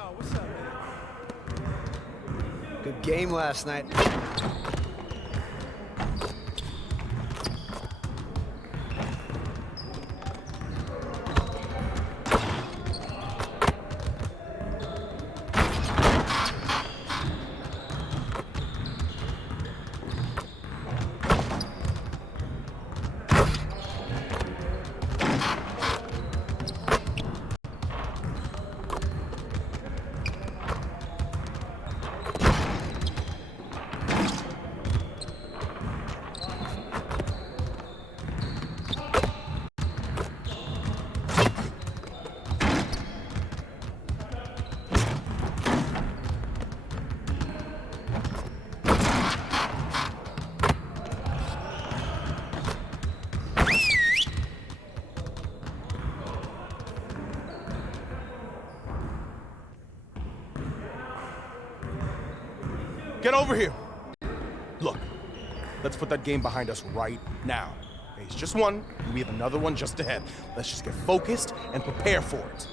Yo, what's up, man? Good game last night. Get over here. Look, let's put that game behind us right now. Okay, it's just one, and we have another one just ahead. Let's just get focused and prepare for it.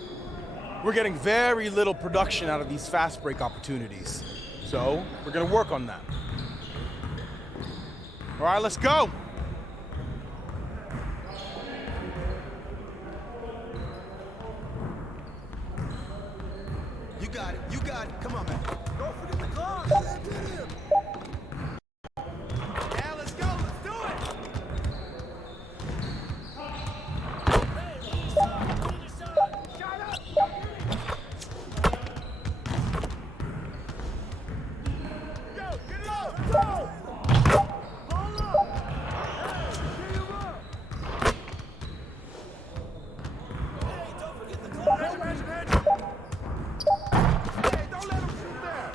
We're getting very little production out of these fast break opportunities, so we're gonna work on that. All right, let's go. You got it. You got it. Come on, man. Don't forget the clock. Get him. Yeah, let's go. Let's do it. Hey, other side. Shut up. Yo, get it up. Go. Hold up. Hey, get him up. Hey, don't forget the clock. Hedge. Hey, don't let him shoot there.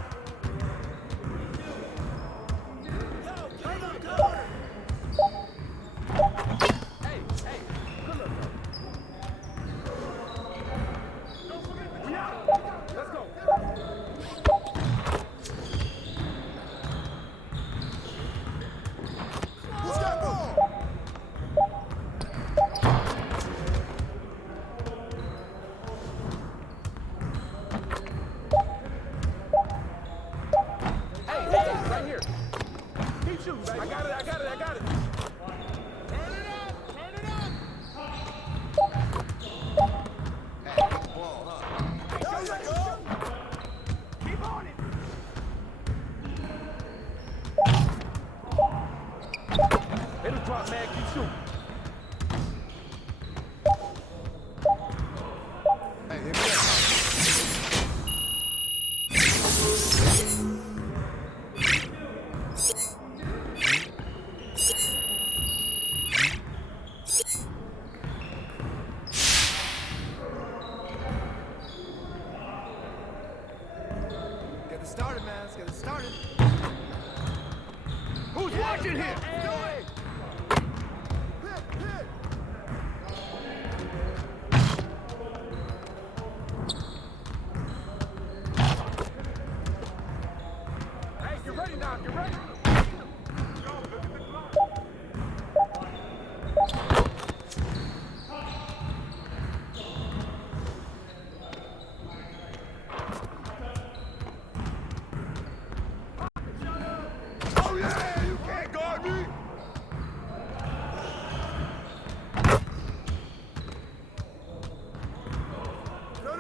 Yo, get him up. Hey, good look. Don't forget the clock. Let's go. Who's got ball? Hey, right here. Keep shooting, baby. I got it. Turn it up. Hey, ball, huh? There you go. Keep on it. It'll drop, man. Keep shooting. Hey, here we go. Get it started, man. Let's get it started. Who's watching here? Do it. Hit. Hey, get ready now. Get ready. Yo, look at the clock. Oh yeah, you can't guard me. No.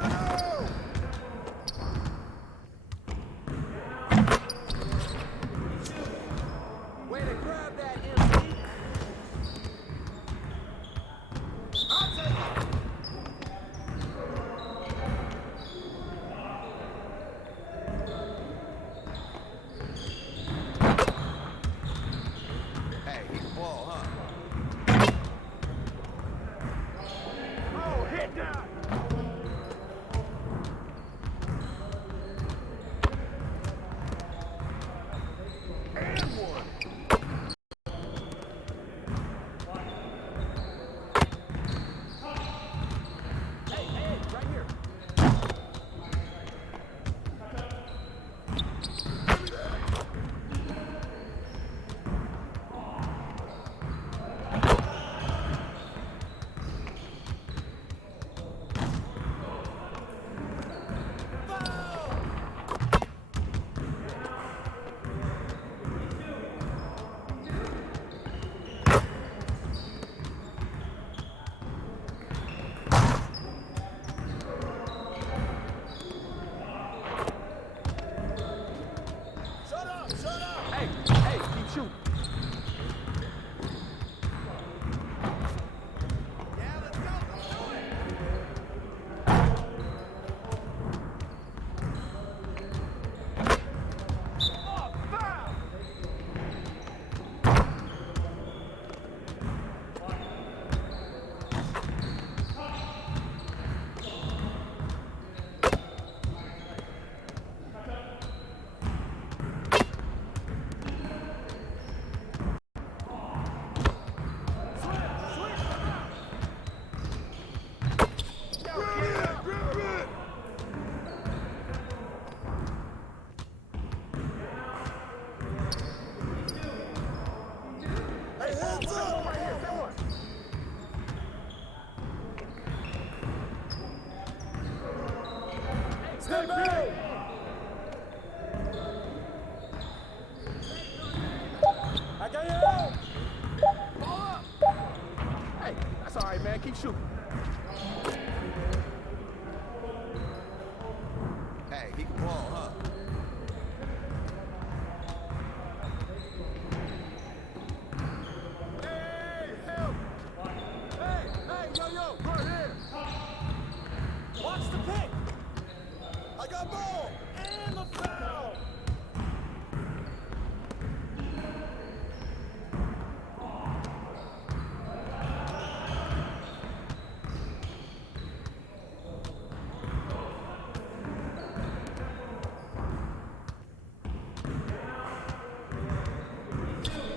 Hey, keep shooting. Yeah, let's go. Let's do it. Oh, foul! Step back! I got you out! Ball up! Hey, that's all right, man. Keep shooting. Hey, he can ball, huh? Hey, help! Hey, yo, right here! Watch the pick! I got ball! And the foul!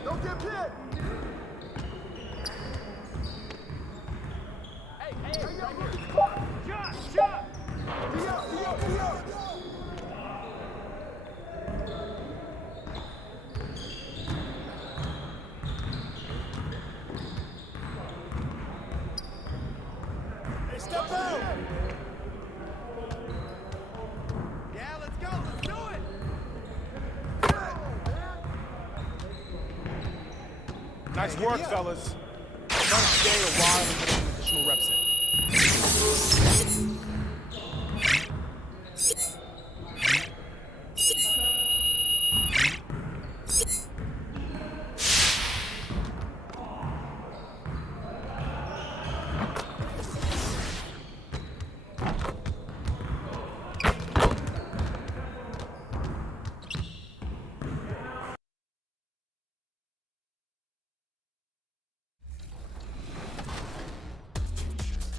Don't get hit! Hey, right here! Shot! D-up! Hey, step out! Yeah, let's go! Let's do it! Nice work, fellas. Trying to stay a while and get some additional reps in.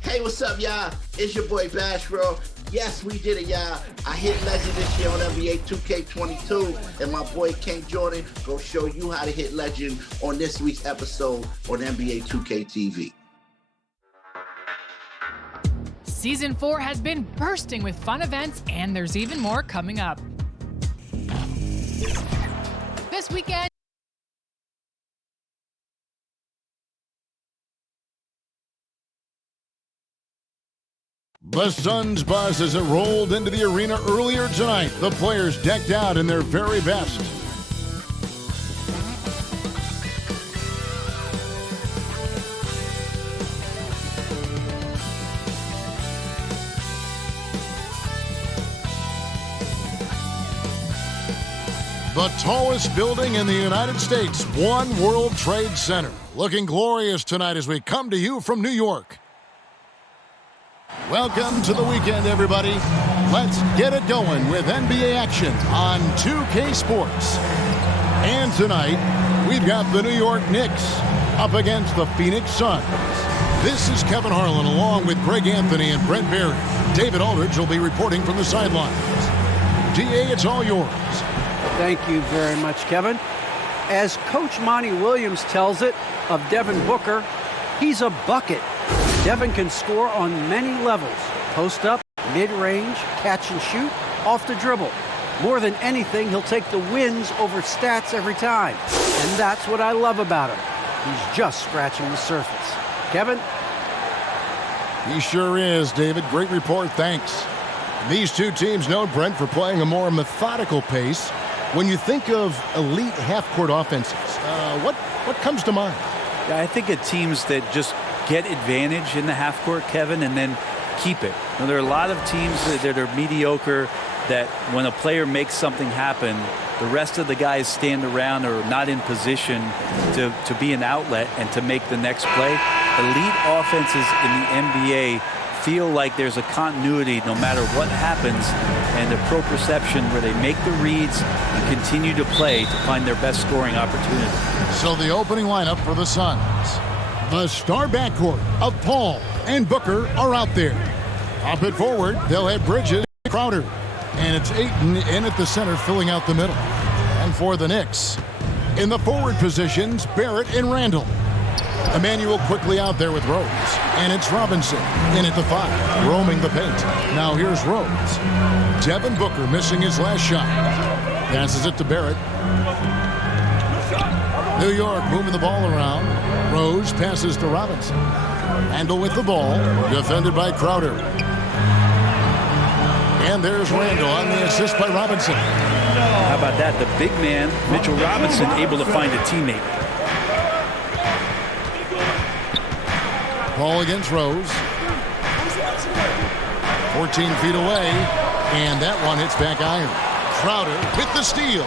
Hey, what's up, y'all? It's your boy Bash, bro. Yes, we did it, y'all. I hit legend this year on NBA 2K22, and my boy King Jordan go show you how to hit legend on this week's episode on NBA 2K TV. Season 4 has been bursting with fun events, and there's even more coming up. This weekend, The Suns bus as it rolled into the arena earlier tonight. The players decked out in their very best. The tallest building in the United States, One World Trade Center. Looking glorious tonight as we come to you from New York. Welcome to the weekend, everybody. Let's get it going with NBA action on 2K Sports. And tonight, we've got the New York Knicks up against the Phoenix Suns. This is Kevin Harlan along with Greg Anthony and Brent Berry. David Aldridge will be reporting from the sidelines. DA, it's all yours. Thank you very much, Kevin. As Coach Monty Williams tells it of Devin Booker, he's a bucket. Devin can score on many levels. Post up, mid-range, catch and shoot, off the dribble. More than anything, he'll take the wins over stats every time. And that's what I love about him. He's just scratching the surface. Kevin? He sure is, David. Great report, thanks. These two teams know Brent for playing a more methodical pace. When you think of elite half-court offenses, what comes to mind? Yeah, I think of teams that just get advantage in the half-court, Kevin, and then keep it. Now, there are a lot of teams that are mediocre that when a player makes something happen, the rest of the guys stand around or not in position to be an outlet and to make the next play. Elite offenses in the NBA feel like there's a continuity no matter what happens, and a proprioception where they make the reads and continue to play to find their best scoring opportunity. So the opening lineup for the Suns. The star backcourt of Paul and Booker are out there. Up at forward, they'll have Bridges and Crowder. And it's Ayton in at the center, filling out the middle. And for the Knicks, in the forward positions, Barrett and Randall. Emmanuel quickly out there with Rose. And it's Robinson in at the 5, roaming the paint. Now here's Rose. Devin Booker missing his last shot. Passes it to Barrett. New York moving the ball around. Rose passes to Robinson. Randall with the ball, defended by Crowder. And there's Randall on the assist by Robinson. How about that? The big man, Mitchell Robinson, able to find a teammate. Ball against Rose. 14 feet away. And that one hits back iron. Crowder with the steal.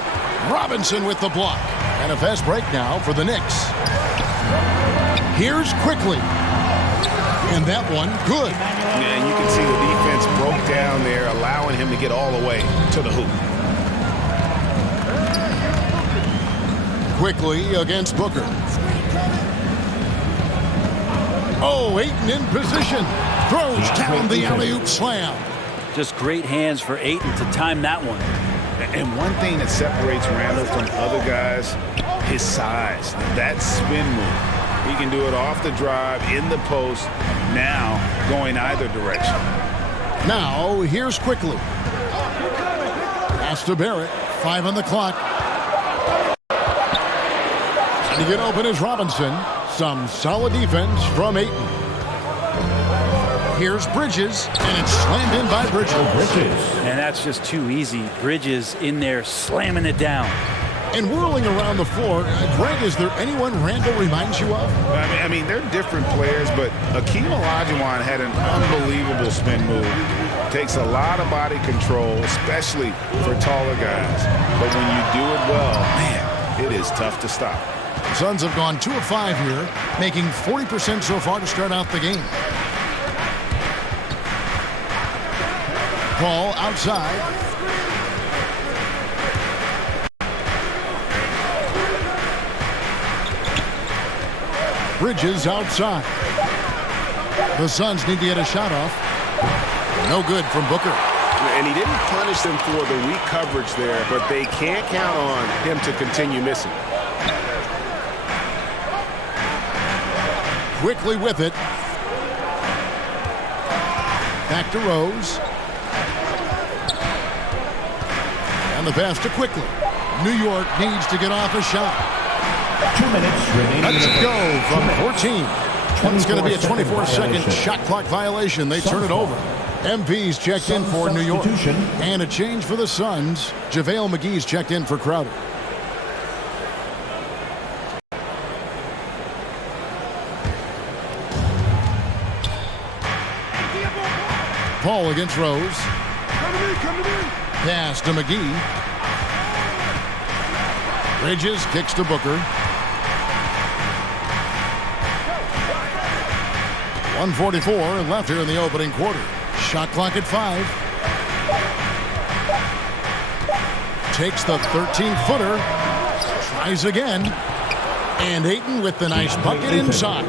Robinson with the block. And a fast break now for the Knicks. Here's Quickly. And that one, good. Yeah, and you can see the defense broke down there, allowing him to get all the way to the hoop. Quickly against Booker. Oh, Ayton in position. Throws down the alley-oop slam. Just great hands for Ayton to time that one. And one thing that separates Randall from other guys, his size. That spin move. He can do it off the drive, in the post, now going either direction. Now, here's Quickly. Pass to Barrett. 5 on the clock. To get open is Robinson. Some solid defense from Ayton. Here's Bridges, and it's slammed in by Bridges. And that's just too easy. Bridges in there slamming it down. And whirling around the floor, Greg, is there anyone Randall reminds you of? I mean, they're different players, but Akeem Olajuwon had an unbelievable spin move. Takes a lot of body control, especially for taller guys. But when you do it well, man, it is tough to stop. Suns have gone 2 of 5 here, making 40% so far to start out the game. Ball outside. Bridges outside. The Suns need to get a shot off. No good from Booker. And he didn't punish them for the weak coverage there, but they can't count on him to continue missing. Quickly with it. Back to Rose. And the pass to Quickly. New York needs to get off a shot. 2 minutes remaining. Let's go from 14. It's going to be a 24-second shot clock violation. They turn it over. MV's checked in for New York. And a change for the Suns. JaVale McGee's checked in for Crowder. Paul against Rose. Pass to McGee. Bridges kicks to Booker. 1:44 left here in the opening quarter. Shot clock at 5. Takes the 13-footer. Tries again. And Ayton with the nice bucket inside.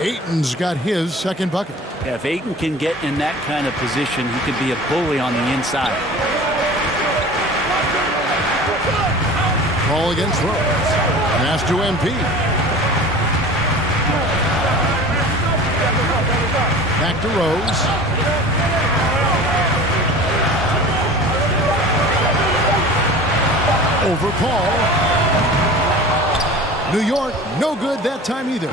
Ayton's got his second bucket. Yeah, if Ayton can get in that kind of position, he could be a bully on the inside. Ball against Rose. Pass to MP. Back to Rose. Over Paul. New York, no good that time either.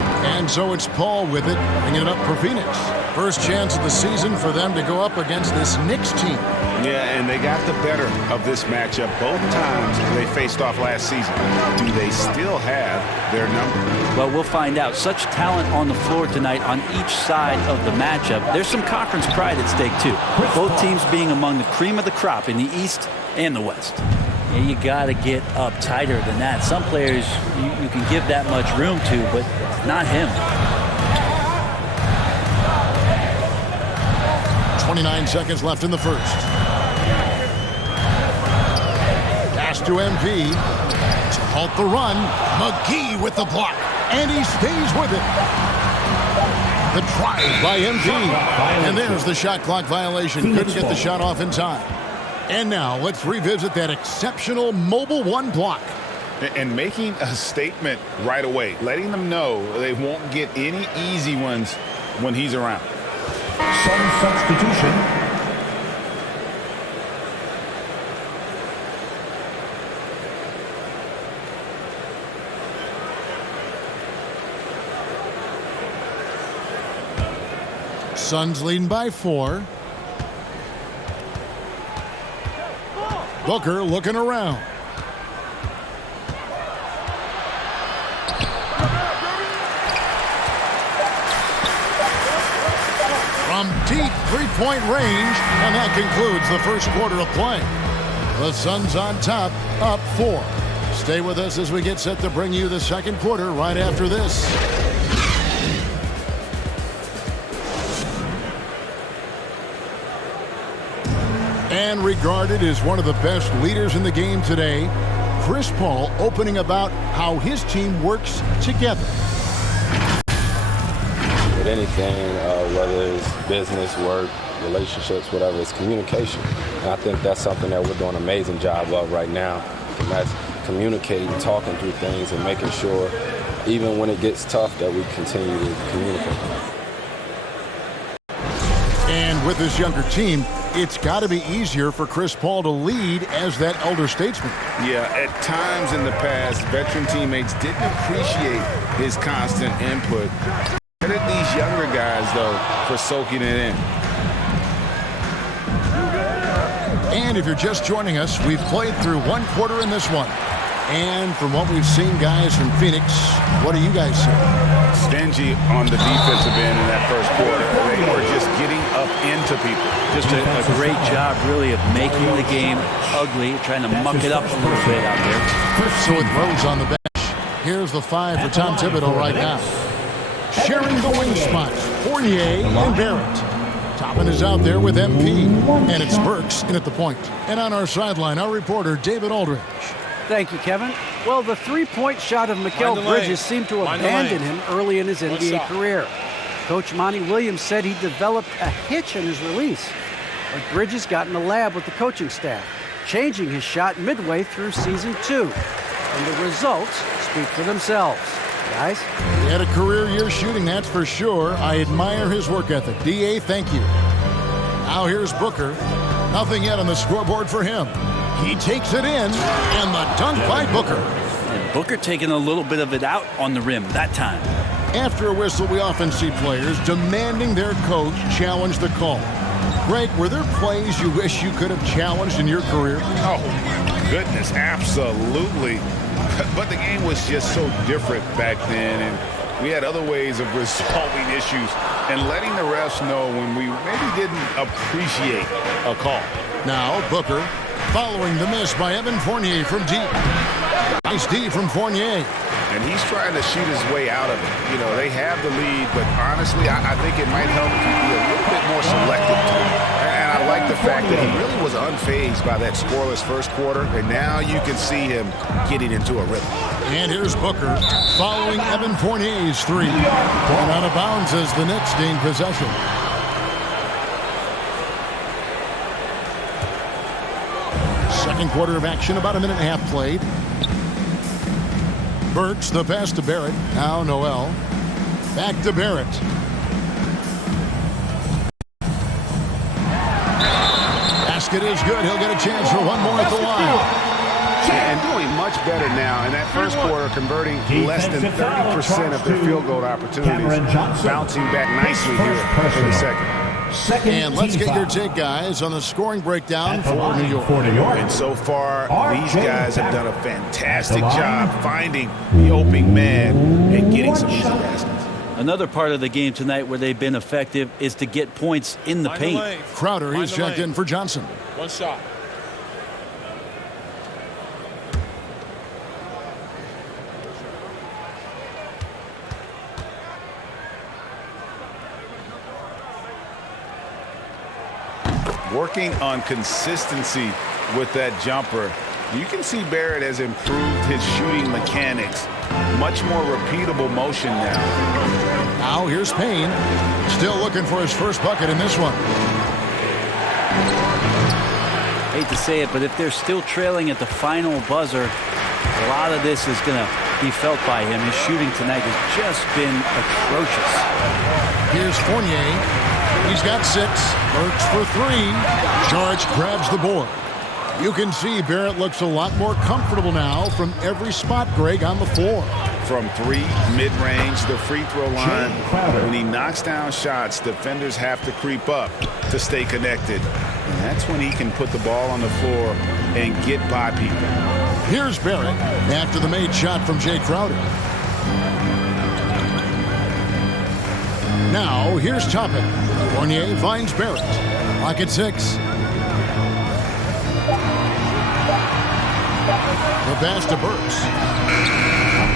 And so it's Paul with it, bringing it up for Phoenix. First chance of the season for them to go up against this Knicks team. Yeah, and they got the better of this matchup both times they faced off last season. Do they still have their number? Well, we'll find out. Such talent on the floor tonight on each side of the matchup. There's some conference pride at stake, too. Both teams being among the cream of the crop in the East and the West. Yeah, you got to get up tighter than that. Some players you can give that much room to, but not him. 29 seconds left in the first. Pass to MP. To halt the run. McGee with the block. And he stays with it. The drive by MP. And there's the shot clock violation. Couldn't get the shot off in time. And now let's revisit that exceptional Mobile One block. And making a statement right away, letting them know they won't get any easy ones when he's around. Some substitution. Suns leading by 4. Booker looking around. From deep three-point range, and that concludes the first quarter of play. The Suns on top, up 4. Stay with us as we get set to bring you the second quarter right after this. And regarded as one of the best leaders in the game today, Chris Paul opening about how his team works together. With anything, whether it's business, work, relationships, whatever, it's communication. And I think that's something that we're doing an amazing job of right now. And that's communicating, talking through things, and making sure, even when it gets tough, that we continue to communicate. And with this younger team, it's got to be easier for Chris Paul to lead as that elder statesman. Yeah, at times in the past, veteran teammates didn't appreciate his constant input. Credit these younger guys, though, for soaking it in. And if you're just joining us, we've played through one quarter in this one. And from what we've seen, guys, from Phoenix, what do you guys see? Stingy on the defensive end in that first quarter. They were just getting up into people. Just a great job, really, of making the game ugly, trying to muck it up a little bit out there. So with Rose on the bench, here's the 5 for Tom Thibodeau right now. Sharing the wing spots, Fournier and Barrett. Toppin is out there with MP, and it's Burks in at the point. And on our sideline, our reporter, David Aldridge. Thank you, Kevin. Well, the three-point shot of Mikal Bridges seemed to abandon him early in his NBA career. Coach Monty Williams said he developed a hitch in his release. But Bridges got in the lab with the coaching staff, changing his shot midway through season 2. And the results speak for themselves. Guys? He had a career year shooting, that's for sure. I admire his work ethic. D.A., thank you. Now here's Booker. Nothing yet on the scoreboard for him. He takes it in, and the dunk by Booker. And Booker taking a little bit of it out on the rim that time. After a whistle, we often see players demanding their coach challenge the call. Greg, were there plays you wish you could have challenged in your career? Oh, my goodness, absolutely. But the game was just so different back then, and we had other ways of resolving issues and letting the refs know when we maybe didn't appreciate a call. Now, Booker following the miss by Evan Fournier from deep. Nice D from Fournier. And he's trying to shoot his way out of it. You know, they have the lead, but honestly, I think it might help if you be a little bit more selective. And I like the fact that he really was unfazed by that scoreless first quarter, and now you can see him getting into a rhythm. And here's Booker following Evan Fournier's 3. Going out of bounds as the Knicks gain possession. Second quarter of action, about a minute and a half played. Burks, the pass to Barrett. Now Noel. Back to Barrett. Basket is good. He'll get a chance for one more at the line. And doing much better now in that first quarter, converting less than 30% of their field goal opportunities. Bouncing back nicely here in the second. And let's get your take, guys, on the scoring breakdown for New York. And so far, these guys have done a fantastic job finding the opening man and getting some easy baskets. Another part of the game tonight where they've been effective is to get points in the paint. Crowder, he's checked in for Johnson. One shot. working on consistency with that jumper. You can see Barrett has improved his shooting mechanics. Much more repeatable motion now. Now here's Payne. Still looking for his first bucket in this one. Hate to say it, but if they're still trailing at the final buzzer, a lot of this is going to be felt by him. His shooting tonight has just been atrocious. Here's Fournier. He's got 6. Works for 3. Saric grabs the board. You can see Barrett looks a lot more comfortable now from every spot, Greg, on the floor. From 3, mid-range, the free throw line. When he knocks down shots, defenders have to creep up to stay connected. And that's when he can put the ball on the floor and get by people. Here's Barrett after the made shot from Jay Crowder. Now here's Toppin. Fournier finds Barrett. Lock at 6. The pass to Burks.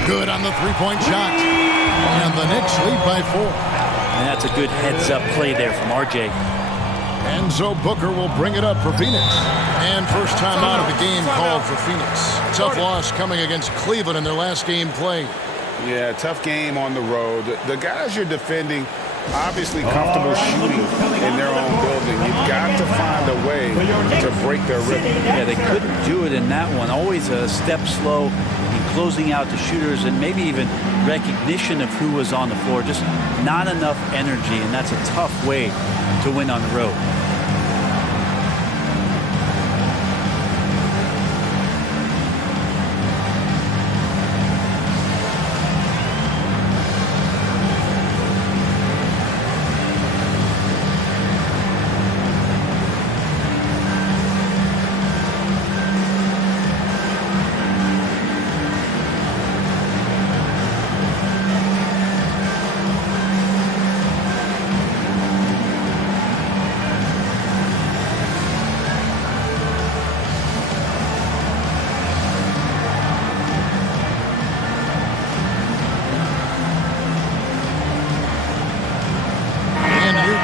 Good on the three-point shot. And the Knicks lead by 4. And that's a good heads-up play there from RJ. And so Booker will bring it up for Phoenix. And first time out of the game called for Phoenix. Tough loss coming against Cleveland in their last game played. Yeah, tough game on the road. The guys you're defending, obviously comfortable shooting in their own building. You've got to find a way to break their rhythm. Yeah, they couldn't do it in that one. Always a step slow in closing out the shooters and maybe even recognition of who was on the floor. Just not enough energy, and that's a tough way to win on the road.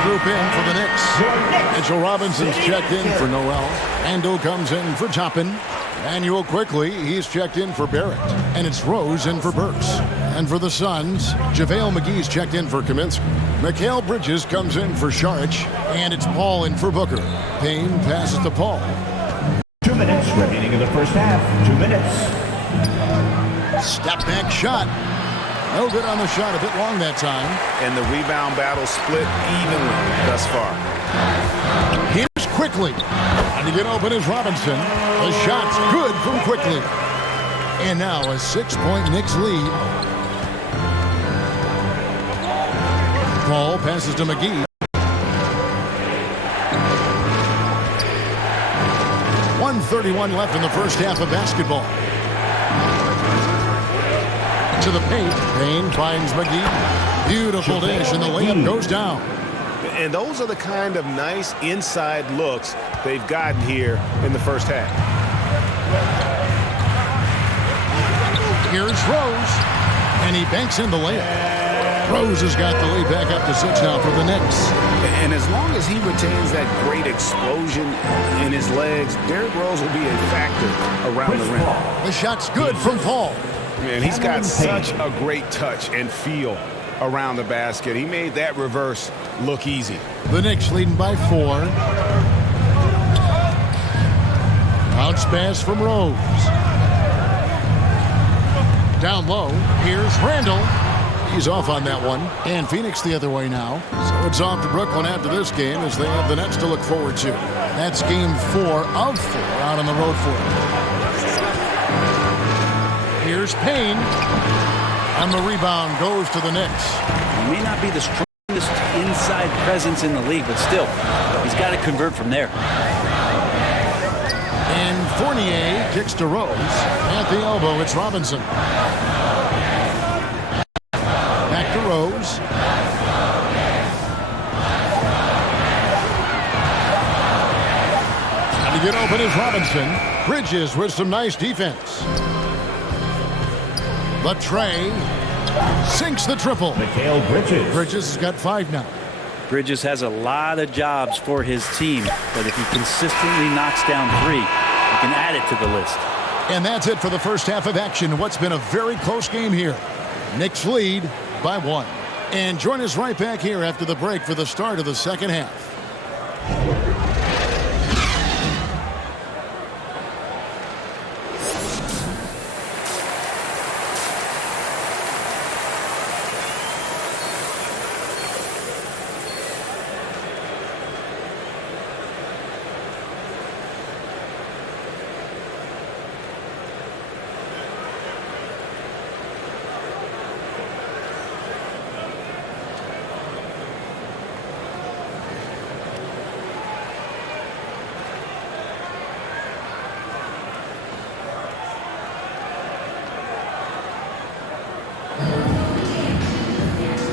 Group in for the Knicks. Mitchell Robinson's checked in for Noel. Ando comes in for Toppin. Manuel quickly, he's checked in for Barrett. And it's Rose in for Burks. And for the Suns, JaVale McGee's checked in for Kaminsky. Mikal Bridges comes in for Saric. And it's Paul in for Booker. Payne passes to Paul. 2 minutes remaining in the first half. 2 minutes. Step back shot. No good on the shot, a bit long that time. And the rebound battle split evenly thus far. Here's Quickly. And to get open is Robinson. The shot's good from Quickly. And now a 6-point Knicks lead. Paul passes to McGee. 1:31 left in the first half of basketball. To the paint. Payne finds McGee. Beautiful dish, and the layup goes down. And those are the kind of nice inside looks they've gotten here in the first half. Here's Rose, and he banks in the layup. Rose has got the lead back up to 6 now for the Knicks. And as long as he retains that great explosion in his legs, Derrick Rose will be a factor around the rim. The shot's good from Paul. Man, he's got such a great touch and feel around the basket. He made that reverse look easy. The Knicks leading by 4. Bounce pass from Rose. Down low. Here's Randall. He's off on that one. And Phoenix the other way now. So it's off to Brooklyn after this game as they have the Nets to look forward to. That's game 4 of 4 out on the road for them. Here's Payne. And the rebound goes to the Knicks. He may not be the strongest inside presence in the league, but still, he's got to convert from there. And Fournier kicks to Rose. At the elbow, it's Robinson. Back to Rose. Trying to get open is Robinson. Bridges with some nice defense. But Trey sinks the triple. Mikal Bridges. Bridges has got 5 now. Bridges has a lot of jobs for his team, but if he consistently knocks down 3, he can add it to the list. And that's it for the first half of action. What's been a very close game here. Knicks lead by 1. And join us right back here after the break for the start of the second half.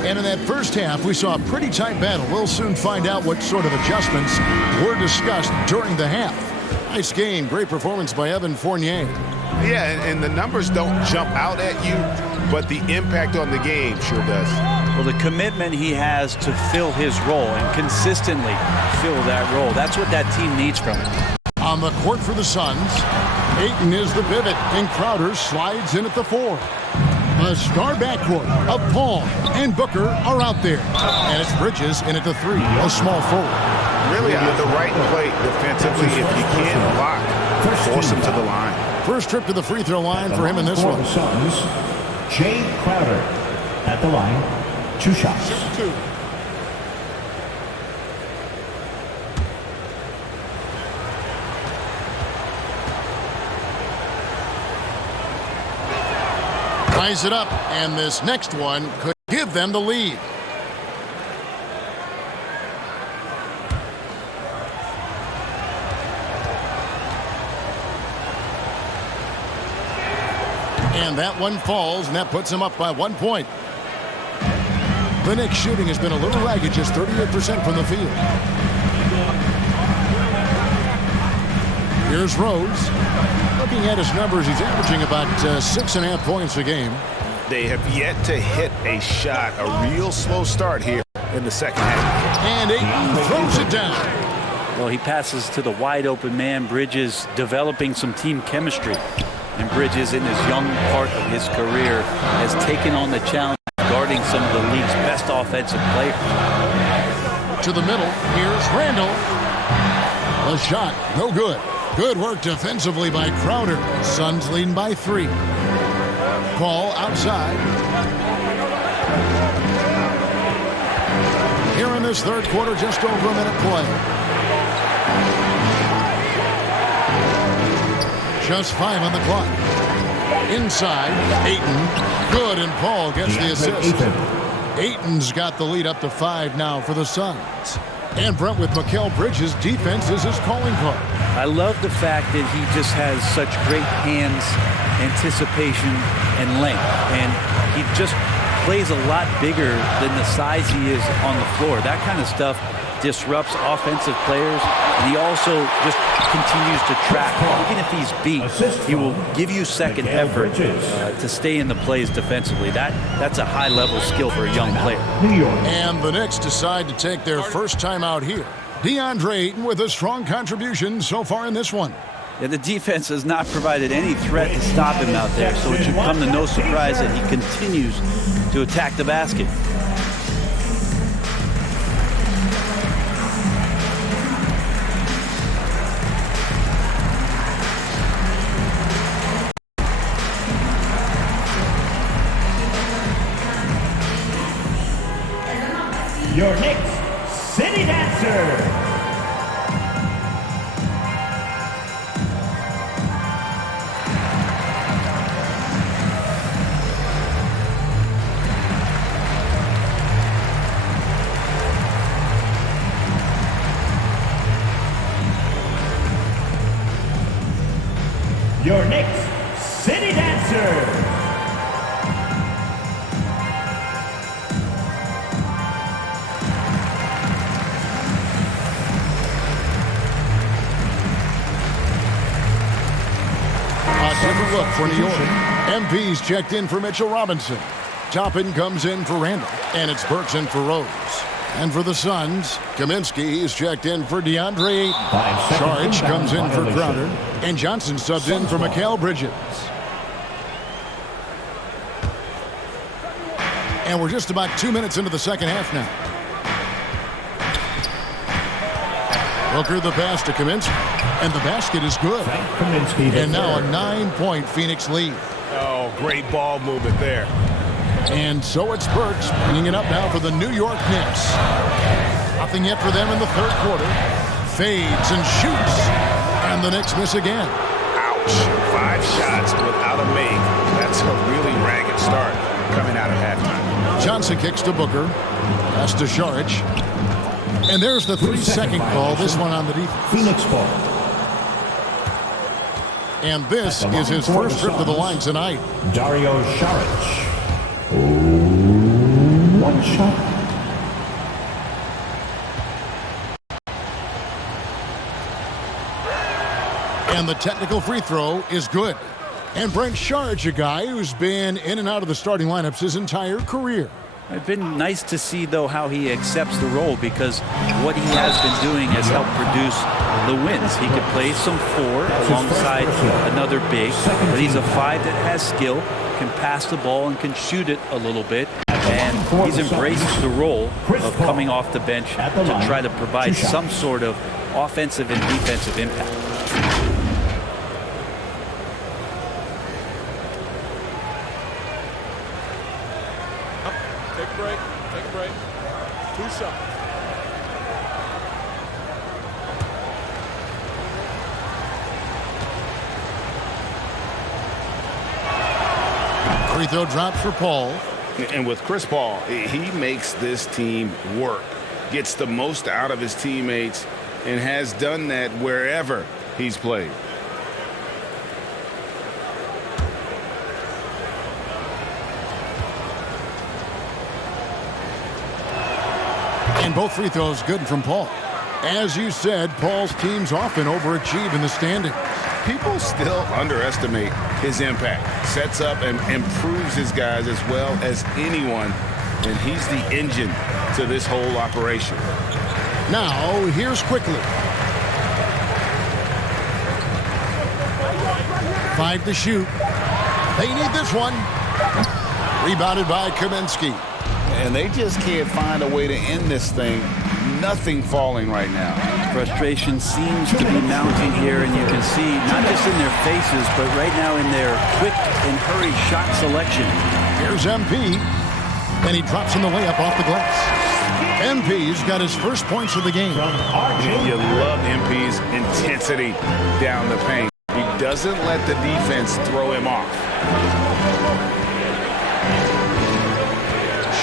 And in that first half, we saw a pretty tight battle. We'll soon find out what sort of adjustments were discussed during the half. Nice game. Great performance by Evan Fournier. Yeah, and the numbers don't jump out at you, but the impact on the game sure does. Well, the commitment he has to fill his role and consistently fill that role, that's what that team needs from him. On the court for the Suns, Ayton is the pivot, and Crowder slides in at the 4. A star backcourt of Paul and Booker are out there. And it's Bridges in at the 3, a small forward. Really out the right play defensively. If you can't block, force him to the line. First trip to the free throw line for him in this one. Suns, Jay Crowder at the line. 2 shots. 2. Ties it up, and this next one could give them the lead. And that one falls, and that puts them up by 1 point. The Knicks shooting has been a little ragged, just 38% from the field. Here's Rose. Looking at his numbers, he's averaging about 6.5 points a game. They have yet to hit a shot, a real slow start here in the second half. And Ayton throws it down. Well, he passes to the wide open man. Bridges developing some team chemistry. And Bridges, in his young part of his career, has taken on the challenge of guarding some of the league's best offensive players. To the middle, here's Randall. A shot, no good. Good work defensively by Crowder. Suns leading by 3. Ball outside. Here in this third quarter, just over a minute play. Just 5 on the clock. Inside, Ayton. Good, and Paul gets the assist. Ayton's got the lead up to 5 now for the Suns. And Brent, with Mikal Bridges, defense is his calling card. I love the fact that he just has such great hands, anticipation, and length. And he just plays a lot bigger than the size he is on the floor. That kind of stuff disrupts offensive players, and he also just continues to track. Even if he's beat, he will give you second effort to stay in the plays defensively. That's a high-level skill for a young player. And the Knicks decide to take their first time out here. DeAndre Ayton with a strong contribution so far in this one. Yeah, the defense has not provided any threat to stop him out there, so it should come to no surprise that he continues to attack the basket. Your Knicks City Dancer. Your Knicks City Dancer. Different look for New York. MP's checked in for Mitchell Robinson. Toppin comes in for Randall. And it's Burks in for Rose. And for the Suns, Kaminsky is checked in for DeAndre Ayton. Saric comes in for Crowder. And Johnson subbed in for Mikal Bridges. And we're just about 2 minutes into the second half now. Booker the pass to Kaminsky. And the basket is good. And now a 9-point Phoenix lead. Oh, great ball movement there. And so it's Burks bringing it up now for the New York Knicks. Nothing yet for them in the third quarter. Fades and shoots. And the Knicks miss again. Ouch. 5 shots without a make. That's a really ragged start coming out of halftime. Johnson kicks to Booker. Pass to Saric. And there's the 3-second call. This one on the defense. Phoenix ball. And this is his first trip to the line tonight. Dario Saric. 1 shot. And the technical free throw is good. And Brent Saric, a guy who's been in and out of the starting lineups his entire career. It's been nice to see, though, how he accepts the role, because what he has been doing has helped produce the wins. He could play some 4 alongside another big, but he's a 5 that has skill, can pass the ball and can shoot it a little bit. And he's embraced the role of coming off the bench to try to provide some sort of offensive and defensive impact. Take a break. Take a break. 2 shots. Free throw drops for Paul. And with Chris Paul, he makes this team work, gets the most out of his teammates, and has done that wherever he's played. And both free throws good from Paul. As you said, Paul's teams often overachieve in the standings. People still underestimate his impact. Sets up and improves his guys as well as anyone, and he's the engine to this whole operation. Now, here's Quickly. 5 to shoot. They need this one. Rebounded by Kaminsky. And they just can't find a way to end this thing. Nothing falling right now. Frustration seems to be mounting here, and you can see not just in their faces, but right now in their quick and hurried shot selection. Here's MP, and he drops in the layup off the glass. MP's got his first points of the game. You love MP's intensity down the paint. He doesn't let the defense throw him off.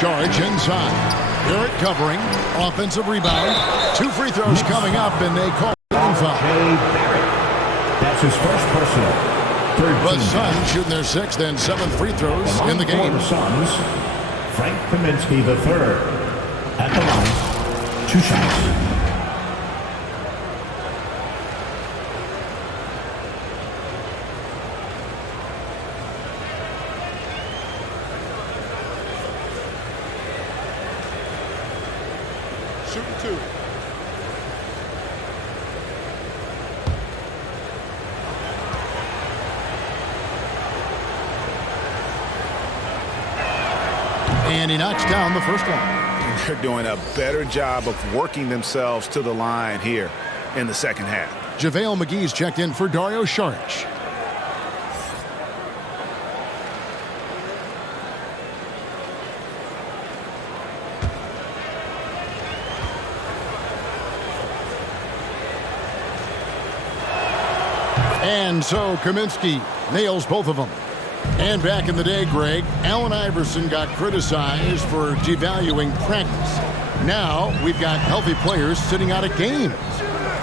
Saric inside. Barrett covering. Offensive rebound. 2 free throws coming up, and they call it foul. That's his first personal. The Suns shooting their 6th and 7th free throws in the game. For the Suns, Frank Kaminsky III at the line. 2 shots. Shooting 2. And he knocks down the first one. They're doing a better job of working themselves to the line here in the second half. JaVale McGee's checked in for Dario Saric. And so Kaminsky nails both of them. And back in the day, Greg, Allen Iverson got criticized for devaluing practice. Now we've got healthy players sitting out of games.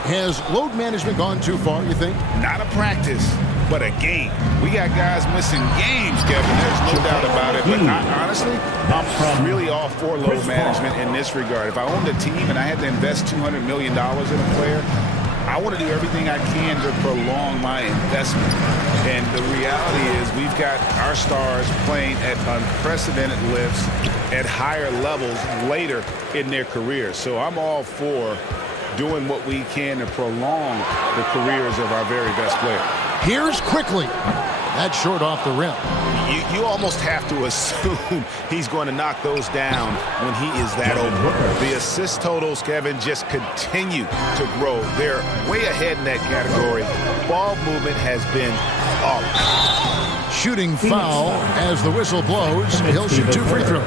Has load management gone too far, you think? Not a practice, but a game. We got guys missing games, Kevin. There's no doubt about it. But honestly, I'm really all for load management in this regard. If I owned a team and I had to invest $200 million in a player, I want to do everything I can to prolong my investment. And the reality is we've got our stars playing at unprecedented lifts at higher levels later in their careers. So I'm all for doing what we can to prolong the careers of our very best players. Here's Quickly. That's short off the rim. You almost have to assume he's going to knock those down when he is that open. The assist totals, Kevin, just continue to grow. They're way ahead in that category. Ball movement has been off. Shooting foul as the whistle blows. He'll shoot 2 free throws.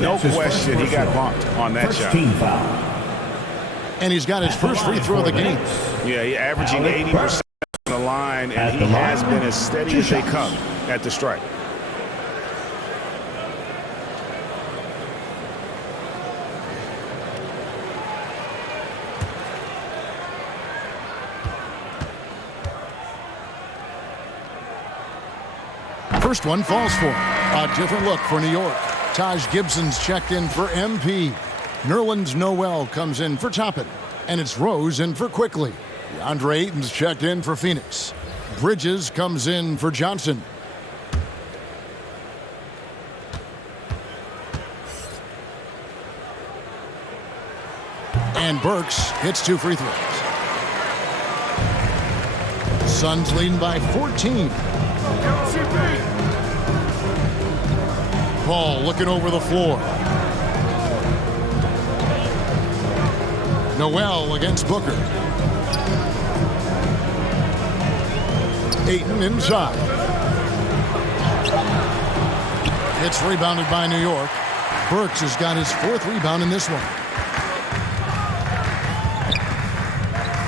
No question, he got bumped on that shot. Team foul. And he's got his first free throw of the game. Yeah, he's averaging 80% on the line, and he has been as steady as they come at the stripe. First one falls for him. A different look for New York. Taj Gibson's checked in for MP. Nerlens Noel comes in for Toppin. And it's Rose in for Quickly. DeAndre Ayton's checked in for Phoenix. Bridges comes in for Johnson. And Burks hits 2 free throws. Suns leading by 14. Paul looking over the floor. Noel against Booker. Ayton inside. It's rebounded by New York. Burks has got his 4th rebound in this one.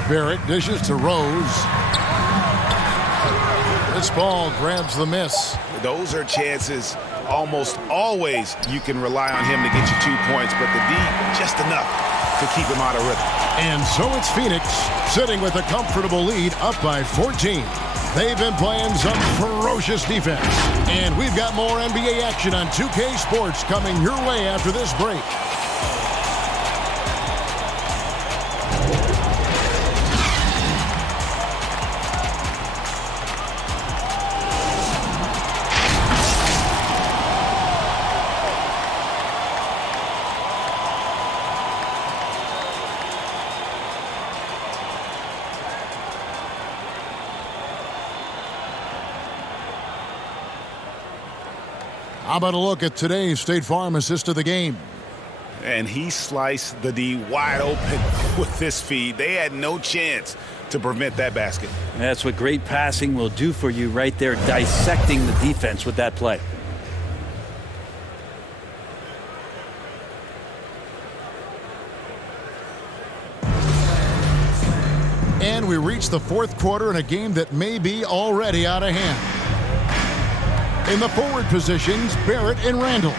Barrett dishes to Rose. This ball grabs the miss. Those are chances almost always you can rely on him to get you 2 points, but the D just enough to keep him out of rhythm. And so it's Phoenix sitting with a comfortable lead up by 14. They've been playing some ferocious defense. And we've got more NBA action on 2K Sports coming your way after this break. How about a look at today's State Farm assist of the game? And he sliced the D wide open with this feed. They had no chance to prevent that basket. That's what great passing will do for you right there, dissecting the defense with that play. And we reach the 4th quarter in a game that may be already out of hand. In the forward positions, Barrett and Randall.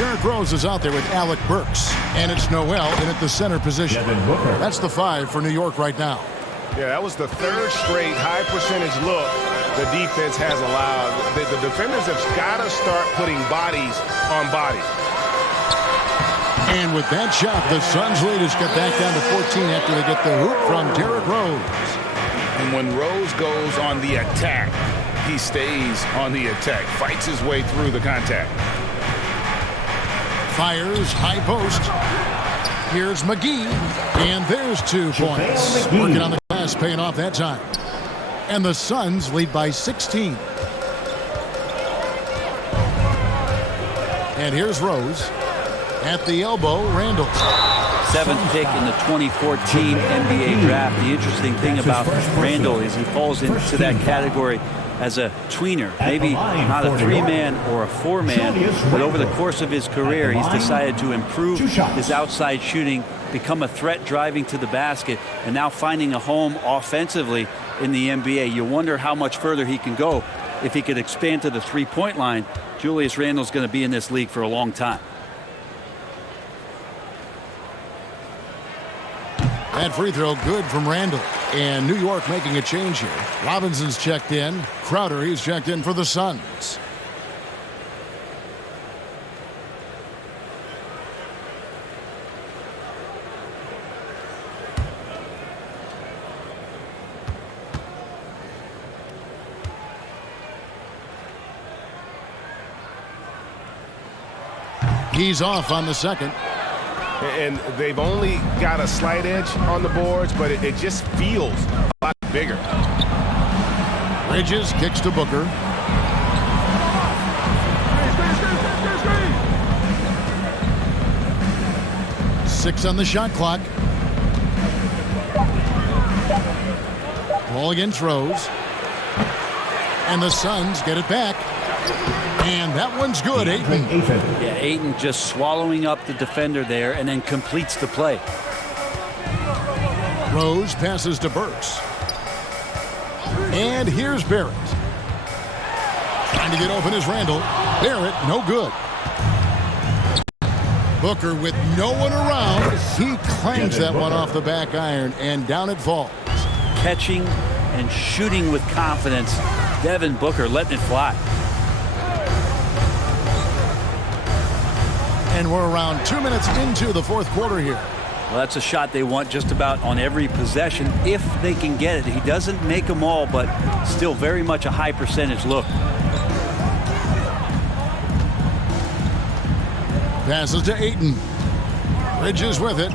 Derrick Rose is out there with Alec Burks. And it's Noel in at the center position. That's the 5 for New York right now. Yeah, that was the 3rd straight high percentage look the defense has allowed. The defenders have got to start putting bodies on bodies. And with that shot, the Suns lead has got back down to 14 after they get the hoop from Derrick Rose. And when Rose goes on the attack, he stays on the attack, fights his way through the contact. Fires high post. Here's McGee, and there's 2 points. Working on the glass, paying off that time. And the Suns lead by 16. And here's Rose. At the elbow, Randall. 7th pick in the 2014 NBA draft. The interesting thing about Randall is he falls into that category as a tweener, maybe not a 3-man or a 4-man, but over the course of his career, he's decided to improve his outside shooting, become a threat driving to the basket, and now finding a home offensively in the NBA. You wonder how much further he can go if he could expand to the 3-point line. Julius Randle's going to be in this league for a long time. That free throw good from Randall. And New York making a change here. Robinson's checked in. Crowder, he's checked in for the Suns. He's off on the second. And they've only got a slight edge on the boards, but it just feels a lot bigger. Bridges kicks to Booker. Six on the shot clock. Ball against Rose. And the Suns get it back. And that one's good, Ayton. Yeah, Ayton just swallowing up the defender there and then completes the play. Rose passes to Burks. And here's Barrett. Trying to get open is Randall. Barrett, no good. Booker with no one around. He clangs that one off the back iron, and down it falls. Catching and shooting with confidence. Devin Booker letting it fly. And we're around 2 minutes into the fourth quarter here. Well, that's a shot they want just about on every possession if they can get it. He doesn't make them all, but still very much a high percentage look. Passes to Ayton. Bridges with it.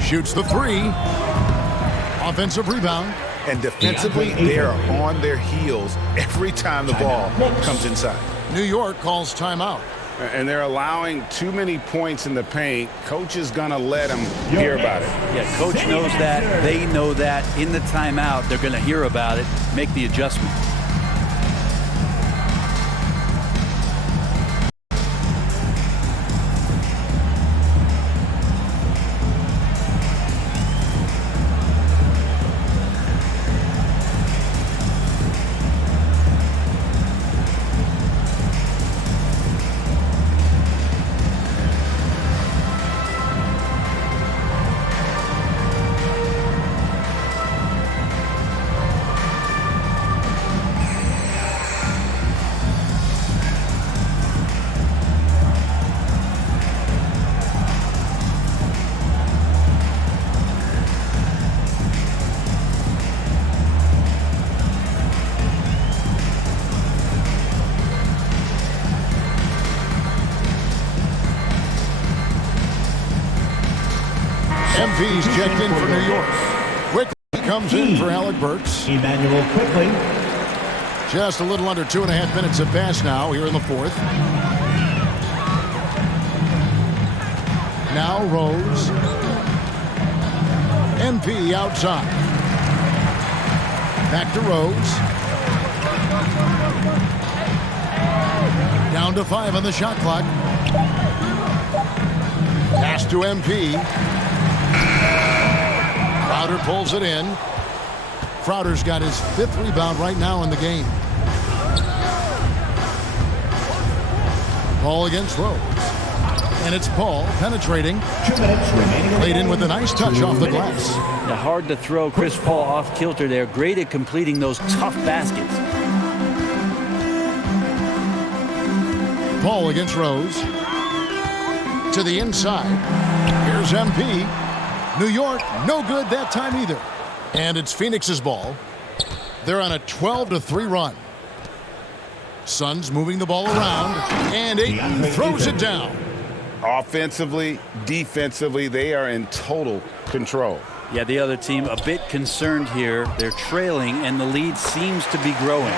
Shoots the three. Offensive rebound. And defensively, they are on their heels every time the ball comes inside. New York calls timeout. And they're allowing too many points in the paint. Coach is going to let them hear about it. Yeah, coach knows that. They know that. In the timeout, they're going to hear about it, make the adjustment. MV's checked in for New York. Quickly comes in for Alec Burks. Emmanuel Quickly. Just a little under 2.5 minutes of pass now here in the fourth. Now Rose. MP outside. Back to Rose. Down to 5 on the shot clock. Pass to MP. Crowder pulls it in. Crowder's got his 5th rebound right now in the game. Ball against Rose. And it's Paul penetrating. 2 minutes remaining. Laid in with a nice touch off the glass. Yeah, hard to throw Chris Paul off kilter there. Great at completing those tough baskets. Paul against Rose. To the inside. Here's MP. New York, no good that time either. And it's Phoenix's ball. They're on a 12-3 run. Suns moving the ball around. And Ayton throws it down. Offensively, defensively, they are in total control. Yeah, the other team a bit concerned here. They're trailing, and the lead seems to be growing.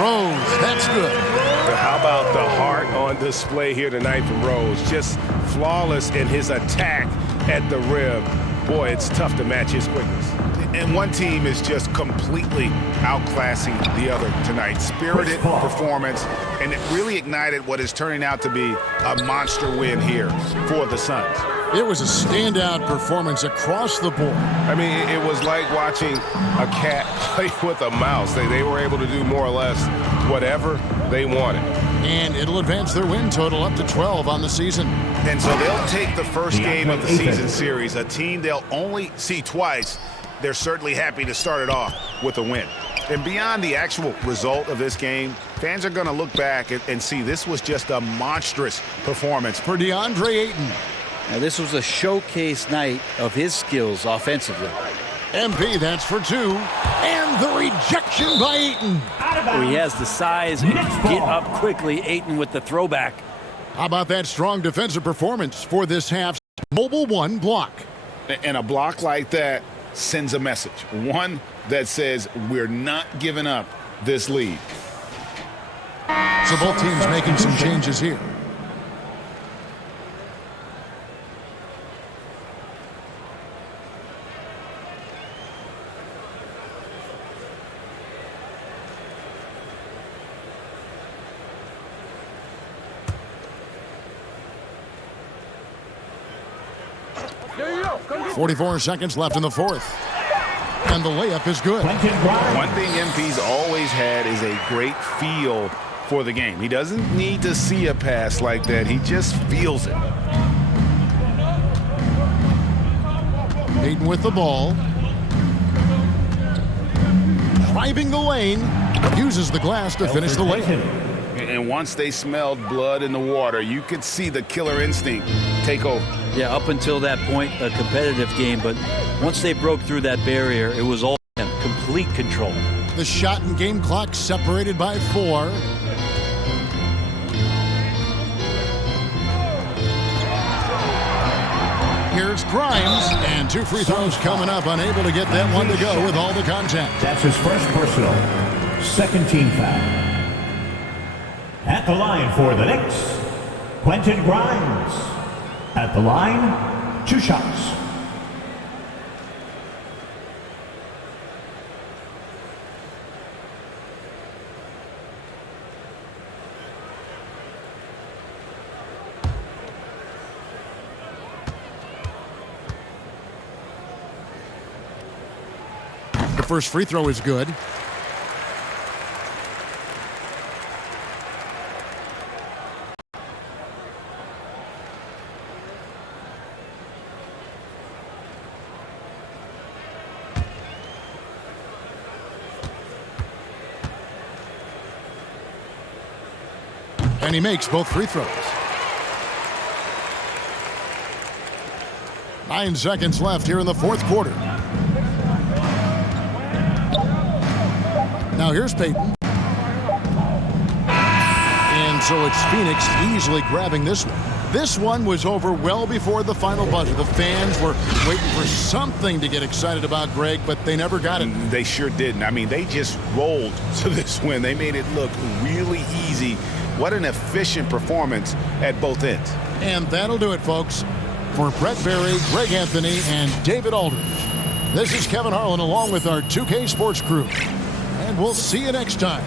Rose, that's good. But how about the heart on display here tonight from Rose? Just flawless in his attack at the rim. Boy, it's tough to match his quickness. And one team is just completely outclassing the other tonight. Spirited performance, and it really ignited what is turning out to be a monster win here for the Suns. It was a standout performance across the board. I mean, it was like watching a cat play with a mouse. They were able to do more or less whatever they wanted. And it'll advance their win total up to 12 on the season. And so they'll take the first game of the season series, a team they'll only see twice. They're certainly happy to start it off with a win. And beyond the actual result of this game, fans are going to look back and see this was just a monstrous performance for DeAndre Ayton. Now, this was a showcase night of his skills offensively. MP, that's for two. And the rejection by Ayton. He has the size and get up quickly. Ayton with the throwback. How about that strong defensive performance for this half's Mobile One block? And a block like that sends a message. One that says we're not giving up this lead. So both teams making some changes here. There you go. 44 seconds left in the fourth. And the layup is good. One thing MP's always had is a great feel for the game. He doesn't need to see a pass like that. He just feels it. Ayton with the ball. Driving the lane. Uses the glass to finish the layup. And once they smelled blood in the water, you could see the killer instinct take over. Yeah, up until that point, a competitive game, but once they broke through that barrier, it was all complete control. The shot and game clock separated by 4. Here's Grimes, and 2 free throws coming up, unable to get that one to go with all the contact. That's his first personal. Second team foul. At the line for the Knicks, Quentin Grimes. At the line, 2 shots. The first free throw is good. And he makes both free throws. 9 seconds left here in the fourth quarter. Now here's Payton. And so it's Phoenix easily grabbing this one. This one was over well before the final buzzer. The fans were waiting for something to get excited about, Greg, but they never got it. They sure didn't. I mean, they just rolled to this win. They made it look really easy. What an efficient performance at both ends. And that'll do it, folks. For Brett Berry, Greg Anthony, and David Aldridge, this is Kevin Harlan along with our 2K Sports crew. And we'll see you next time.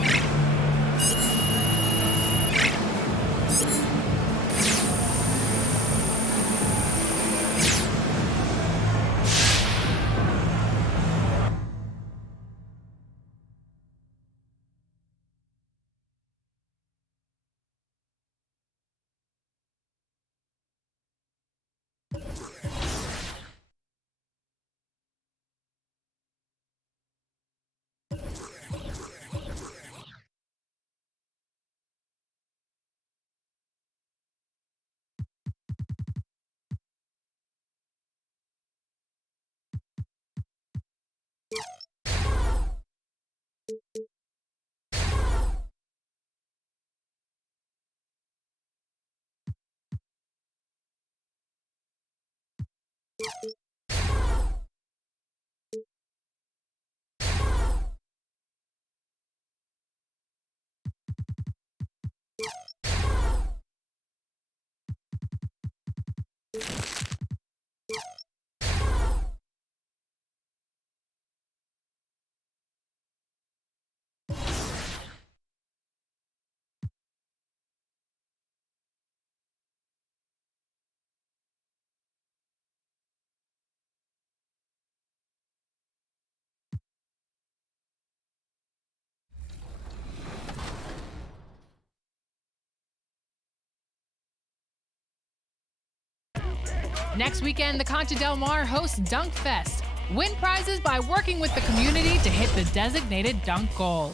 Next weekend, the Concha Del Mar hosts Dunk Fest. Win prizes by working with the community to hit the designated dunk goal.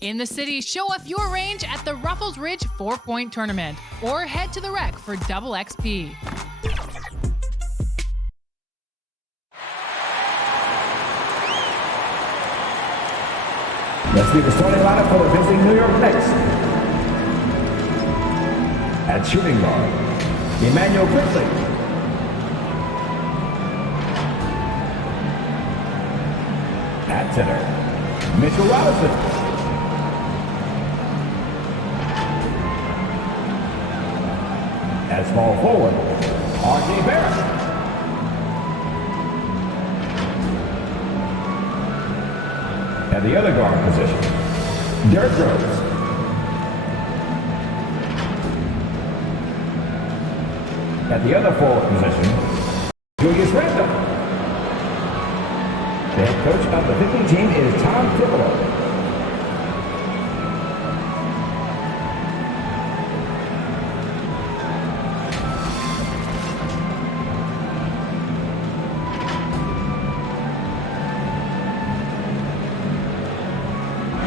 In the city, show off your range at the Ruffles Ridge 4-point tournament or head to the Rec for double XP. Let's see the starting lineup for the visiting New York Knicks. At shooting guard, Emmanuel Quickly. At center, Mitchell Robinson. At small forward, R.J. Barrett. At the other guard position, Derrick Rose. At the other forward position, Julius Randle. The head coach of the visiting team is Tom Thibodeau.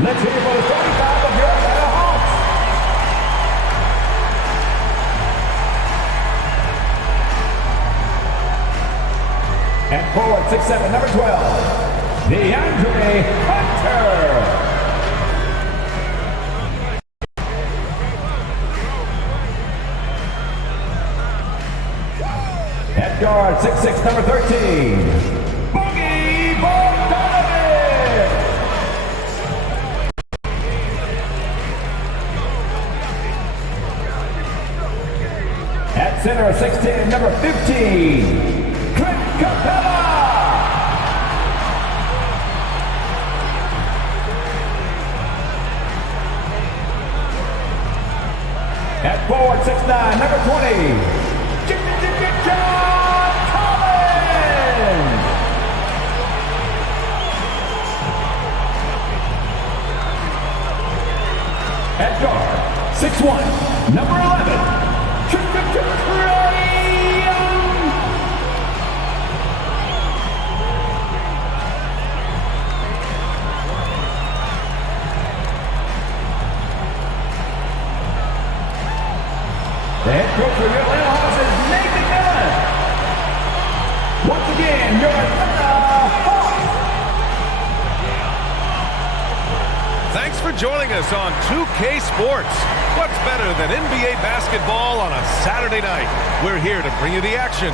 Let's hear it for the starting five of your Atlanta Hawks. At forward, 6'7", number 12, DeAndre Hunter. At guard, 6'6", number 13, Boogie Bogdanovic. At center, 6'10", number 15, Clint Capella. At forward, 6'9", number 20, John Collins. At guard, 6'1", number 11, Trae Young. The head coach for your Atlanta Hawks is Nathan Miller. Once again, your Atlanta Hawks. Thanks for joining us on 2K Sports. What's better than NBA basketball on a Saturday night? We're here to bring you the action.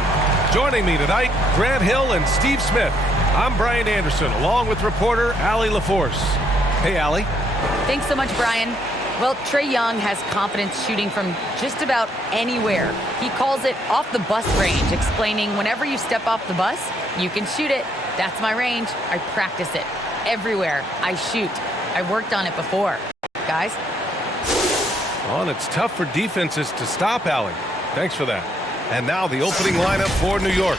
Joining me tonight, Grant Hill and Steve Smith. I'm Brian Anderson, along with reporter Allie LaForce. Hey, Allie. Thanks so much, Brian. Well, Trae Young has confidence shooting from just about anywhere. He calls it off the bus range, explaining whenever you step off the bus, you can shoot it. That's my range. I practice it. Everywhere I shoot. I worked on it before. Guys? Oh, and it's tough for defenses to stop Allie. Thanks for that. And now the opening lineup for New York.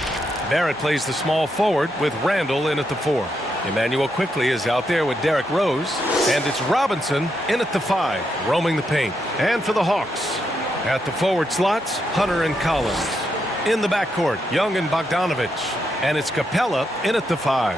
Barrett plays the small forward with Randle in at the 4. Emmanuel Quickly is out there with Derrick Rose. And it's Robinson in at the 5, roaming the paint. And for the Hawks, at the forward slots, Hunter and Collins. In the backcourt, Young and Bogdanovic. And it's Capella in at the 5.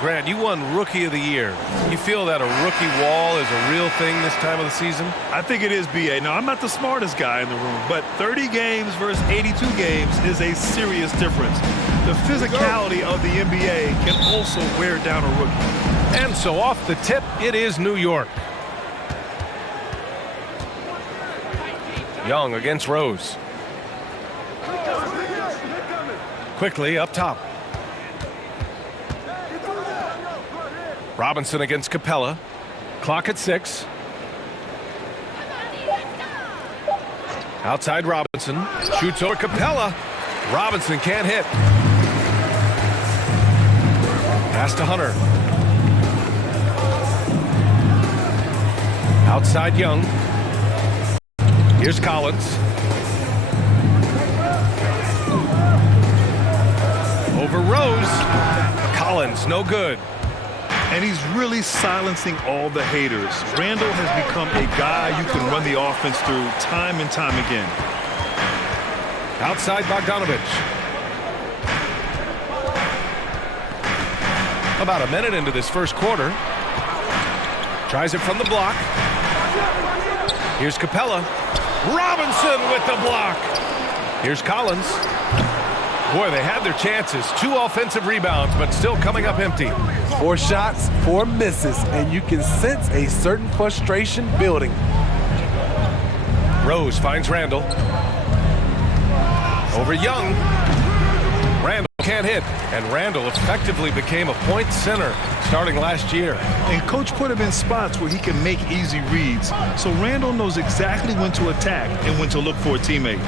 Grant, you won Rookie of the Year. You feel that a rookie wall is a real thing this time of the season? I think it is, B.A. Now, I'm not the smartest guy in the room, but 30 games versus 82 games is a serious difference. The physicality of the NBA can also wear down a rookie. And so off the tip, it is New York. Young against Rose. Quickly up top. Robinson against Capella. Clock at 6. Outside Robinson. Shoots over Capella. Robinson can't hit. Pass to Hunter. Outside Young. Here's Collins. Over Rose. Collins, no good. And he's really silencing all the haters. Randle has become a guy you can run the offense through time and time again. Outside Bogdanovic. About a minute into this first quarter. Tries it from the block. Here's Capella. Robinson with the block. Here's Collins. Boy, they had their chances. 2 offensive rebounds, but still coming up empty. 4 shots, 4 misses, and you can sense a certain frustration building. Rose finds Randall. Over Young. Randall can't hit, and Randall effectively became a point center starting last year. And coach put him in spots where he can make easy reads, so Randall knows exactly when to attack and when to look for a teammate.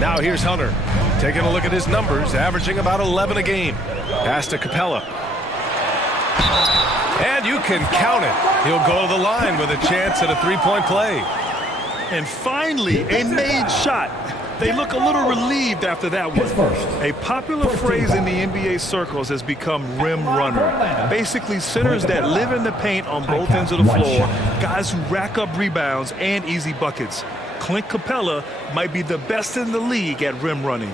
Now here's Hunter, taking a look at his numbers, averaging about 11 a game. Pass to Capella. And you can count it. He'll go to the line with a chance at a 3-point play. And finally, a made shot. They look a little relieved after that one. A popular phrase in the NBA circles has become rim runner. Basically, centers that live in the paint on both ends of the floor, guys who rack up rebounds and easy buckets. Clint Capella might be the best in the league at rim running.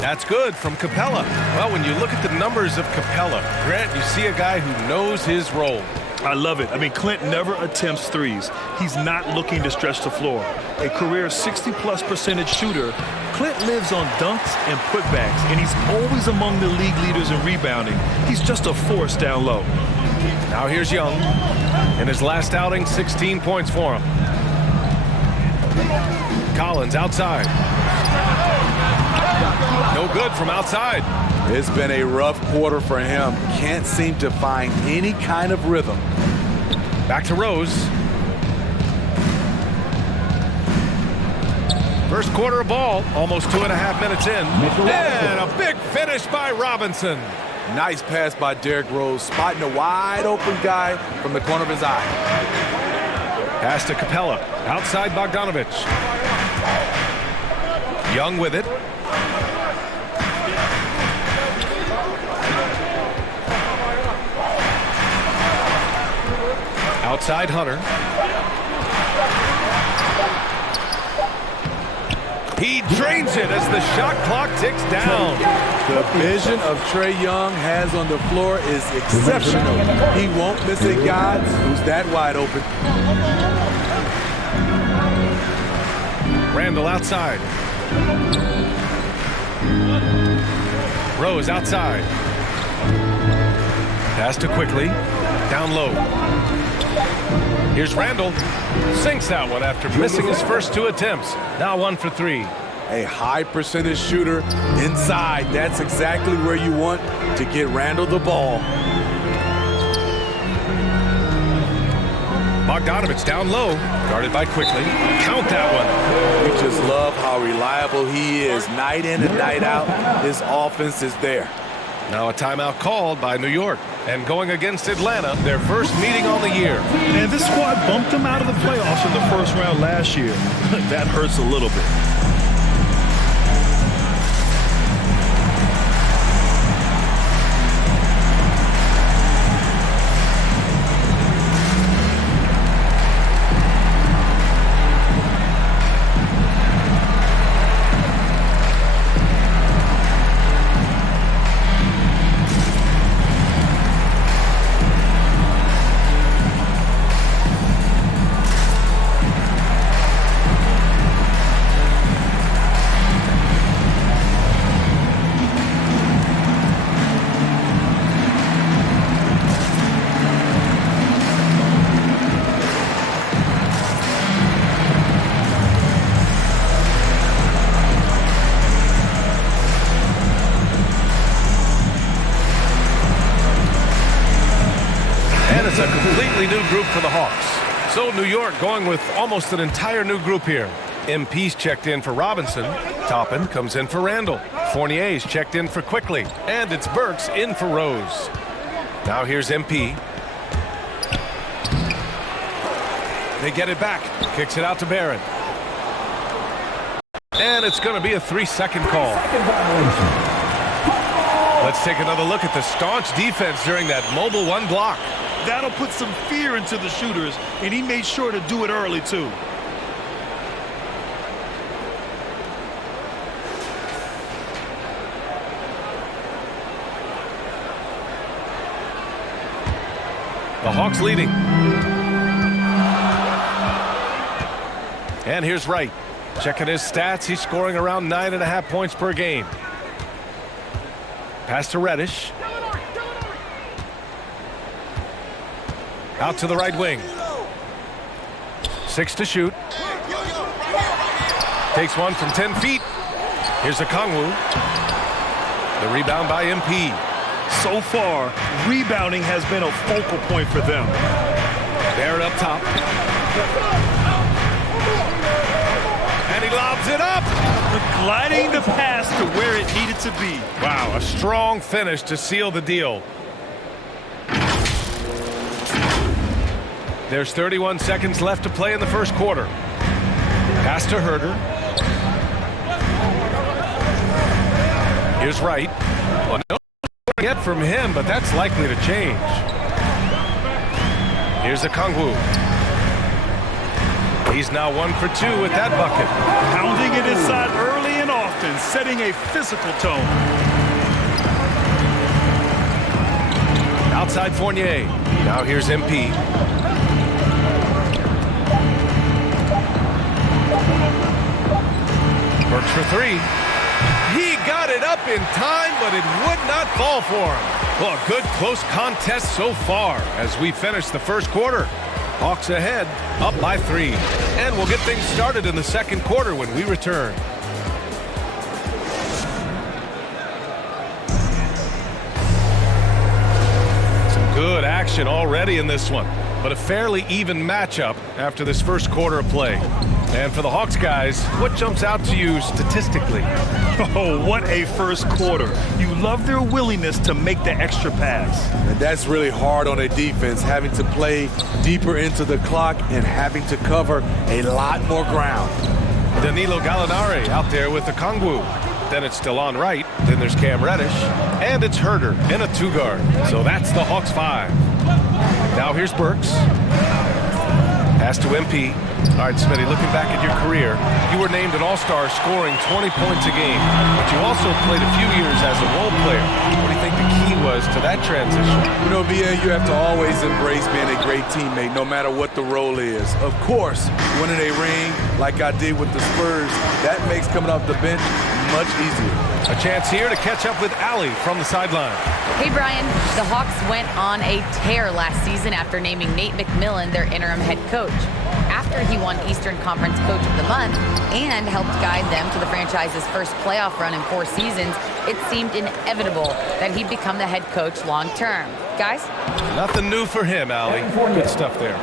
That's good from Capella. Well, when you look at the numbers of Capella, Grant, you see a guy who knows his role. I love it. I mean, Clint never attempts threes. He's not looking to stretch the floor. A career 60+% shooter, Clint lives on dunks and putbacks, and he's always among the league leaders in rebounding. He's just a force down low. Now here's Young. In his last outing, 16 points for him. Collins outside. No good from outside. It's been a rough quarter for him. Can't seem to find any kind of rhythm. Back to Rose. First quarter of ball, almost 2.5 minutes in. And a big finish by Robinson. Nice pass by Derrick Rose, spotting a wide open guy from the corner of his eye. Pass to Capella. Outside Bogdanovich. Young with it. Outside Hunter. He drains it as the shot clock ticks down. The vision of Trae Young has on the floor is exceptional. He won't miss a guy who's that wide open. Randall outside. Rose outside. Pass to Quickly. Down low. Here's Randall. Sinks that one after missing his first 2 attempts. Now 1 for 3. A high percentage shooter inside. That's exactly where you want to get Randall the ball. Bogdanovich down low. Guarded by Quickly. Count that one. We just love how reliable he is. Night in and night out, his offense is there. Now a timeout called by New York. And going against Atlanta, their first meeting on the year. And this squad bumped them out of the playoffs in the first round last year. That hurts a little bit. A completely new group for the Hawks. So New York going with almost an entire new group here. MP's checked in for Robinson. Toppin comes in for Randall. Fournier's checked in for Quickly. And it's Burks in for Rose. Now here's MP. They get it back. Kicks it out to Barron. And it's going to be a 3-second call. Let's take another look at the staunch defense during that mobile 1 block. That'll put some fear into the shooters, and he made sure to do it early, too. The Hawks leading. And here's Wright. Checking his stats, he's scoring around 9.5 points per game. Pass to Reddish. Out to the right wing. 6 to shoot. Takes one from 10 feet. Here's Okongwu. The rebound by MP. So far, rebounding has been a focal point for them. Barrett up top. And he lobs it up. Gliding the pass to where it needed to be. Wow, a strong finish to seal the deal. There's 31 seconds left to play in the first quarter. Pass to Herder. Here's Wright. Well, no get from him, but that's likely to change. Here's Okongwu. He's now 1 for 2 with that bucket. Pounding it inside early and often, setting a physical tone. Outside Fournier. Now here's MP. Burks for 3. He got it up in time, but it would not fall for him. Well, a good close contest so far as we finish the first quarter. Hawks ahead, up by 3. And we'll get things started in the second quarter when we return. Some good action already in this one, but a fairly even matchup after this first quarter of play. And for the Hawks guys, what jumps out to you statistically? Oh, what a first quarter. You love their willingness to make the extra pass. And that's really hard on a defense, having to play deeper into the clock and having to cover a lot more ground. Danilo Gallinari out there with the Okongwu. Then it's Delon Wright. Then there's Cam Reddish. And it's Herder in a 2-guard. So that's the Hawks 5. Now here's Burks. Pass to MP. All right, Smitty, looking back at your career, you were named an all-star scoring 20 points a game, but you also played a few years as a role player. What do you think the key was to that transition? You know, BA, you have to always embrace being a great teammate, no matter what the role is. Of course, winning a ring like I did with the Spurs, that makes coming off the bench much easier. A chance here to catch up with Allie from the sideline. Hey, Brian. The Hawks went on a tear last season after naming Nate McMillan their interim head coach. After he won Eastern Conference Coach of the Month and helped guide them to the franchise's first playoff run in 4 seasons, it seemed inevitable that he'd become the head coach long-term. Guys? Nothing new for him, Allie. Good stuff there.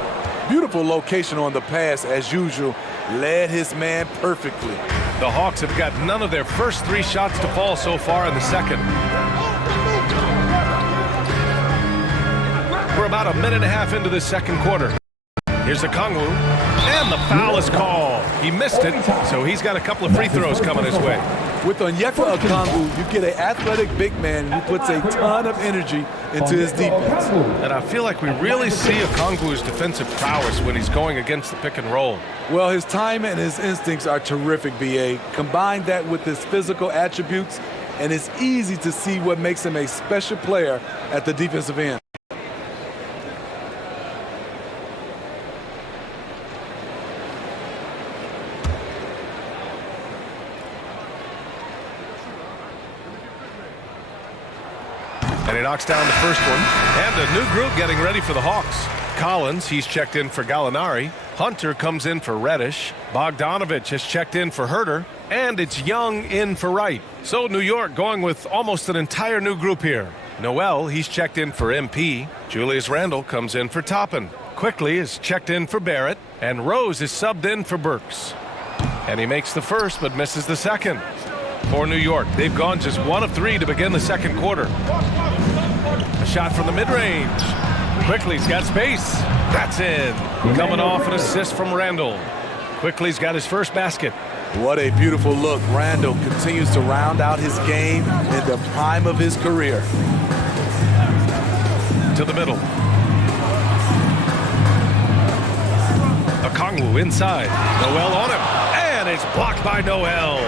Beautiful location on the pass, as usual. Led his man perfectly. The Hawks have got none of their first 3 shots to fall so far in the second. We're about a minute and a half into the second quarter. Here's Okongwu, and the foul is called. He missed it, so he's got a couple of free throws coming his way. With Onyeka Okongwu, you get an athletic big man who puts a ton of energy into his defense. And I feel like we really see Okongwu's defensive prowess when he's going against the pick and roll. Well, his timing and his instincts are terrific, BA. Combine that with his physical attributes, and it's easy to see what makes him a special player at the defensive end. And he knocks down the first one. And a new group getting ready for the Hawks. Collins, he's checked in for Gallinari. Hunter comes in for Reddish. Bogdanovich has checked in for Herder. And it's Young in for Wright. So New York going with almost an entire new group here. Noel, he's checked in for MP. Julius Randle comes in for Toppin. Quickly is checked in for Barrett. And Rose is subbed in for Burks. And he makes the first but misses the second. For New York, they've gone just 1 of 3 to begin the second quarter. A shot from the mid-range. Quickly's got space. That's in. Coming off an assist from Randle. Quickly's got his first basket. What a beautiful look. Randle continues to round out his game in the prime of his career. To the middle. Okongwu inside. Noel on him. And it's blocked by Noel.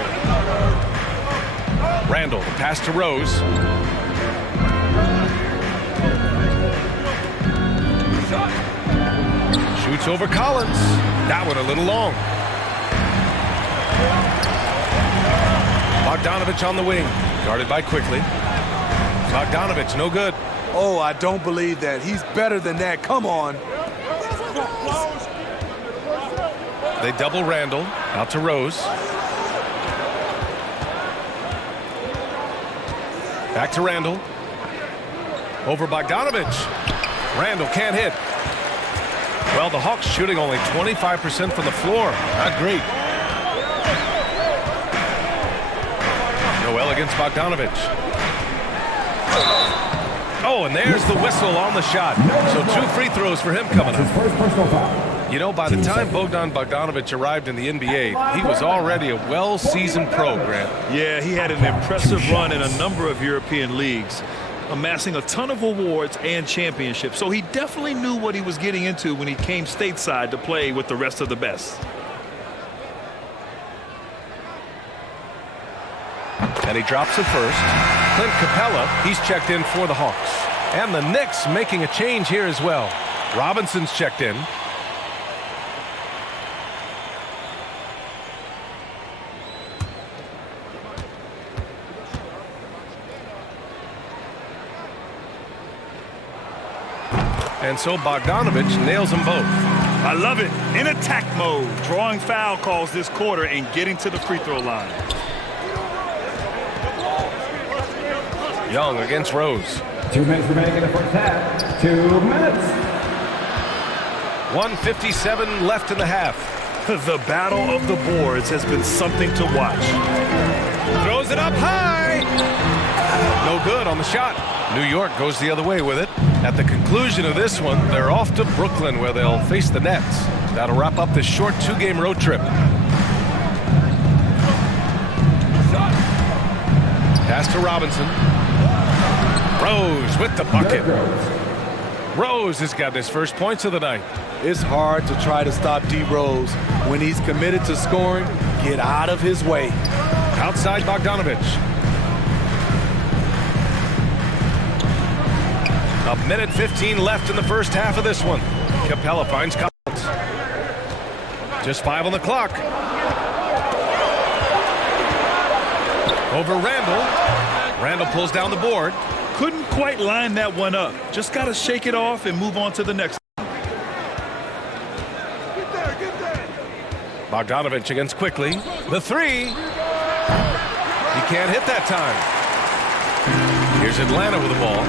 Randle, the pass to Rose. Shoots over Collins. That one a little long. Bogdanovich on the wing. Guarded by Quickly. Bogdanovich, no good. Oh, I don't believe that. He's better than that. Come on. They double Randall. Out to Rose. Back to Randall. Over Bogdanovich. Randall can't hit. Well, the Hawks shooting only 25% from the floor. Not great. Noel against Bogdanovich. Oh, and there's the whistle on the shot. So 2 free throws for him coming up. You know, by the time Bogdan Bogdanovich arrived in the NBA, he was already a well-seasoned pro, Grant. Yeah, he had an impressive run in a number of European leagues, amassing a ton of awards and championships. So he definitely knew what he was getting into when he came stateside to play with the rest of the best. And he drops it first. Clint Capella, he's checked in for the Hawks. And the Knicks making a change here as well. Robinson's checked in. And so Bogdanovich nails them both. I love it. In attack mode, drawing foul calls this quarter and getting to the free throw line. Young against Rose. 2 minutes remaining in the first half. 2 minutes. 1:57 left in the half. The battle of the boards has been something to watch. Throws it up high. No good on the shot. New York goes the other way with it. At the conclusion of this one, they're off to Brooklyn where they'll face the Nets. That'll wrap up this short 2-game road trip. Pass to Robinson. Rose with the bucket. Rose has got his first points of the night. It's hard to try to stop D. Rose. When he's committed to scoring, get out of his way. Outside Bogdanovich. A minute 15 left in the first half of this one. Capella finds Collins. Just 5 on the clock. Over Randall. Randall pulls down the board. Couldn't quite line that one up. Just got to shake it off and move on to the next. Bogdanovich against Quickly. The 3. He can't hit that time. Here's Atlanta with the ball.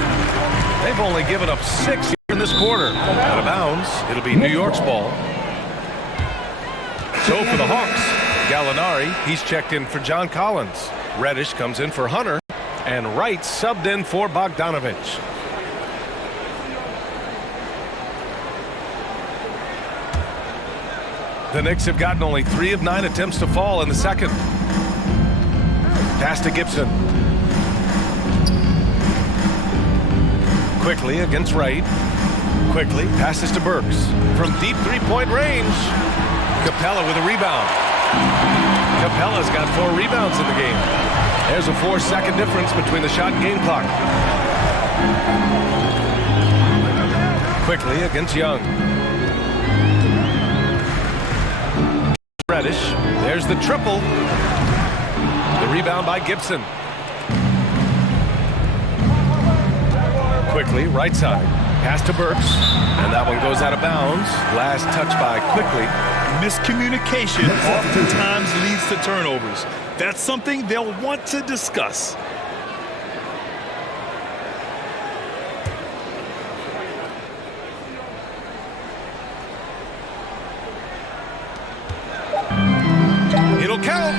They've only given up 6 here in this quarter. Out of bounds. It'll be New York's ball. So for the Hawks, Gallinari, he's checked in for John Collins. Reddish comes in for Hunter. And Wright subbed in for Bogdanovich. The Knicks have gotten only 3 of 9 attempts to fall in the second. Pass to Gibson. Quickly against Wright. Quickly passes to Burks. From deep 3-point range. Capella with a rebound. Capella's got 4 rebounds in the game. There's a 4-second difference between the shot and game clock. Quickly against Young. Reddish. There's the triple. The rebound by Gibson. Quickly, right side. Pass to Burks. And that one goes out of bounds. Last touch by Quickly. Miscommunication oftentimes leads to turnovers. That's something they'll want to discuss. It'll count.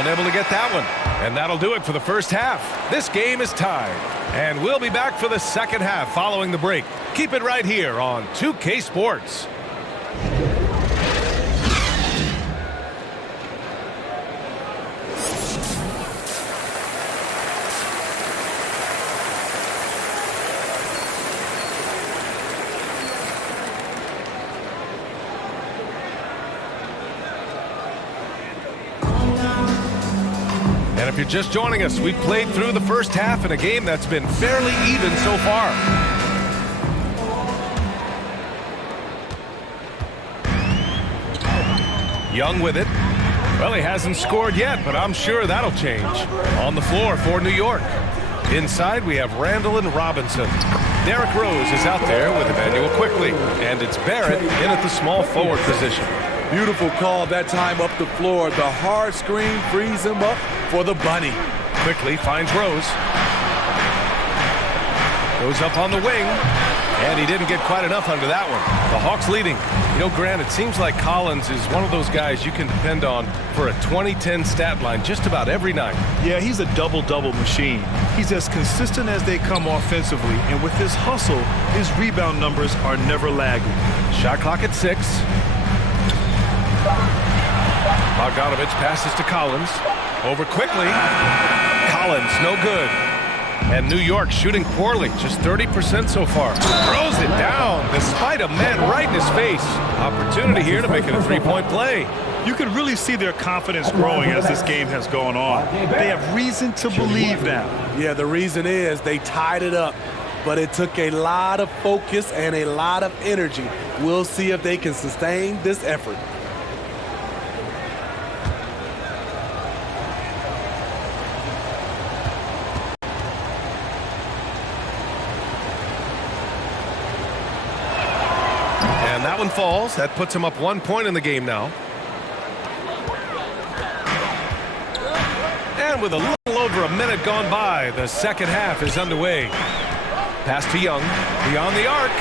Unable to get that one. And that'll do it for the first half. This game is tied. And we'll be back for the second half following the break. Keep it right here on 2K Sports. And if you're just joining us, we played through the first half in a game that's been fairly even so far. Young with it. Well, he hasn't scored yet, but I'm sure that'll change. On the floor for New York. Inside, we have Randall and Robinson. Derrick Rose is out there with Emmanuel quickly, and it's Barrett in at the small forward position. Beautiful call that time up the floor. The hard screen frees him up for the bunny. Quickly finds Rose. Goes up on the wing, and he didn't get quite enough under that one. The Hawks leading. You know, Grant, it seems like Collins is one of those guys you can depend on for a 20-10 stat line just about every night. Yeah, he's a double-double machine. He's as consistent as they come offensively, and with his hustle, his rebound numbers are never lagging. Shot clock at 6. Bogdanovich passes to Collins. Over quickly. Collins, no good. And New York shooting poorly, just 30% so far. Throws it down despite a man right in his face. Opportunity here to make it a three-point play. You can really see their confidence growing as this game has gone on. They have reason to believe now. Yeah, the reason is they tied it up, but it took a lot of focus and a lot of energy. We'll see if they can sustain this effort. That one falls. That puts him up 1 point in the game now. And with a little over a minute gone by, the second half is underway. Pass to Young. Beyond the arc.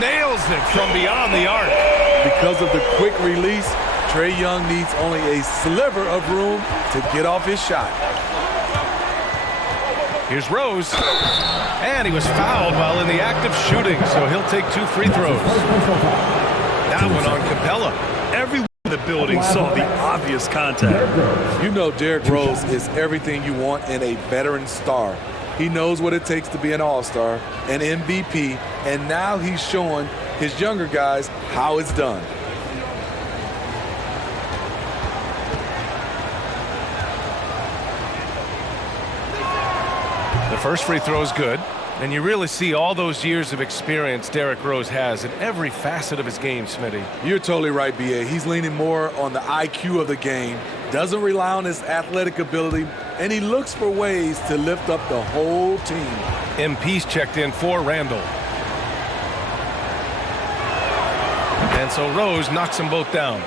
Nails it from beyond the arc. Because of the quick release, Trae Young needs only a sliver of room to get off his shot. Here's Rose. And he was fouled while in the act of shooting, so he'll take 2 free throws. That one on Capella. Everyone in the building saw the obvious contact. You know Derrick Rose is everything you want in a veteran star. He knows what it takes to be an all-star, an MVP, and now he's showing his younger guys how it's done. The first free throw is good, and you really see all those years of experience Derrick Rose has in every facet of his game, Smitty. You're totally right, B.A. He's leaning more on the IQ of the game, doesn't rely on his athletic ability, and he looks for ways to lift up the whole team. MP's checked in for Randall. And so Rose knocks them both down.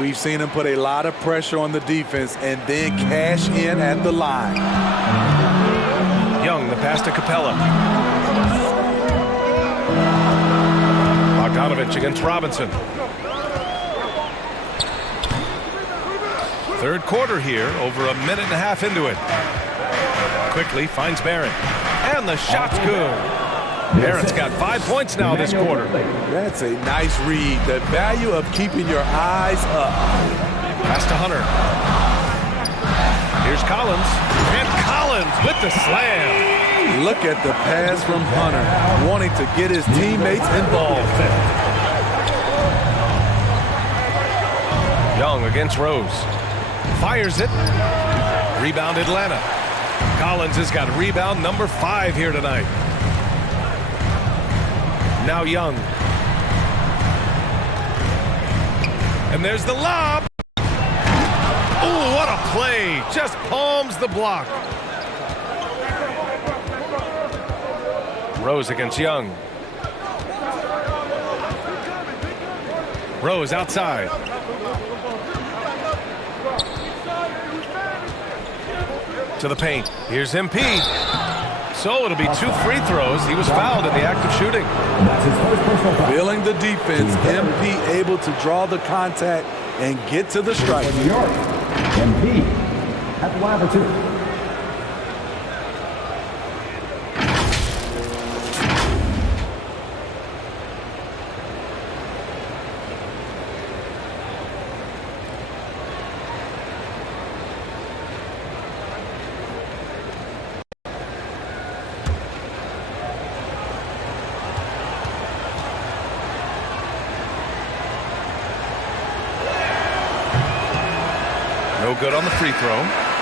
We've seen him put a lot of pressure on the defense and then cash in at the line. Young, the pass to Capella. Bogdanovich against Robinson. Third quarter here, over a minute and a half into it. Quickly finds Barrett. And the shot's good. Barrett's got 5 points now this quarter. That's a nice read. The value of keeping your eyes up. Pass to Hunter. Here's Collins. And Collins with the slam. Look at the pass from Hunter, wanting to get his teammates involved. Young against Rose. Fires it. Rebound Atlanta. Collins has got rebound number 5 here tonight. Now Young. And there's the lob. Oh, what a play. Just palms the block. Rose against Young. Rose outside. To the paint. Here's MP. So it'll be 2 free throws. He was fouled in the act of shooting. Feeling the defense, MP able to draw the contact and get to the strike. MP at the line for 2. No good on the free throw.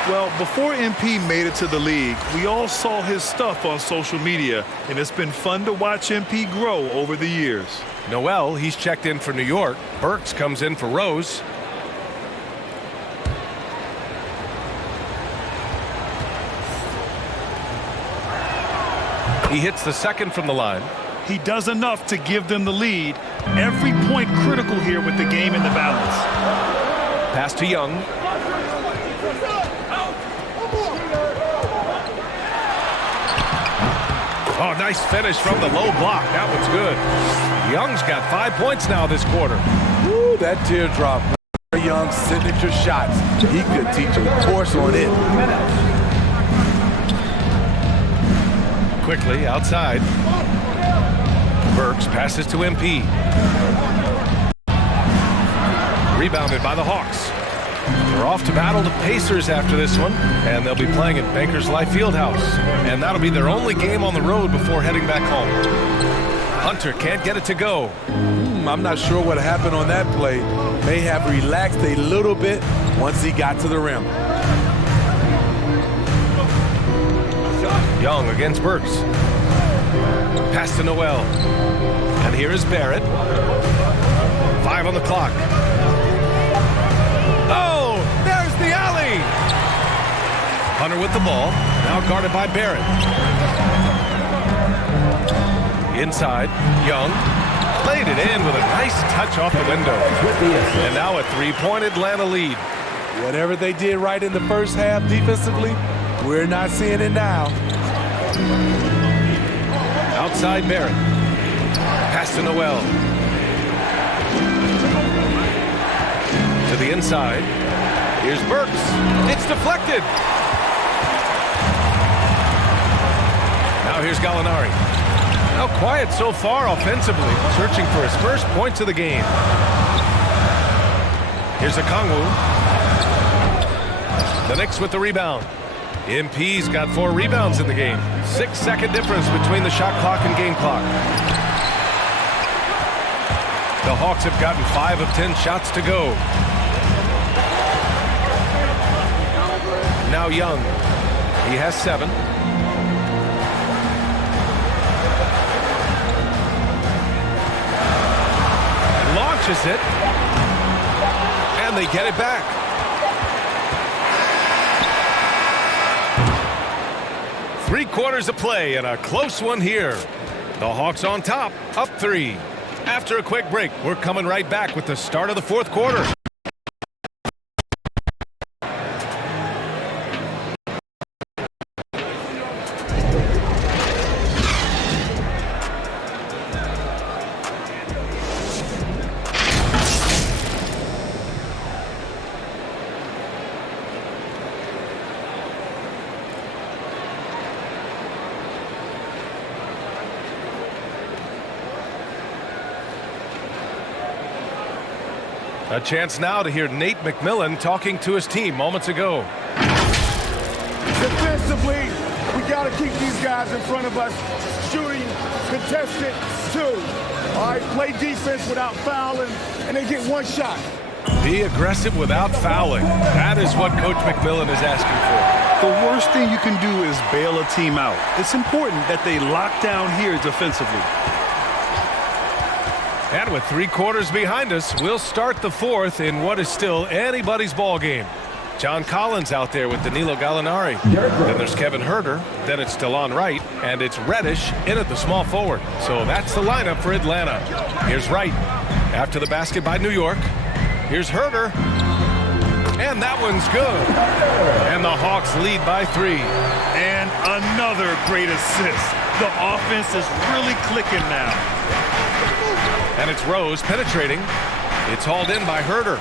Well, before MP made it to the league, we all saw his stuff on social media, and it's been fun to watch MP grow over the years. Noel, he's checked in for New York. Burks comes in for Rose. He hits the second from the line. He does enough to give them the lead. Every point critical here with the game in the balance. Pass to Young. Oh, nice finish from the low block. That one's good. Young's got 5 points now this quarter. Woo, that teardrop. Young's signature shots. He could teach a course on it. Quickly outside. Burks passes to MP. Rebounded by the Hawks. They're off to battle the Pacers after this one, and they'll be playing at Bankers Life Fieldhouse. And that'll be their only game on the road before heading back home. Hunter can't get it to go. I'm not sure what happened on that play. May have relaxed a little bit once he got to the rim. Young against Burks. Pass to Noel. And here is Barrett. 5 on the clock. Oh, there's the alley. Hunter with the ball. Now guarded by Barrett. Inside, Young. Laid it in with a nice touch off the window. And now a 3-point Atlanta lead. Whatever they did right in the first half defensively, we're not seeing it now. Outside Barrett. Pass to Noel. To the inside. Here's Burks. It's deflected. Now here's Gallinari. Now quiet so far offensively, searching for his first points of the game. Here's Okongwu. The Knicks with the rebound. MP's got 4 rebounds in the game. 6-second difference between the shot clock and game clock. The Hawks have gotten 5 of 10 shots to go. Now Young. He has 7. Launches it. And they get it back. Three-quarters of play and a close one here. The Hawks on top, up 3. After a quick break, we're coming right back with the start of the fourth quarter. A chance now to hear Nate McMillan talking to his team moments ago. Defensively, we got to keep these guys in front of us. Shooting, contested, 2. All right, play defense without fouling, and they get 1 shot. Be aggressive without fouling. That is what Coach McMillan is asking for. The worst thing you can do is bail a team out. It's important that they lock down here defensively. And with 3 quarters behind us, we'll start the fourth in what is still anybody's ball game. John Collins out there with Danilo Gallinari. Then there's Kevin Huerter. Then it's DeLon Wright. And it's Reddish in at the small forward. So that's the lineup for Atlanta. Here's Wright. After the basket by New York. Here's Huerter. And that one's good. And the Hawks lead by 3. And another great assist. The offense is really clicking now. And it's Rose penetrating. It's hauled in by Huerter.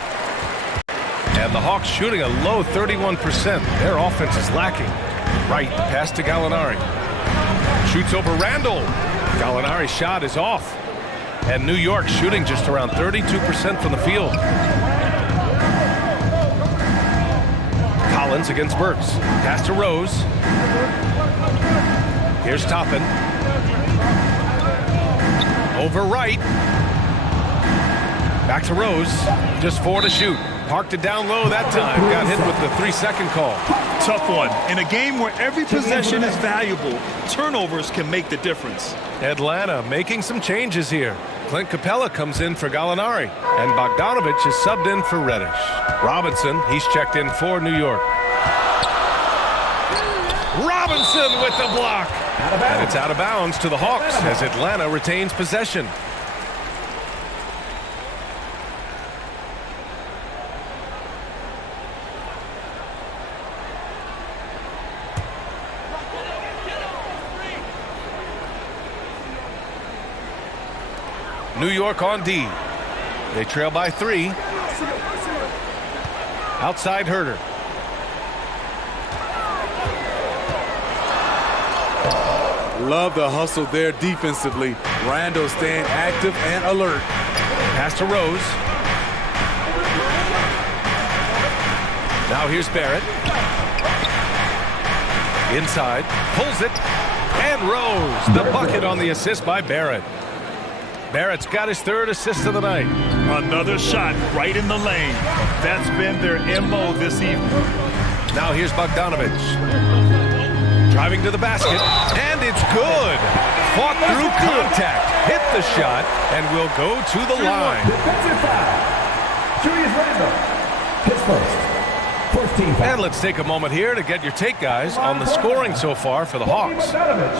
And the Hawks shooting a low 31%. Their offense is lacking. Right, pass to Gallinari. Shoots over Randall. Gallinari's shot is off. And New York shooting just around 32% from the field. Collins against Burks. Pass to Rose. Here's Toppin. Over Wright. Back to Rose. Just 4 to shoot. Parked it down low that time. Got hit with the 3-second call. Tough one. In a game where every possession is valuable, turnovers can make the difference. Atlanta making some changes here. Clint Capella comes in for Gallinari. And Bogdanovich is subbed in for Reddish. Robinson, he's checked in for New York. Robinson with the block. And it's out of bounds to the Hawks as Atlanta retains possession. New York on D. They trail by 3. Outside Herter. Love the hustle there defensively. Randle staying active and alert. Pass to Rose. Now here's Barrett. Inside. Pulls it. And Rose. The bucket on the assist by Barrett. Barrett's got his 3rd assist of the night. Another shot right in the lane. That's been their MO this evening. Now here's Bogdanovich. Driving to the basket. And it's good. Fought through contact. Hit the shot. And will go to the line. Defensive foul. Julius Randle. His first. And let's take a moment here to get your take, guys, on the scoring so far for the Hawks.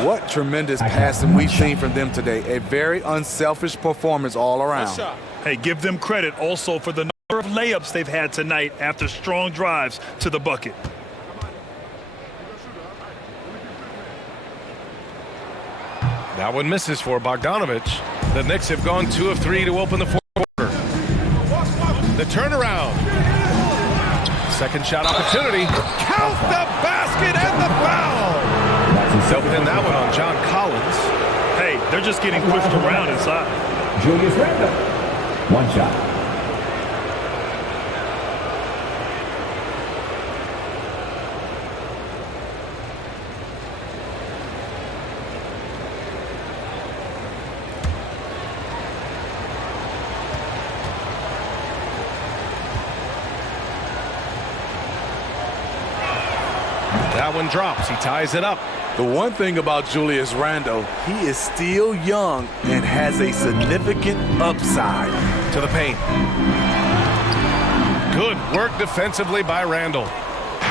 What tremendous passing we've seen from them today. A very unselfish performance all around. Hey, give them credit also for the number of layups they've had tonight after strong drives to the bucket. That one misses for Bogdanovich. The Knicks have gone 2 of 3 to open the fourth quarter. The turnaround. Second shot opportunity. Count the basket and the foul. Dumped in that one on John Collins. Hey, they're just getting pushed around inside. Julius Randle. 1 shot. That one drops. He ties it up. The one thing about Julius Randle, he is still young and has a significant upside. To the paint. Good work defensively by Randle.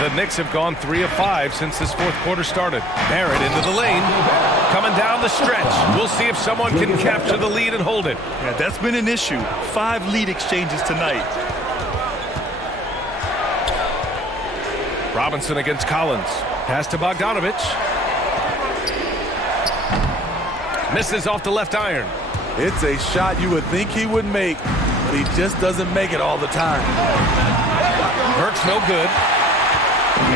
The Knicks have gone 3 of 5 since this fourth quarter started. Barrett into the lane. Coming down the stretch. We'll see if someone can capture the lead and hold it. Yeah, that's been an issue. 5 lead exchanges tonight. Robinson against Collins. Pass to Bogdanovich. Misses off the left iron. It's a shot you would think he would make, but he just doesn't make it all the time. Burke's no good.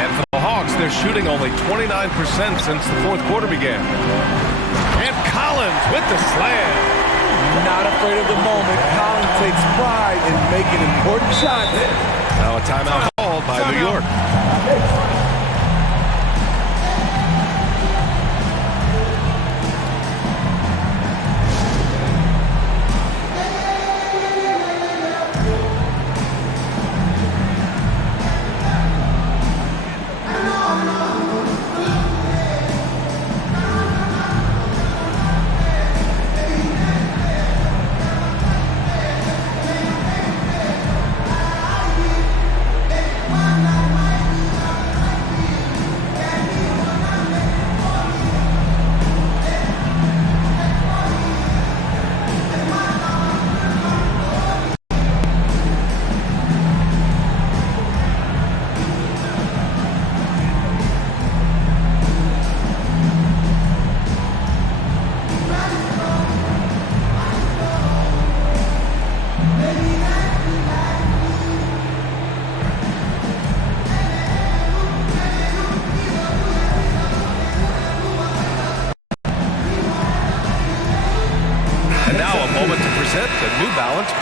And for the Hawks, they're shooting only 29% since the fourth quarter began. And Collins with the slam. Not afraid of the moment. Collins takes pride in making important shots. Now a timeout called by New York.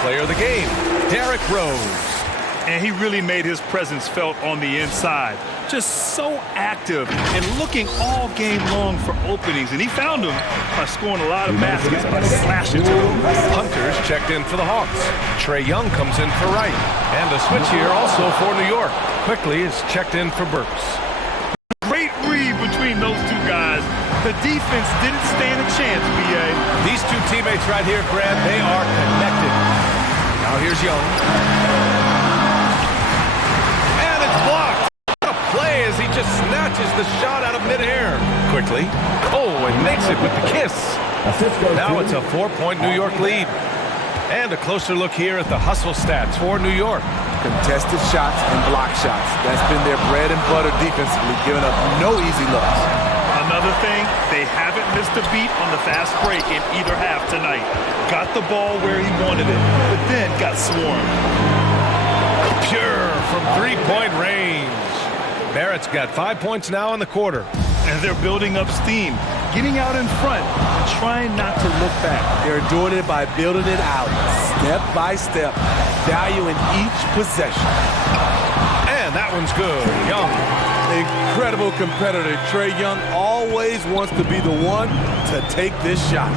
Player of the game, Derrick Rose. And he really made his presence felt on the inside. Just so active and looking all game long for openings. And he found them by scoring a lot of baskets by slashing to them. Hunters checked in for the Hawks. Trae Young comes in for Wright. And a switch here also for New York. Quickly is checked in for Burks. Great read between those two guys. The defense didn't stand a chance, B.A. These two teammates right here, Grant, they are connected. Now here's Young. And it's blocked. What a play as he just snatches the shot out of midair. quickly. Oh, and makes it with the kiss. Now it's a 4-point New York lead. And a closer look here at the hustle stats for New York. Contested shots and block shots. That's been their bread and butter defensively, giving up no easy looks. Another thing, they haven't missed a beat on the fast break in either half tonight. Got the ball where he wanted it, but then got swarmed. Pure from 3-point range. Barrett's got 5 points now in the quarter. And they're building up steam, getting out in front and trying not to look back. They're doing it by building it out, step by step, valuing each possession. And that one's good. Young. Incredible competitor. Trae Young always wants to be the one to take this shot.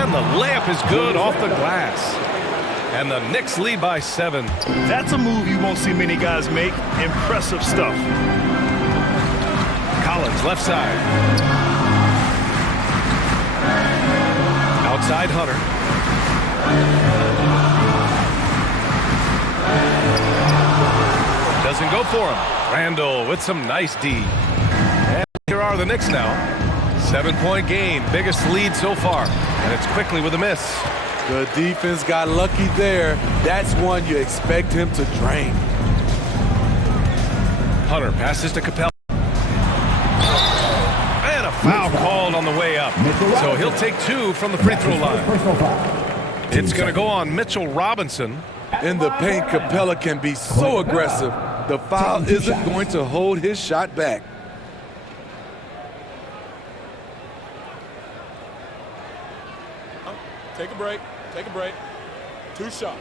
And the layup is good off the glass. And the Knicks lead by 7. That's a move you won't see many guys make. Impressive stuff. Collins left side. Outside Hunter. Doesn't go for him. Randall with some nice D. And here are the Knicks now. 7-point game. Biggest lead so far. And it's quickly with a miss. The defense got lucky there. That's one you expect him to drain. Hunter passes to Capella. And a foul called on the way up. So he'll take 2 from the free throw line. It's going to go on Mitchell Robinson. In the paint, Capella can be so aggressive. The foul isn't going to hold his shot back. Take a break. Take a break. 2 shots.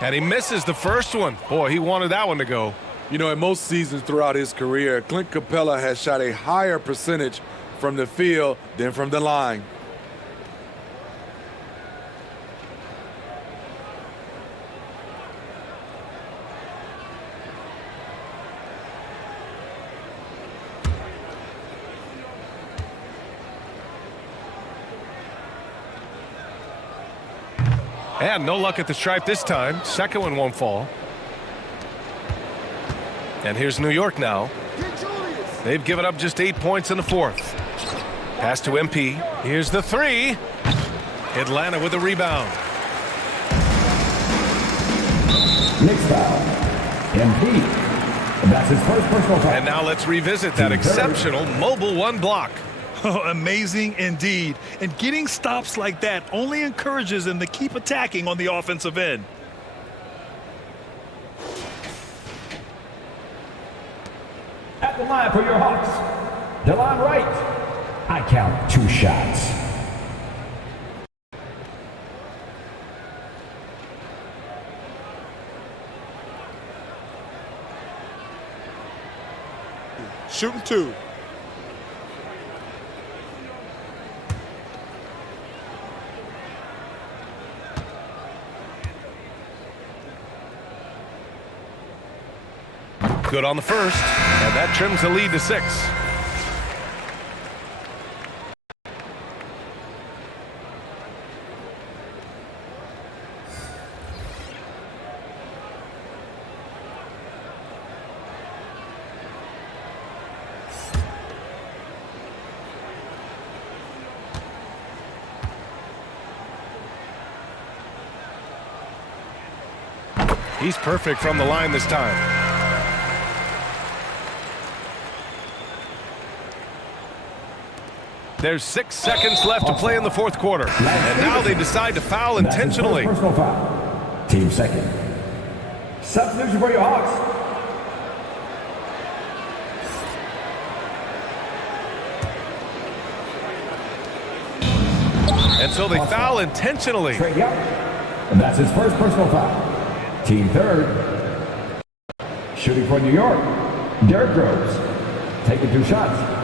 And he misses the first one. Boy, he wanted that one to go. You know, in most seasons throughout his career, Clint Capella has shot a higher percentage from the field than from the line. And no luck at the stripe this time. Second one won't fall. And here's New York now. They've given up just 8 points in the fourth. Pass to MP. Here's the 3. Atlanta with a rebound. Next foul, MP. That's his first personal foul. And now let's revisit that exceptional mobile 1 block. Oh, amazing indeed. And getting stops like that only encourages them to keep attacking on the offensive end. At the line for your Hawks, DeLon Wright. I count 2 shots. Shooting 2. Good on the first, and that trims the lead to 6. He's perfect from the line this time. There's 6 seconds left to play in the fourth quarter. And now they decide to foul intentionally. Personal foul. Team second. Substitution for your Hawks. And so they foul intentionally. Trae Young. That's his first personal foul. Team third. Shooting for New York. Derrick Rose. Taking 2 shots.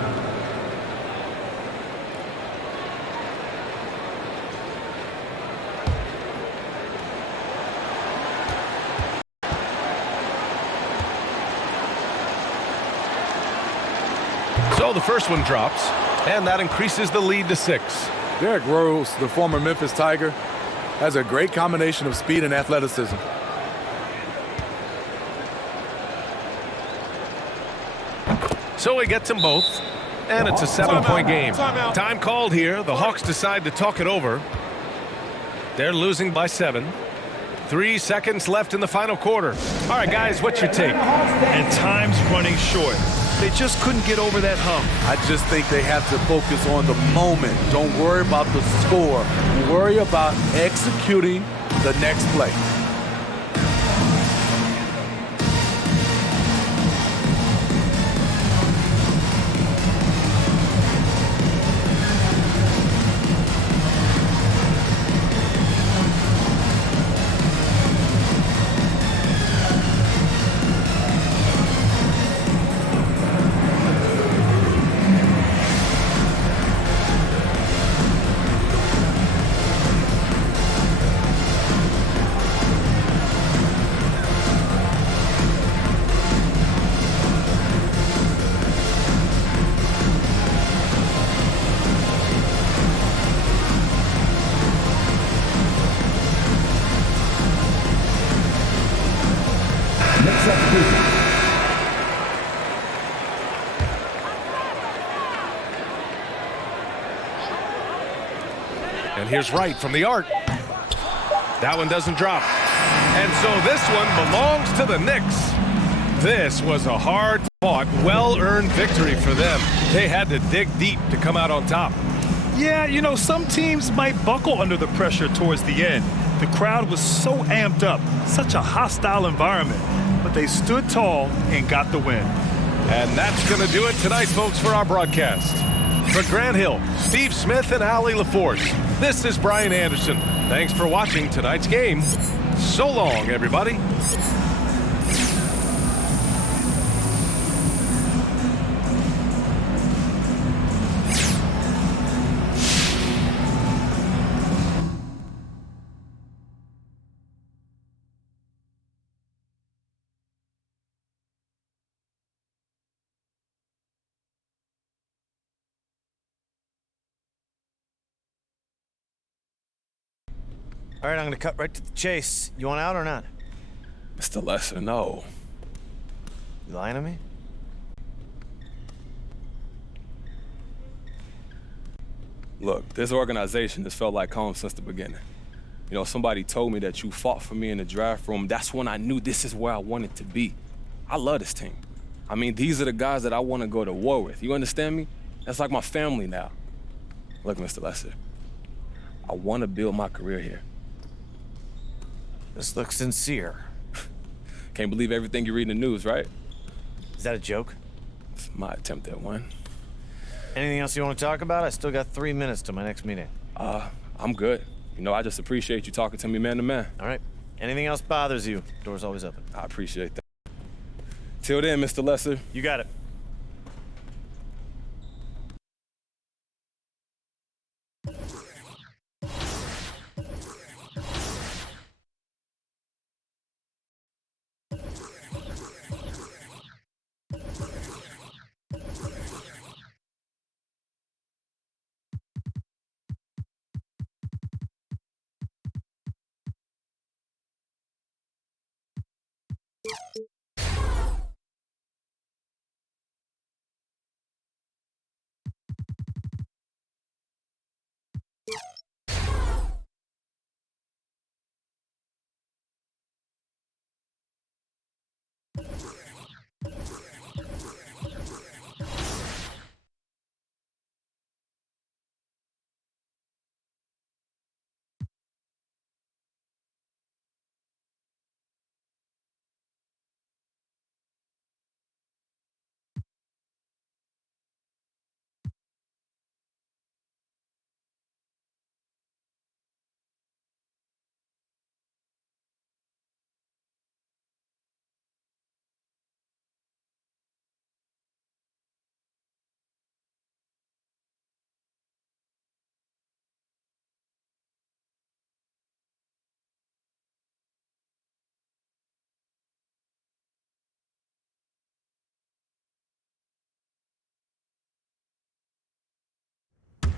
So the first one drops, and that increases the lead to 6. Derrick Rose, the former Memphis Tiger, has a great combination of speed and athleticism. So he gets them both, and it's a 7-point game. Time called here. The Hawks decide to talk it over. They're losing by 7. 3 seconds left in the final quarter. All right, guys, what's your take? And time's running short. They just couldn't get over that hump. I just think they have to focus on the moment. Don't worry about the score. Worry about executing the next play. MILJAC Dvije. And here's Wright from the arc. That one doesn't drop. And so this one belongs to the Knicks. This was a hard-fought, well-earned victory for them. They had to dig deep to come out on top. Yeah, you know, some teams might buckle under the pressure towards the end. The crowd was so amped up, such a hostile environment. But they stood tall and got the win. And that's going to do it tonight, folks, for our broadcast. For Grant Hill, Steve Smith, and Allie LaForce, this is Brian Anderson. Thanks for watching tonight's game. So long, everybody. All right, I'm going to cut right to the chase. You want out or not? Mr. Lesser, no. You lying to me? Look, this organization has felt like home since the beginning. You know, somebody told me that you fought for me in the draft room. That's when I knew this is where I wanted to be. I love this team. I mean, these are the guys that I want to go to war with. You understand me? That's like my family now. Look, Mr. Lesser, I want to build my career here. This looks sincere. Can't believe everything you read in the news, right? Is that a joke? It's my attempt at one. Anything else you want to talk about? I still got 3 minutes to my next meeting. I'm good. You know, I just appreciate you talking to me man to man. All right. Anything else bothers you, door's always open. I appreciate that. Till then, Mr. Lesser. You got it.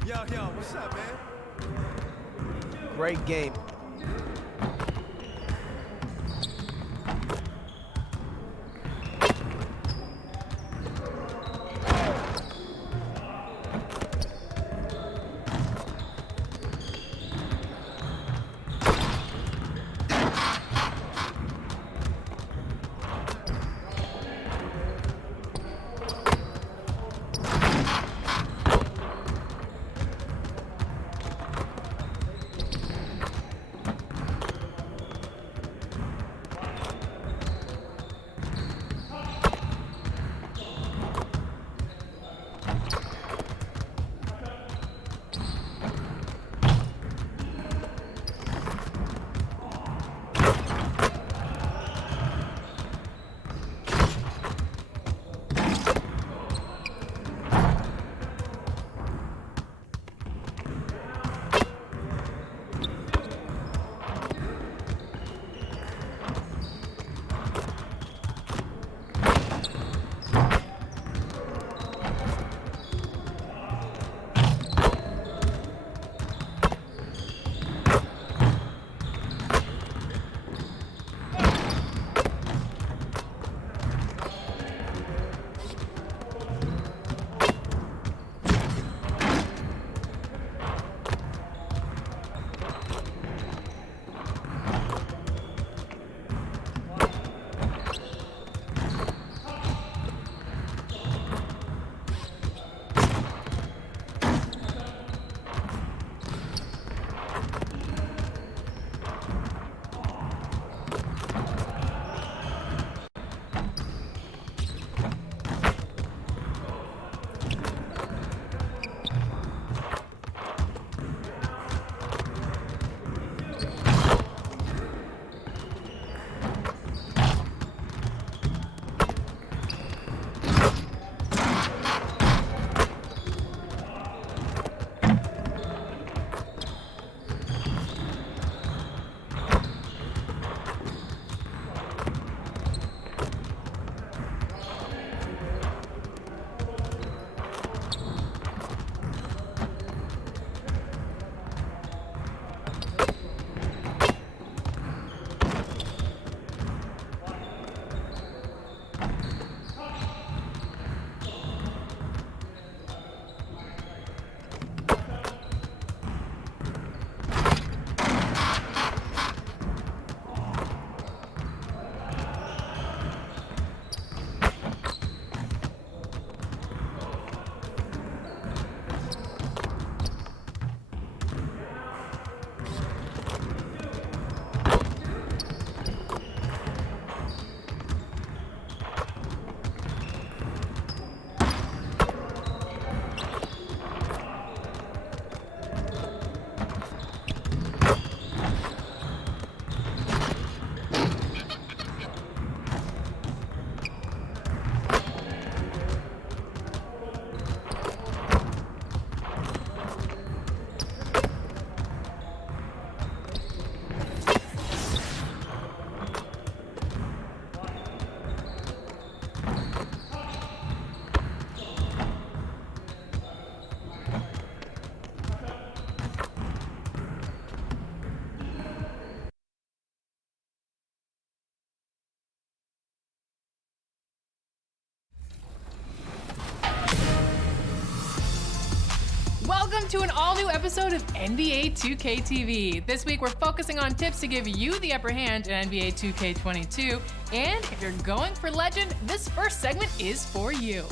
Yo, what's up, man? Great game. Welcome to an all-new episode of NBA 2K TV. This week we're focusing on tips to give you the upper hand in NBA 2K22. And if you're going for Legend, this first segment is for you.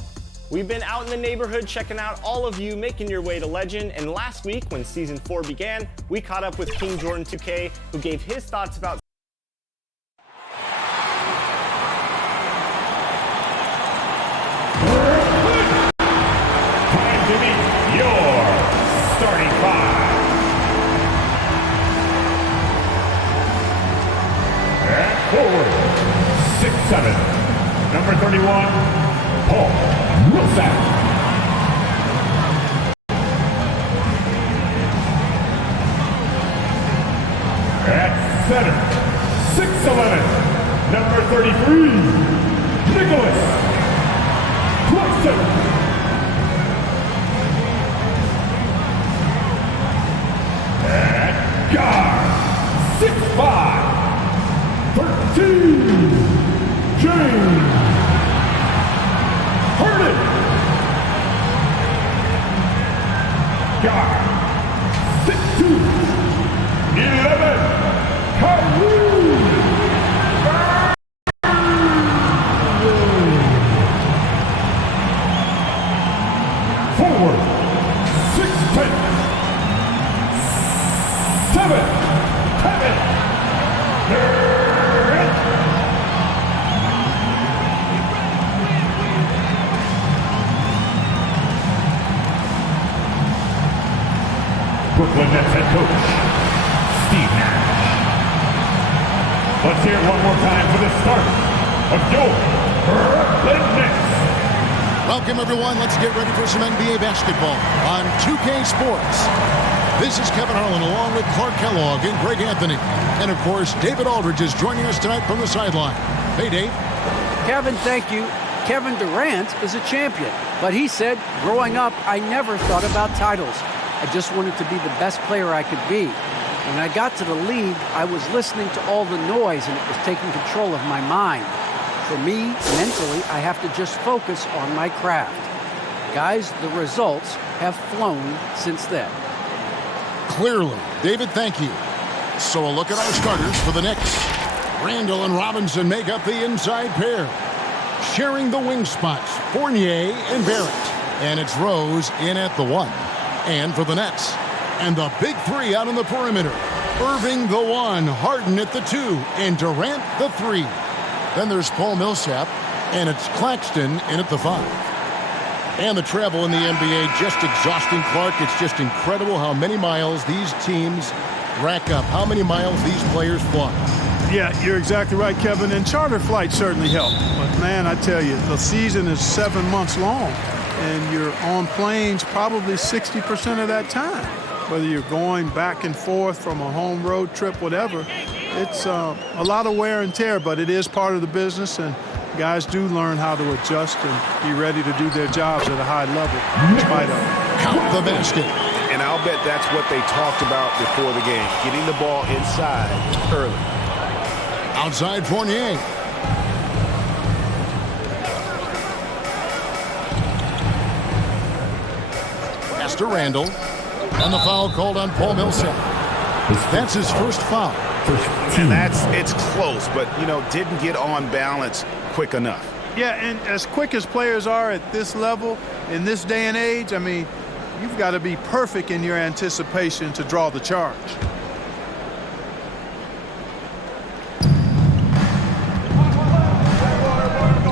We've been out in the neighborhood checking out all of you making your way to Legend, and last week when Season 4 began, we caught up with King Jordan 2K, who gave his thoughts about Time to meet your starting five. At forward, 6'7", number 31, Paul Millsap. At center, 6'11", number 33, Nicholas Claxton. Brooklyn Nets head coach, Steve Nash. Let's hear it one more time for the start of your Brooklyn Nets. Welcome, everyone. Let's get ready for some NBA basketball on 2K Sports. This is Kevin Harlan along with Clark Kellogg and Greg Anthony. And, of course, David Aldridge is joining us tonight from the sideline. Hey, Dave. Kevin, thank you. Kevin Durant is a champion, but he said, growing up, I never thought about titles. I just wanted to be the best player I could be. When I got to the league, I was listening to all the noise, and it was taking control of my mind. For me, mentally, I have to just focus on my craft. Guys, the results have flown since then. Clearly. David, thank you. So a look at our starters for the Knicks. Randall and Robinson make up the inside pair. Sharing the wing spots, Fournier and Barrett. And it's Rose in at the 1. And for the Nets. And the big 3 out on the perimeter. Irving the 1, Harden at the 2, and Durant the 3. Then there's Paul Millsap, and it's Claxton in at the 5. And the travel in the NBA, just exhausting, Clark. It's just incredible how many miles these teams rack up, how many miles these players fly. Yeah, you're exactly right, Kevin. And charter flights certainly help. But, man, I tell you, the season is 7 months long, and you're on planes probably 60% of that time. Whether you're going back and forth from a home road trip, whatever, it's a lot of wear and tear, but it is part of the business, and guys do learn how to adjust and be ready to do their jobs at a high level in spite of it. Count the basket. And I'll bet that's what they talked about before the game, getting the ball inside early. Outside Fournier. Pass to Randall. And the foul called on Paul Millsap. That's his first foul. And it's close, but, didn't get on balance quick enough. Yeah, and as quick as players are at this level, in this day and age, I mean, you've got to be perfect in your anticipation to draw the charge.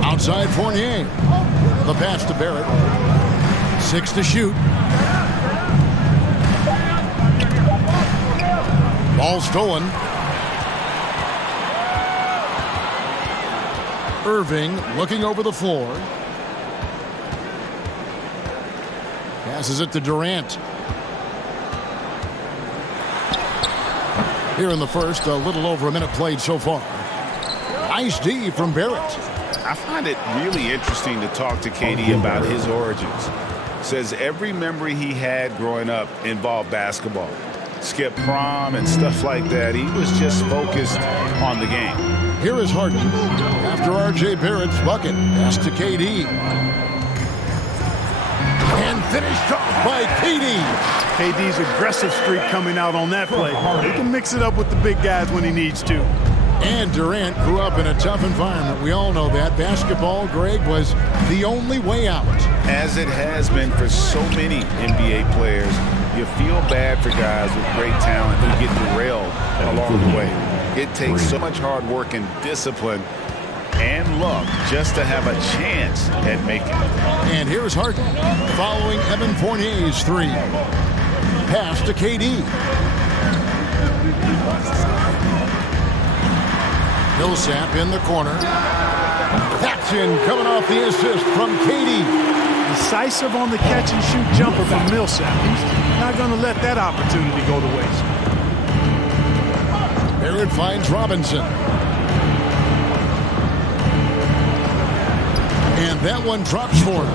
Outside Fournier. The pass to Barrett. 6 to shoot. Ball stolen. Irving looking over the floor. Passes it to Durant. Here in the first, a little over a minute played so far. Nice D from Barrett. I find it really interesting to talk to KD about his origins. Says every memory he had growing up involved basketball. Skip prom and stuff like that. He was just focused on the game. Here is Harden after R.J. Barrett's bucket. Pass to KD. And finished off by KD. KD's aggressive streak coming out on that play. He can mix it up with the big guys when he needs to. And Durant grew up in a tough environment. We all know that. Basketball, Greg, was the only way out. As it has been for so many NBA players, you feel bad for guys with great talent who get derailed along the way. It takes so much hard work and discipline and luck just to have a chance at making it. And here's Harden following Evan Fournier's 3. Pass to KD. Millsap in the corner. That's in, coming off the assist from KD. Decisive on the catch-and-shoot jumper from Millsap. He's not going to let that opportunity go to waste. Barrett finds Robinson. And that one drops for him.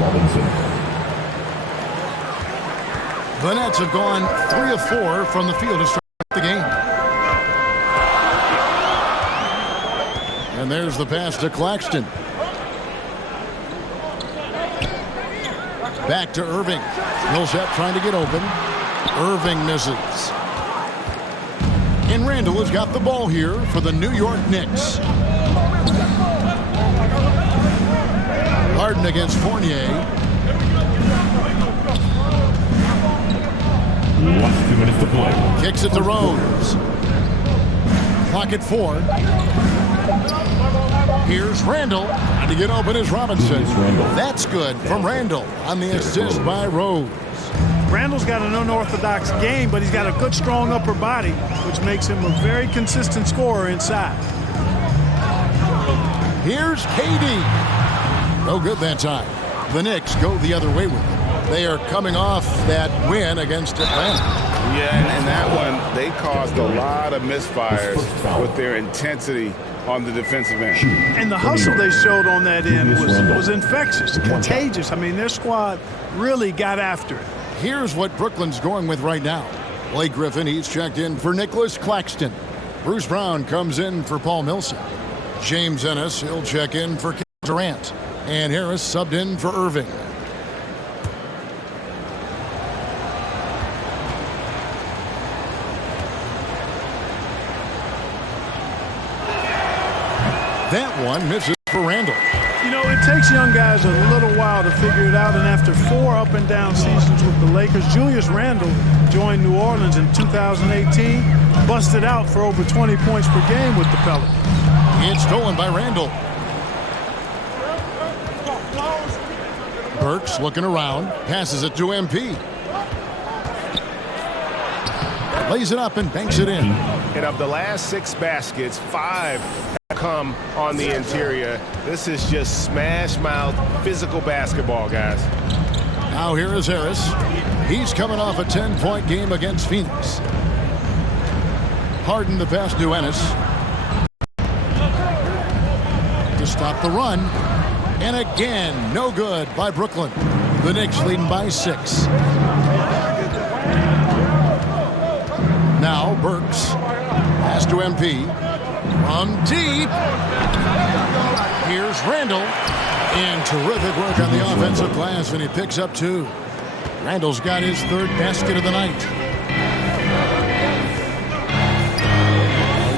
The Nets have gone 3 of 4 from the field to start the game. And there's the pass to Claxton. Back to Irving. Millsap trying to get open. Irving misses. And Randall has got the ball here for the New York Knicks. Harden against Fournier. Last 2 minutes to play. Kicks it to Rose. Clock at 4. Here's Randall. And to get open is Robinson. That's good from Randall on the assist by Rose. Randall's got an unorthodox game, but he's got a good, strong upper body, which makes him a very consistent scorer inside. Here's KD. No good that time. The Knicks go the other way with it. They are coming off that win against Atlanta. Yeah, and that one, they caused a lot of misfires with their intensity on the defensive end. And the hustle they showed on that end was infectious, contagious. I mean, their squad really got after it. Here's what Brooklyn's going with right now. Blake Griffin, he's checked in for Nicholas Claxton. Bruce Brown comes in for Paul Millsap. James Ennis, he'll check in for Kevin Durant. And Harris subbed in for Irving. That one misses for Randall. You know, it takes young guys a little while to figure it out, and after 4 up-and-down seasons with the Lakers, Julius Randle joined New Orleans in 2018, busted out for over 20 points per game with the Pelicans. It's stolen by Randall. Burks looking around, passes it to MP. Lays it up and banks it in. And of the last 6 baskets, 5 have come on the interior. This is just smash mouth physical basketball, guys. Now here is Harris. He's coming off a 10-point game against Phoenix. Harden the pass to Ennis. To stop the run. And again, no good by Brooklyn. The Knicks leading by 6. Now Burks. Pass to MP. From deep. Here's Randall. And terrific work on the offensive glass, and he picks up 2. Randall's got his 3rd basket of the night.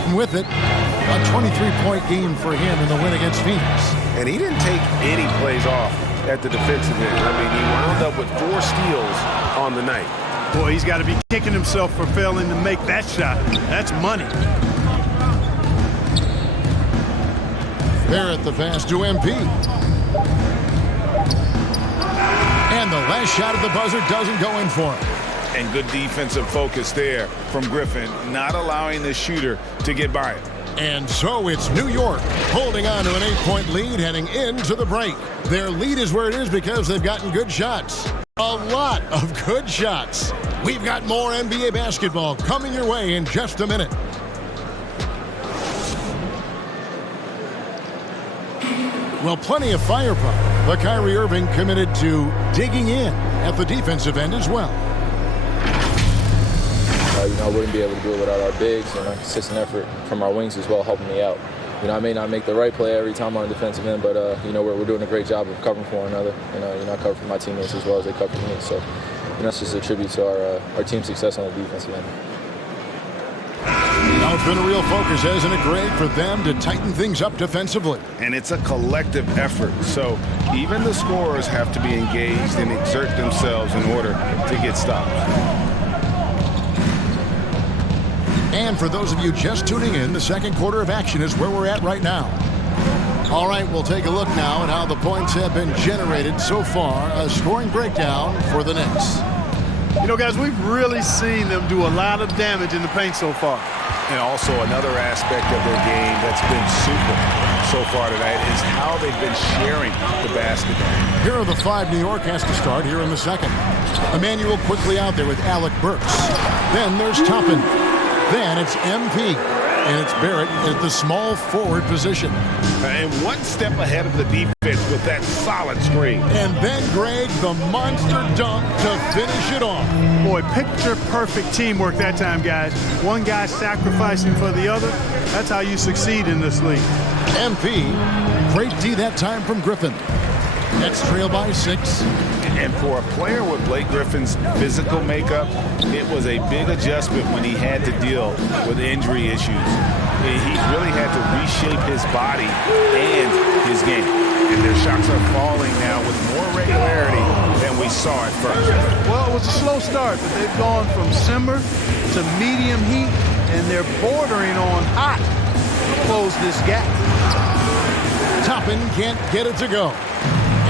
And with it, a 23-point game for him in the win against Phoenix. And he didn't take any plays off at the defensive end. I mean, he wound up with 4 steals on the night. Boy, he's got to be kicking himself for failing to make that shot. That's money. Barrett the pass to MP. And the last shot at the buzzer doesn't go in for him. And good defensive focus there from Griffin, not allowing the shooter to get by it. And so it's New York holding on to an 8-point lead heading into the break. Their lead is where it is because they've gotten good shots. A lot of good shots. We've got more NBA basketball coming your way in just a minute. Well, plenty of firepower, but Kyrie Irving committed to digging in at the defensive end as well. I wouldn't be able to do it without our bigs and a consistent effort from our wings as well, helping me out. I may not make the right play every time on the defensive end, but we're doing a great job of covering for one another. I cover for my teammates as well as they cover for me. So that's just a tribute to our team's success on the defensive end. Now it's been a real focus, hasn't it, Greg, for them to tighten things up defensively. And it's a collective effort. So even the scorers have to be engaged and exert themselves in order to get stops. And for those of you just tuning in, the second quarter of action is where we're at right now. All right, we'll take a look now at how the points have been generated so far. A scoring breakdown for the Knicks. You know, guys, we've really seen them do a lot of damage in the paint so far. And also another aspect of their game that's been super so far tonight is how they've been sharing the basketball. Here are the 5 New York has to start here in the second. Emmanuel quickly out there with Alec Burks. Then there's Toppin. Then it's MP. And it's Barrett at the small forward position. And one step ahead of the defense with that solid screen. And then, Greg, the monster dunk to finish it off. Boy, picture-perfect teamwork that time, guys. One guy sacrificing for the other. That's how you succeed in this league. MP, great D that time from Griffin. Nets trail by 6. And for a player with Blake Griffin's physical makeup, it was a big adjustment when he had to deal with injury issues. He really had to reshape his body and his game. And their shots are falling now with more regularity than we saw at first. Well, it was a slow start, but they've gone from simmer to medium heat, and they're bordering on hot to close this gap. Toppin can't get it to go.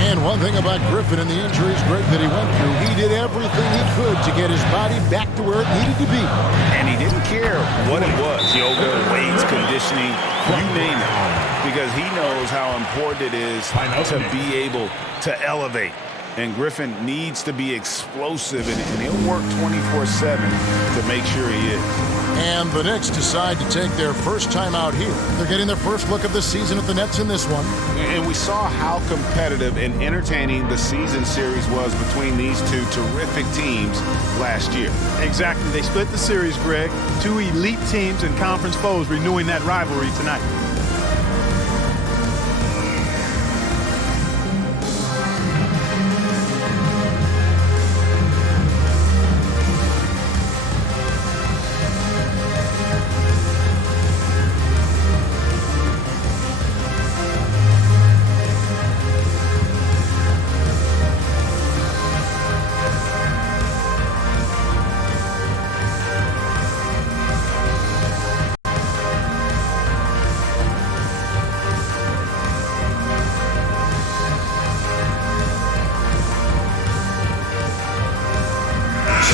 And one thing about Griffin and the injuries, Greg, that he went through, he did everything he could to get his body back to where it needed to be. And he didn't care what it was, yoga, weights, conditioning, you name it, because he knows how important it is to be able to elevate. And Griffin needs to be explosive, and he'll work 24/7 to make sure he is. And the Knicks decide to take their first time out here. They're getting their first look of the season at the Nets in this one. And we saw how competitive and entertaining the season series was between these two terrific teams last year. Exactly. They split the series, Greg. Two elite teams and conference foes renewing that rivalry tonight.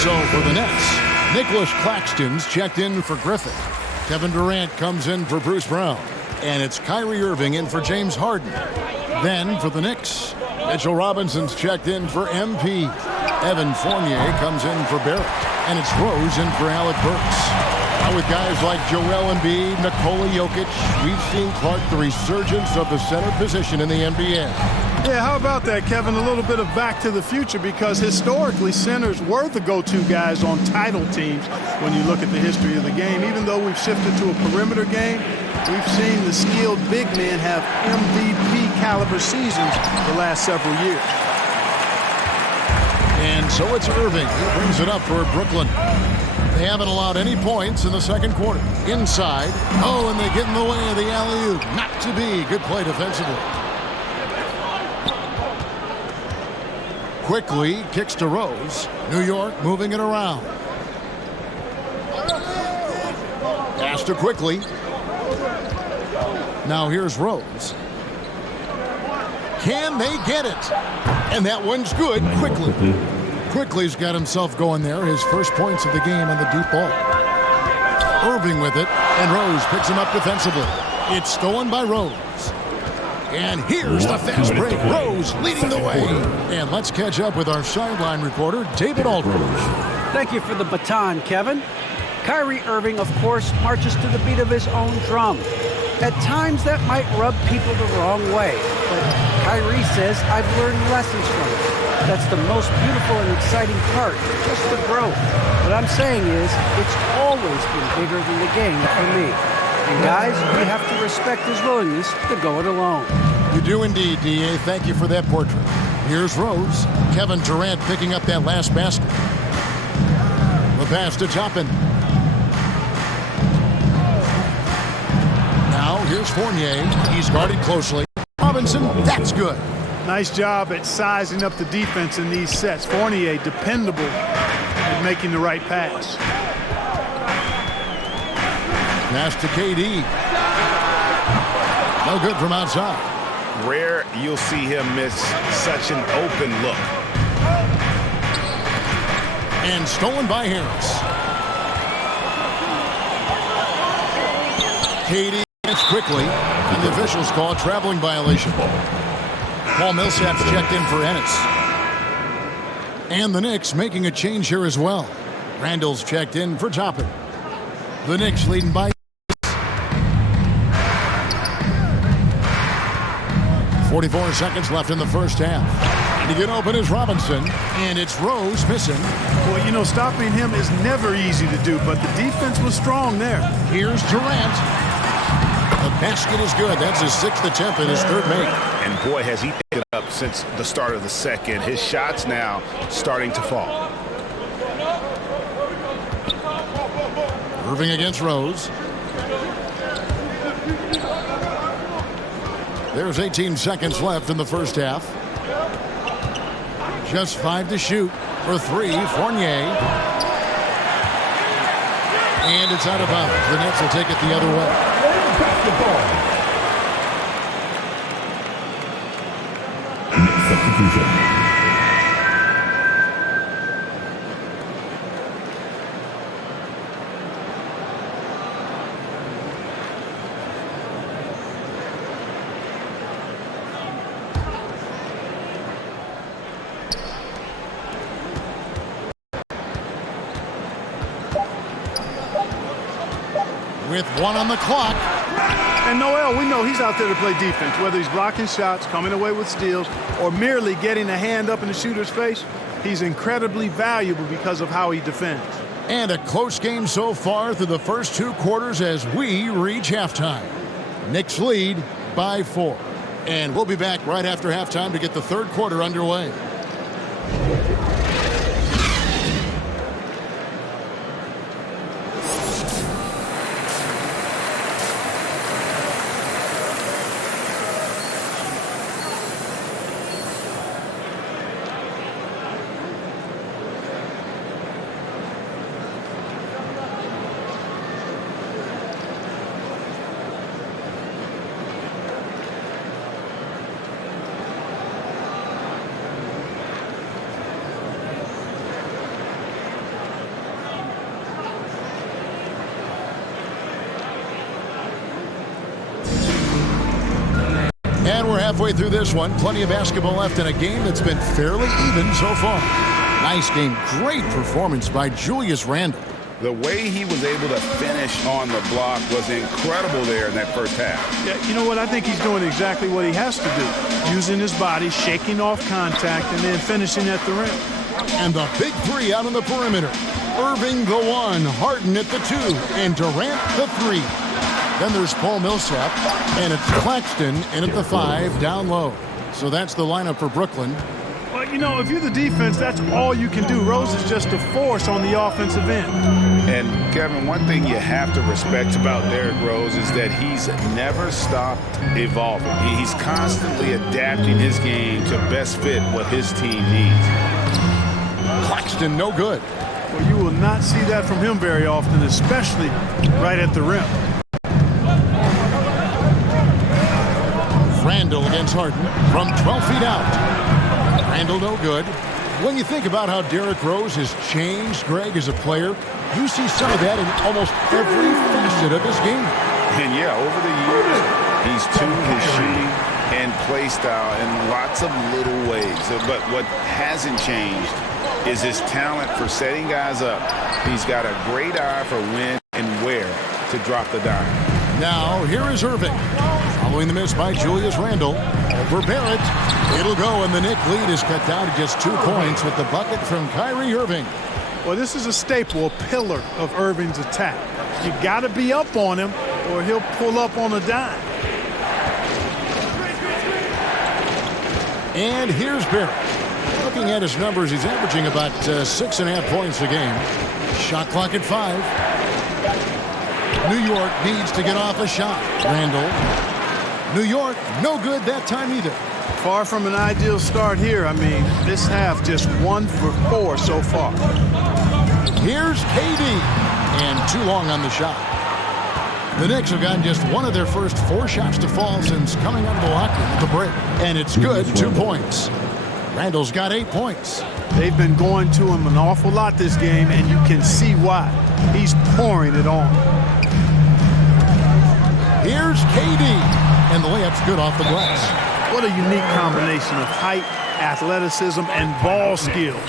So for the Nets, Nicholas Claxton's checked in for Griffin. Kevin Durant comes in for Bruce Brown. And it's Kyrie Irving in for James Harden. Then for the Knicks, Mitchell Robinson's checked in for MP. Evan Fournier comes in for Barrett. And it's Rose in for Alec Burks. Now with guys like Joel Embiid, Nikola Jokic, we've seen, Clark, the resurgence of the center position in the NBA. Yeah, how about that, Kevin? A little bit of back to the future, because historically centers were the go-to guys on title teams when you look at the history of the game. Even though we've shifted to a perimeter game, we've seen the skilled big men have MVP caliber seasons the last several years. And so it's Irving who brings it up for Brooklyn. They haven't allowed any points in the second quarter. Inside. Oh, and they get in the way of the alley-oop. Not to be. Good play defensively. Quickly kicks to Rose. New York moving it around. Pass to Quickly. Now here's Rose. Can they get it? And that one's good. Quickly. Quickly's got himself going there. His first points of the game on the deep ball. Irving with it, and Rose picks him up defensively. It's stolen by Rose. And here's the fast break. Rose leading the way. And let's catch up with our sideline reporter, David Aldridge. Thank you for the baton, Kevin. Kyrie Irving, of course, marches to the beat of his own drum. At times, that might rub people the wrong way. But Kyrie says, I've learned lessons from it. That's the most beautiful and exciting part, just the growth. What I'm saying is, it's always been bigger than the game for me. And guys, you have to respect his willingness to go it alone. You do indeed, D.A. Thank you for that portrait. Here's Rose. Kevin Durant picking up that last basket. The pass to Toppin. Now here's Fournier. He's guarded closely. Robinson, that's good. Nice job at sizing up the defense in these sets. Fournier, dependable at making the right pass. Pass to KD. No good from outside. Rare you'll see him miss such an open look. And stolen by Harris. KD gets quickly, and the officials call a traveling violation. Paul Millsap's checked in for Ennis. And the Knicks making a change here as well. Randall's checked in for Toppin. The Knicks leading by 44 seconds left in the first half. To get open is Robinson, and it's Rose missing. Well, you know, stopping him is never easy to do, but the defense was strong there. Here's Durant. The basket is good. That's his 6th attempt and his 3rd make. And boy, has he picked it up since the start of the second. His shots now starting to fall. Irving against Rose. There's 18 seconds left in the first half. Just 5 to shoot for 3. Fournier. And it's out of bounds. The Nets will take it the other way. execution. With 1 on the clock. And Noel, we know he's out there to play defense, whether he's blocking shots, coming away with steals, or merely getting a hand up in the shooter's face. He's incredibly valuable because of how he defends. And a close game so far through the first 2 quarters as we reach halftime. Knicks lead by 4. And we'll be back right after halftime to get the third quarter underway. And we're halfway through this one. Plenty of basketball left in a game that's been fairly even so far. Nice game. Great performance by Julius Randle. The way he was able to finish on the block was incredible there in that first half. Yeah, you know what? I think he's doing exactly what he has to do. Using his body, shaking off contact, and then finishing at the rim. And the big 3 out on the perimeter. Irving the 1, Harden at the 2, and Durant the 3. Then there's Paul Millsap, and it's Claxton in at the 5 down low. So that's the lineup for Brooklyn. Well, you know, if you're the defense, that's all you can do. Rose is just a force on the offensive end. And, Kevin, one thing you have to respect about Derrick Rose is that he's never stopped evolving. He's constantly adapting his game to best fit what his team needs. Claxton, no good. Well, you will not see that from him very often, especially right at the rim. Randle against Harden from 12 feet out. Randle no good. When you think about how Derrick Rose has changed, Greg, as a player, you see some of that in almost every facet of his game. And yeah, over the years, he's tuned his shooting and play style in lots of little ways. But what hasn't changed is his talent for setting guys up. He's got a great eye for when and where to drop the dime. Now, here is Irving. Following the miss by Julius Randle. Over Barrett. It'll go, and the Knicks lead is cut down to just 2 points with the bucket from Kyrie Irving. Well, this is a staple, a pillar of Irving's attack. You got to be up on him, or he'll pull up on a dime. And here's Barrett. Looking at his numbers, he's averaging about 6.5 points a game. Shot clock at 5. New York needs to get off a shot. Randle. New York, no good that time either. Far from an ideal start here. I mean, this half just 1 for 4 so far. Here's KD. And too long on the shot. The Knicks have gotten just 1 of their first 4 shots to fall since coming out of the locker room at the break. And it's good, 2 points. Randle's got 8 points. They've been going to him an awful lot this game, and you can see why. He's pouring it on. Here's KD, and the layup's good off the glass. What a unique combination of height, athleticism, and ball skills.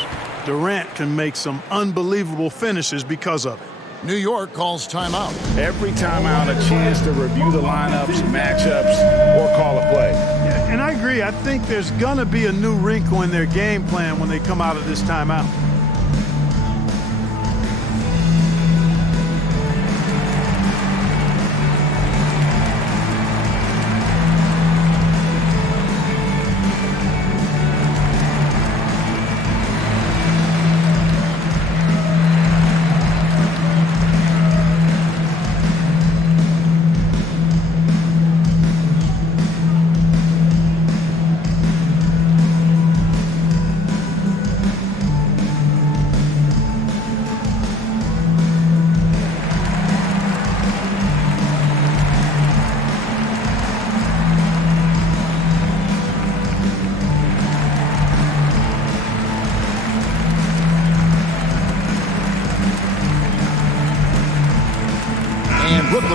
Durant can make some unbelievable finishes because of it. New York calls timeout. Every timeout, a chance to review the lineups, matchups, or call a play. Yeah, and I agree. I think there's going to be a new wrinkle in their game plan when they come out of this timeout.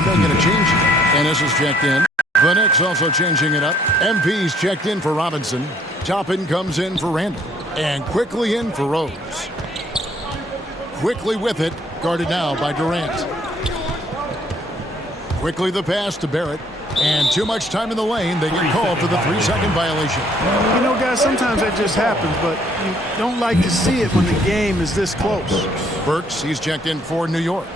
making a change. Ennis is checked in. The Knicks also changing it up. MP's checked in for Robinson. Toppin comes in for Randall. And quickly in for Rose. Quickly with it. Guarded now by Durant. Quickly the pass to Barrett. And too much time in the lane. They get called for the 3-second violation. You know, guys, sometimes that just happens, but you don't like to see it when the game is this close. Burks, he's checked in for New York.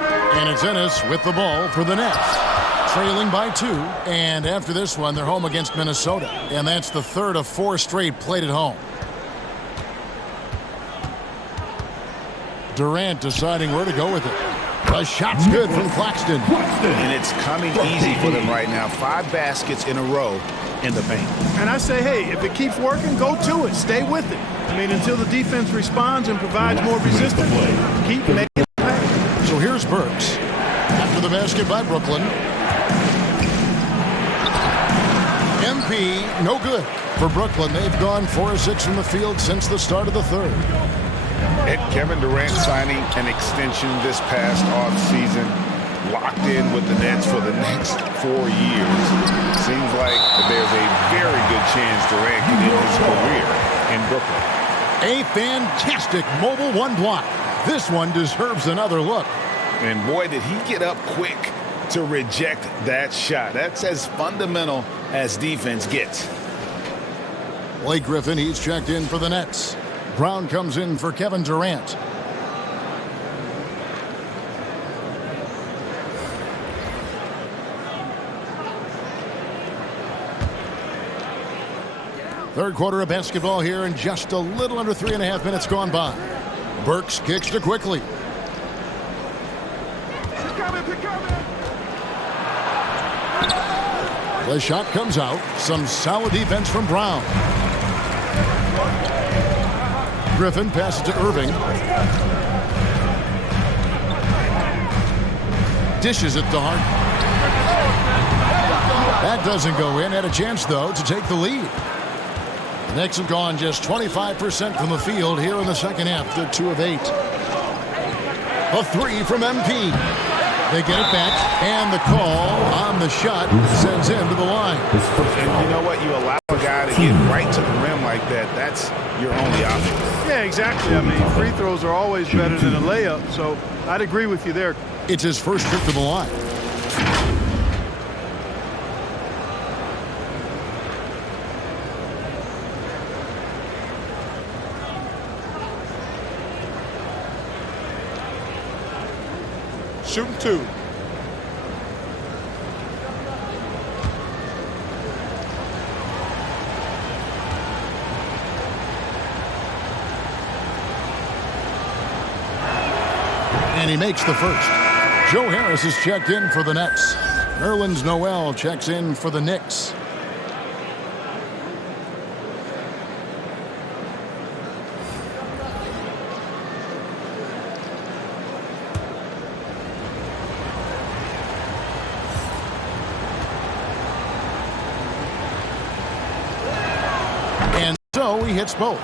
And it's Ennis with the ball for the Nets. Trailing by 2. And after this one, they're home against Minnesota. And that's the third of 4 straight played at home. Durant deciding where to go with it. The shot's good from Claxton. And it's coming easy for them right now. 5 baskets in a row in the paint. And I say, hey, if it keeps working, go to it. Stay with it. I mean, until the defense responds and provides more resistance, keep making it pay. So here's Burks. After the basket by Brooklyn. MP, no good for Brooklyn. They've gone 4 of 6 from the field since the start of the third. And Kevin Durant signing an extension this past offseason, locked in with the Nets for the next 4 years. Seems like there's a very good chance Durant can end his career in Brooklyn. A fantastic mobile 1 block. This one deserves another look. And boy, did he get up quick to reject that shot. That's as fundamental as defense gets. Blake Griffin, he's checked in for the Nets. Brown comes in for Kevin Durant. Third quarter of basketball here, and just a little under 3.5 minutes gone by. Burks kicks to quickly. The shot comes out. Some solid defense from Brown. Griffin passes to Irving. Dishes it to Hart. That doesn't go in. Had a chance, though, to take the lead. Knicks have gone just 25% from the field here in the second half. They're 2 of 8. A 3 from MP. They get it back, and the call on the shot sends him to the line. And you know what? You allow a guy to get right to the rim like that. That's your only option. Yeah, exactly. I mean, free throws are always better than a layup, so I'd agree with you there. It's his first trip to the line. Shooting 2. And he makes the first. Joe Harris is checked in for the Nets. Nerlens Noel checks in for the Knicks. And so he hits both.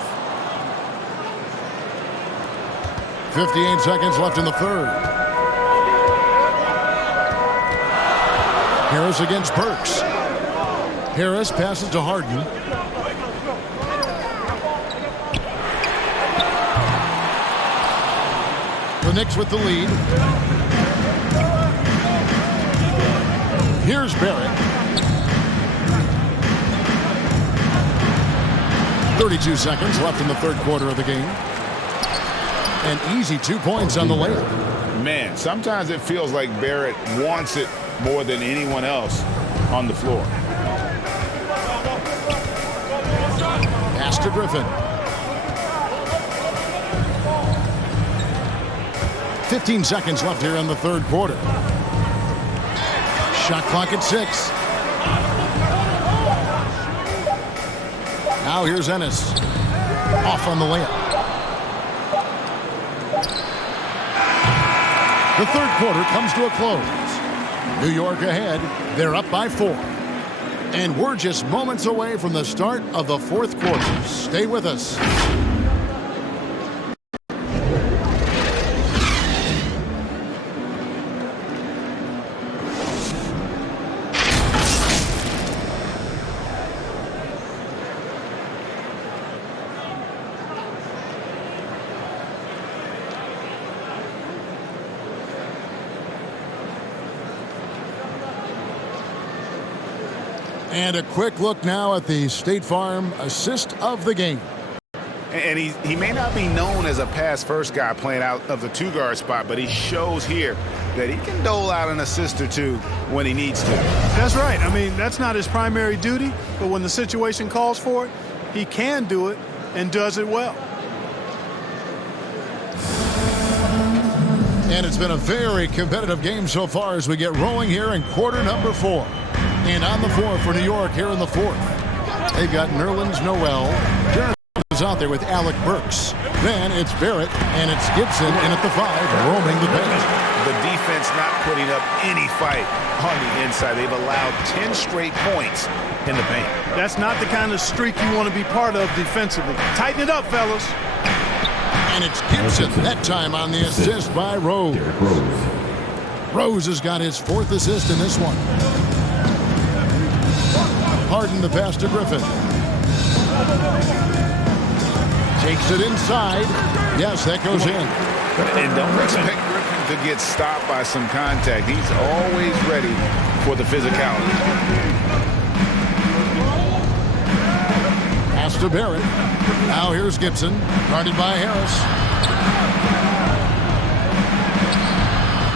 58 seconds left in the third. Harris against Burks. Harris passes to Harden. The Knicks with the lead. Here's Barrett. 32 seconds left in the third quarter of the game. An easy 2 points on the layup. Man, sometimes it feels like Barrett wants it more than anyone else on the floor. Pass to Griffin. 15 seconds left here in the third quarter. Shot clock at 6. Now here's Ennis. Off on the layup. The third quarter comes to a close. New York ahead. They're up by 4. And we're just moments away from the start of the fourth quarter. Stay with us. And a quick look now at the State Farm assist of the game. And he may not be known as a pass-first guy playing out of the two-guard spot, but he shows here that he can dole out an assist or two when he needs to. That's right. I mean, that's not his primary duty, but when the situation calls for it, he can do it and does it well. And it's been a very competitive game so far as we get rolling here in quarter number 4. And on the floor for New York here in the 4th. They've got Nerlens Noel. Jared is out there with Alec Burks. Then it's Barrett, and it's Gibson in at the 5, roaming the bench. The defense not putting up any fight on the inside. They've allowed 10 straight points in the paint. That's not the kind of streak you want to be part of defensively. Tighten it up, fellas. And it's Gibson, that time on the assist by Rose. Rose has got his 4th assist in this one. Harden the pass to Griffin. Takes it inside. Yes, that goes in. And don't expect Griffin to get stopped by some contact. He's always ready for the physicality. Pass to Barrett. Now here's Gibson, guarded by Harris.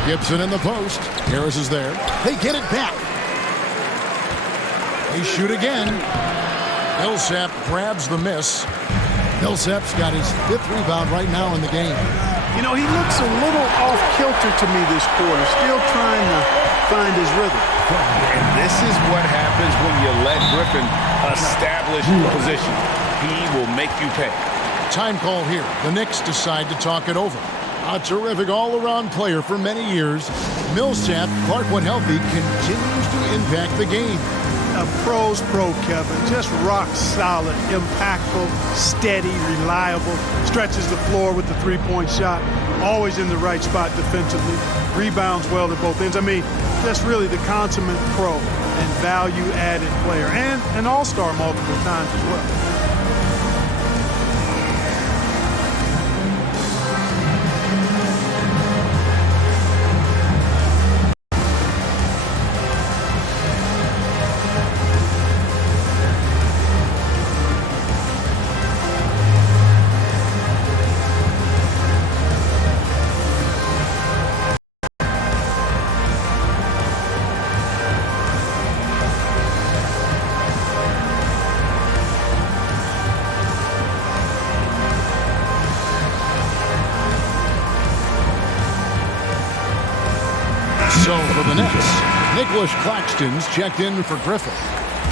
Gibson in the post. Harris is there. They get it back. They shoot again. Millsap grabs the miss. Millsap's got his 5th rebound right now in the game. You know, he looks a little off kilter to me this quarter, still trying to find his rhythm. And this is what happens when you let Griffin establish position. He will make you pay. Time call here. The Knicks decide to talk it over. A terrific all-around player for many years. Millsap, Clark when healthy, continues to impact the game. A pro's pro, Kevin. Just rock solid, impactful, steady, reliable. Stretches the floor with the three-point shot. Always in the right spot defensively. Rebounds well at both ends. I mean, that's really the consummate pro and value-added player. And an all-star multiple times as well. So for the Nets, Nicholas Claxton's checked in for Griffin.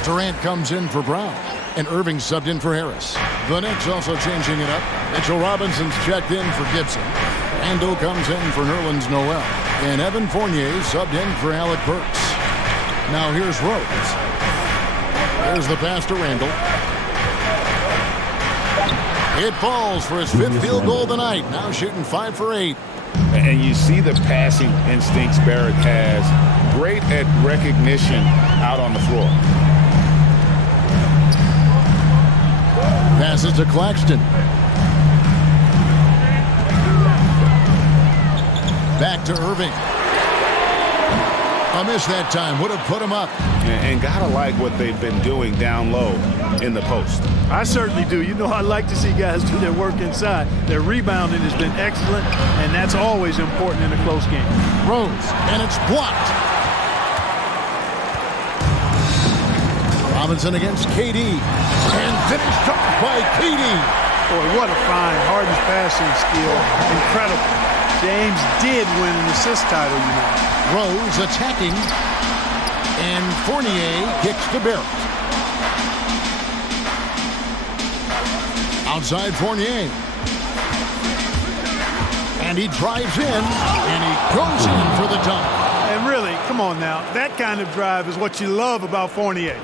Durant comes in for Brown. And Irving subbed in for Harris. The Knicks also changing it up. Mitchell Robinson's checked in for Gibson. Randall comes in for Nerlens Noel. And Evan Fournier subbed in for Alec Burks. Now here's Rose. There's the pass to Randall. It falls for his 5th field goal of the night. Now shooting 5 for 8. And you see the passing instincts Barrett has. Great at recognition out on the floor. Passes to Claxton. Back to Irving. A miss that time. Would have put him up. And gotta like what they've been doing down low in the post. I certainly do. You know, I like to see guys do their work inside. Their rebounding has been excellent, and that's always important in a close game. Rose, and it's blocked. Robinson against KD. And finished off by KD. Boy, what a find. Harden's passing skill. Incredible. James did win an assist title, you know. Rose attacking. And Fournier kicks to Barrett. Outside Fournier. And he drives in, and he goes in for the dunk. And really, come on now, that kind of drive is what you love about Fournier.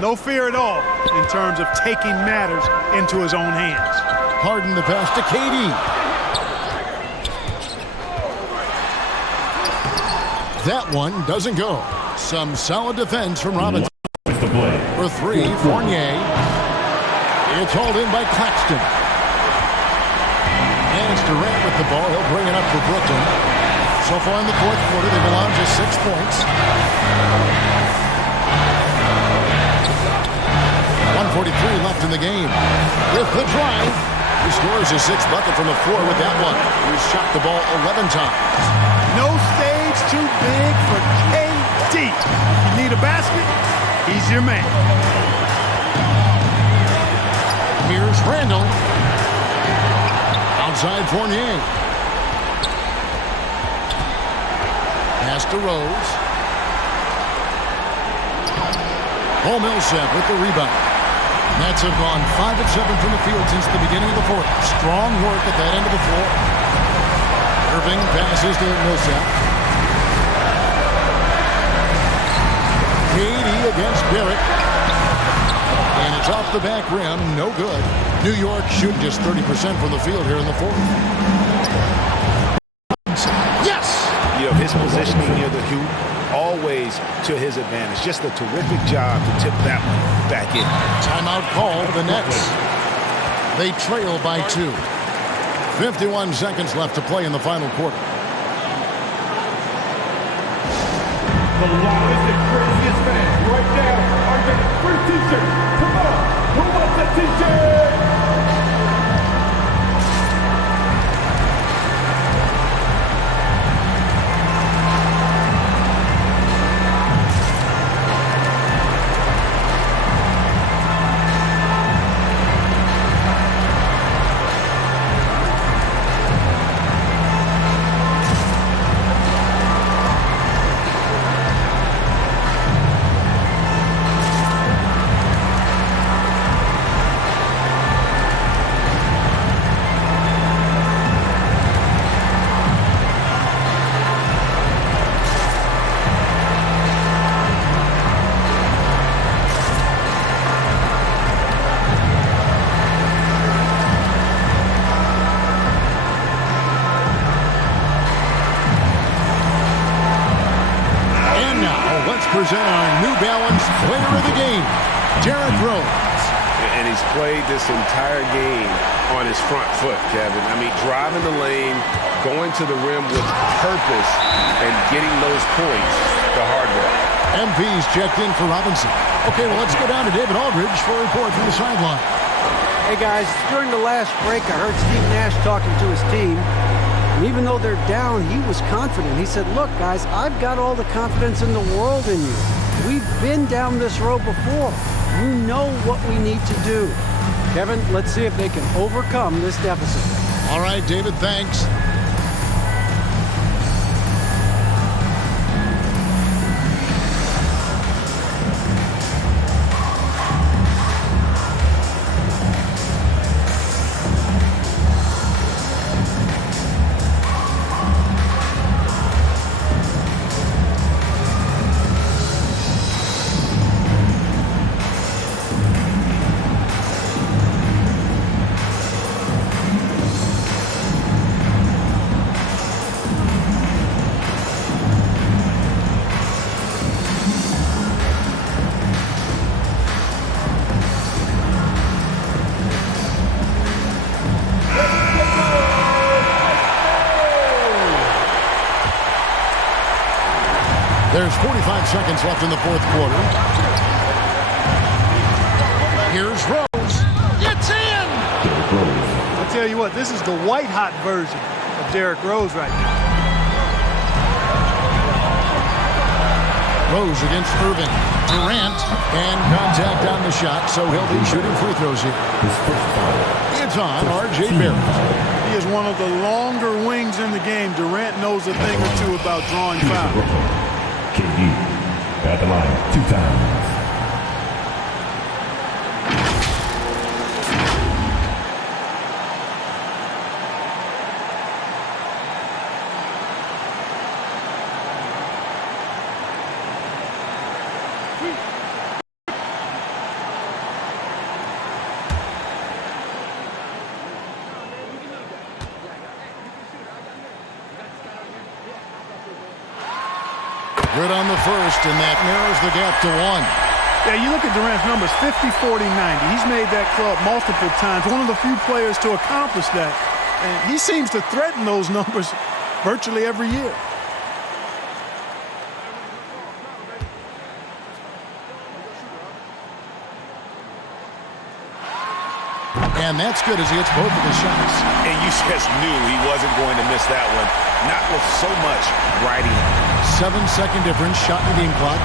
No fear at all in terms of taking matters into his own hands. Harden the pass to KD. That one doesn't go. Some solid defense from Robinson. For 3, Fournier. It's hauled in by Claxton. And it's Durant with the ball. He'll bring it up for Brooklyn. So far in the 4th quarter, they belong to 6 points. 1:43 left in the game. With the drive, he scores his 6th bucket from the floor with that one. He's shot the ball 11 times. No stage too big for KD. You need a basket, he's your man. Here's Randall. Outside Fournier. Pass to Rose. Paul Millsap with the rebound. Nets have gone 5 of 7 from the field since the beginning of the fourth. Strong work at that end of the floor. Irving passes to Millsap. KD against Barrett. And it's off the back rim. No good. New York shooting just 30% from the field here in the fourth. Yes! You know, his positioning near the hoop, always to his advantage. Just a terrific job to tip that one back in. Timeout call for the Nets. They trail by 2. 51 seconds left to play in the final quarter. The loudest and craziest fans right now are getting free t-shirts. Come on, who wants a t-shirt? Present our New Balance player of the game, Derrick Rose. And he's played this entire game on his front foot, Kevin. I mean, driving the lane, going to the rim with purpose, and getting those points the hard way. MP's checked in for Robinson. Okay, well, let's go down to David Aldridge for a report from the sideline. Hey, guys, during the last break, I heard Steve Nash talking to his team. And even though they're down, he was confident. He said, look, guys, I've got all the confidence in the world in you. We've been down this road before. You know what we need to do. Kevin, let's see if they can overcome this deficit. All right, David, thanks. There's 45 seconds left in the fourth quarter. Here's Rose. It's in! I'll tell you what, this is the white-hot version of Derrick Rose right now. Rose against Irving. Durant, and contact on the shot, so he'll be shooting free throws here. It's on R.J. Barrett. He is one of the longer wings in the game. Durant knows a thing or two about drawing fouls. KD at the line 2 times. Good on the first, and that narrows the gap to 1. Yeah, you look at Durant's numbers, 50, 40, 90. He's made that club multiple times. One of the few players to accomplish that. And he seems to threaten those numbers virtually every year. And that's good as he hits both of his shots. And you just knew he wasn't going to miss that one. Not with so much riding. 7-second difference, shot in the game clock.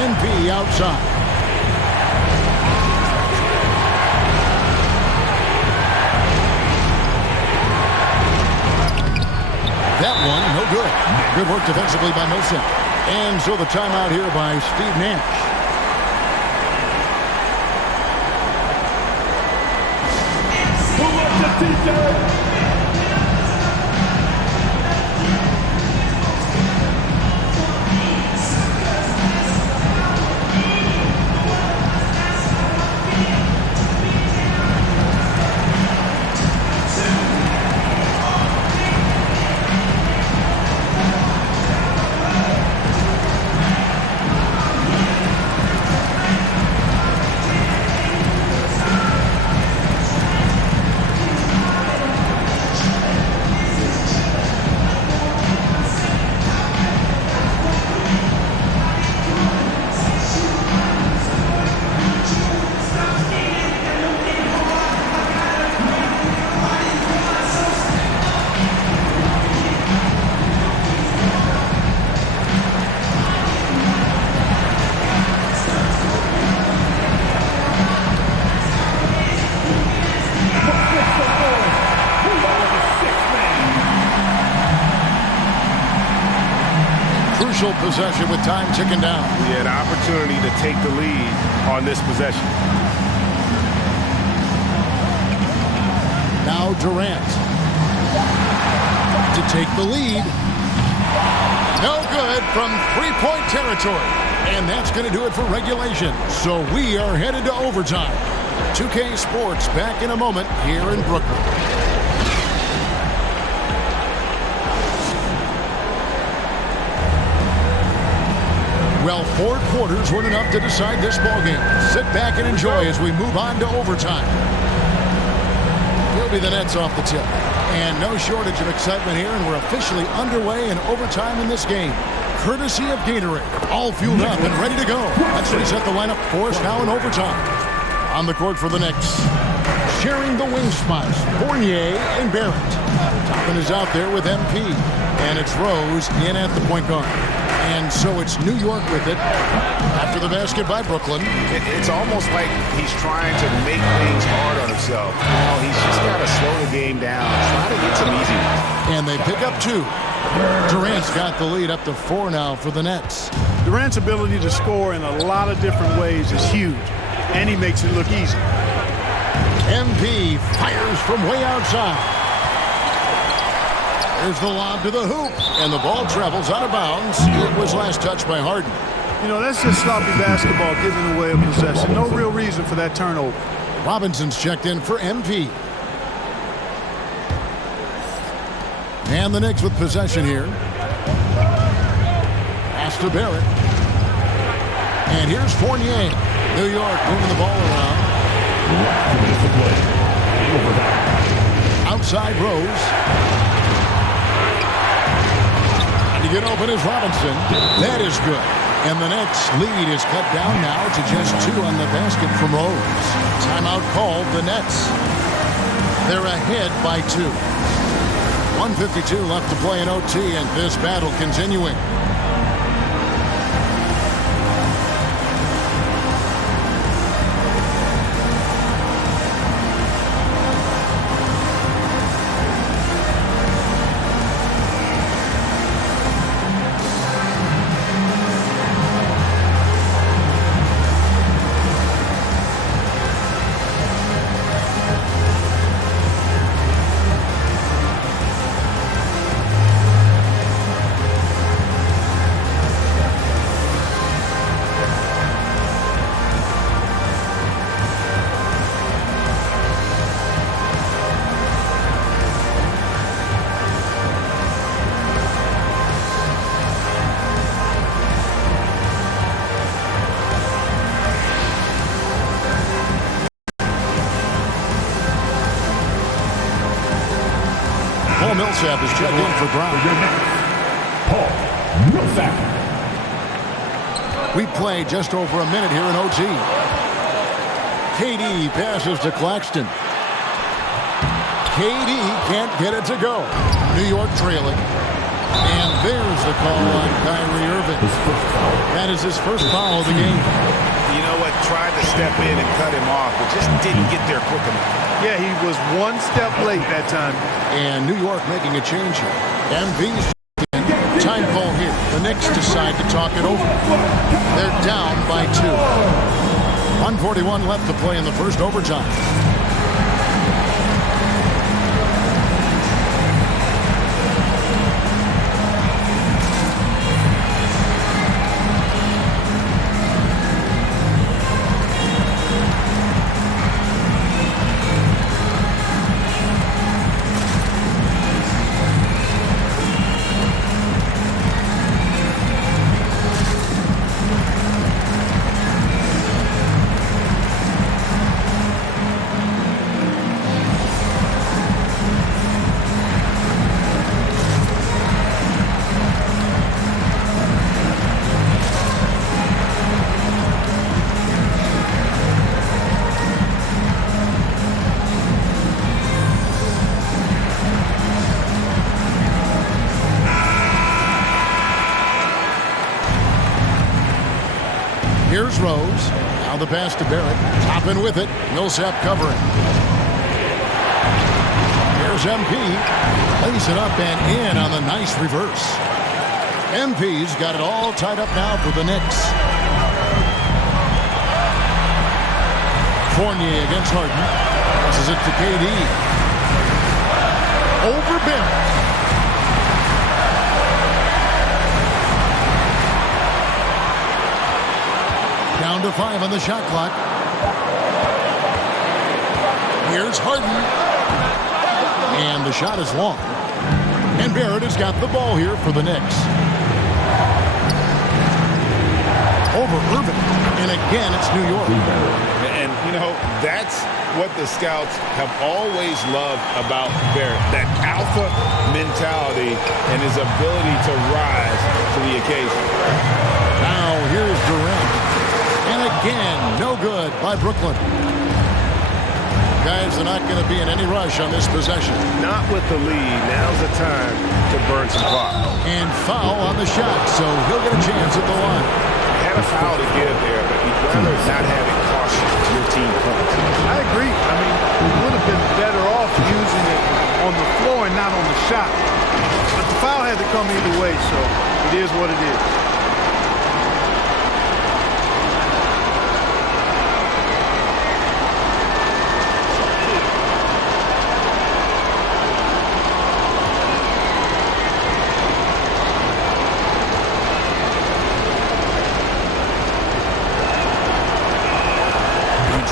NP outside. That one, no good. Good work defensively by Millsap. And so the timeout here by Steve Nash. Possession with time ticking down. We had an opportunity to take the lead on this possession. Now Durant to take the lead. No good from three-point territory. And that's going to do it for regulation. So we are headed to overtime. 2K Sports back in a moment here in Brooklyn. Well, 4 quarters weren't enough to decide this ballgame. Sit back and enjoy as we move on to overtime. Will be the Nets off the tip. And no shortage of excitement here, and we're officially underway in overtime in this game. Courtesy of Gatorade. All fueled up and ready to go. Let's reset the lineup for us now in overtime. On the court for the Knicks. Sharing the wing spots, Fournier and Barrett. Toppin is out there with MP. And it's Rose in at the point guard. And so it's New York with it after the basket by Brooklyn. It's almost like he's trying to make things hard on himself. You know, he's just got to slow the game down, try to get some easy ones. And they pick up 2. Durant's got the lead up to 4 now for the Nets. Durant's ability to score in a lot of different ways is huge, and he makes it look easy. MP fires from way outside. There's the lob to the hoop, and the ball travels out of bounds. It was last touched by Harden. You know, that's just sloppy basketball, giving away a possession. No real reason for that turnover. Robinson's checked in for MP. And the Knicks with possession here. Pass to Barrett. And here's Fournier. New York moving the ball around. Outside Rose. To get open is Robinson. That is good. And the Nets lead is cut down now to just 2 on the basket from Rose. Timeout called the Nets. They're ahead by 2. 1:52 left to play in OT, and this battle continuing. Millsap is checked in for Brown. Paul Millsap. We play just over a minute here in OT. KD passes to Claxton. KD can't get it to go. New York trailing. And there's the call on Kyrie Irving. That is his first foul of the game. You know what? Tried to step in and cut him off, but just didn't get there quick enough. Yeah, he was one step late that time. And New York making a change here. MV's time call here. The Knicks decide to talk it over. They're down by 2. 1:41 left to play in the first overtime. Here's Rose. Now the pass to Barrett. Toppin with it. Millsap covering. Here's MP. Lays it up and in on the nice reverse. MP's got it all tied up now for the Knicks. Fournier against Harden. Passes it to KD. Over Barrett. Down to 5 on the shot clock. Here's Harden. And the shot is long. And Barrett has got the ball here for the Knicks. Over Irving. And again, it's New York. And, you know, that's what the scouts have always loved about Barrett. That alpha mentality and his ability to rise to the occasion. Now here's Durant. And again, no good by Brooklyn. Guys, they're not going to be in any rush on this possession. Not with the lead. Now's the time to burn some clock. And foul on the shot, so he'll get a chance at the line. Had a foul to give there, but you'd rather not have it cost your team points. I agree. I mean, we would have been better off using it on the floor and not on the shot. But the foul had to come either way, so it is what it is.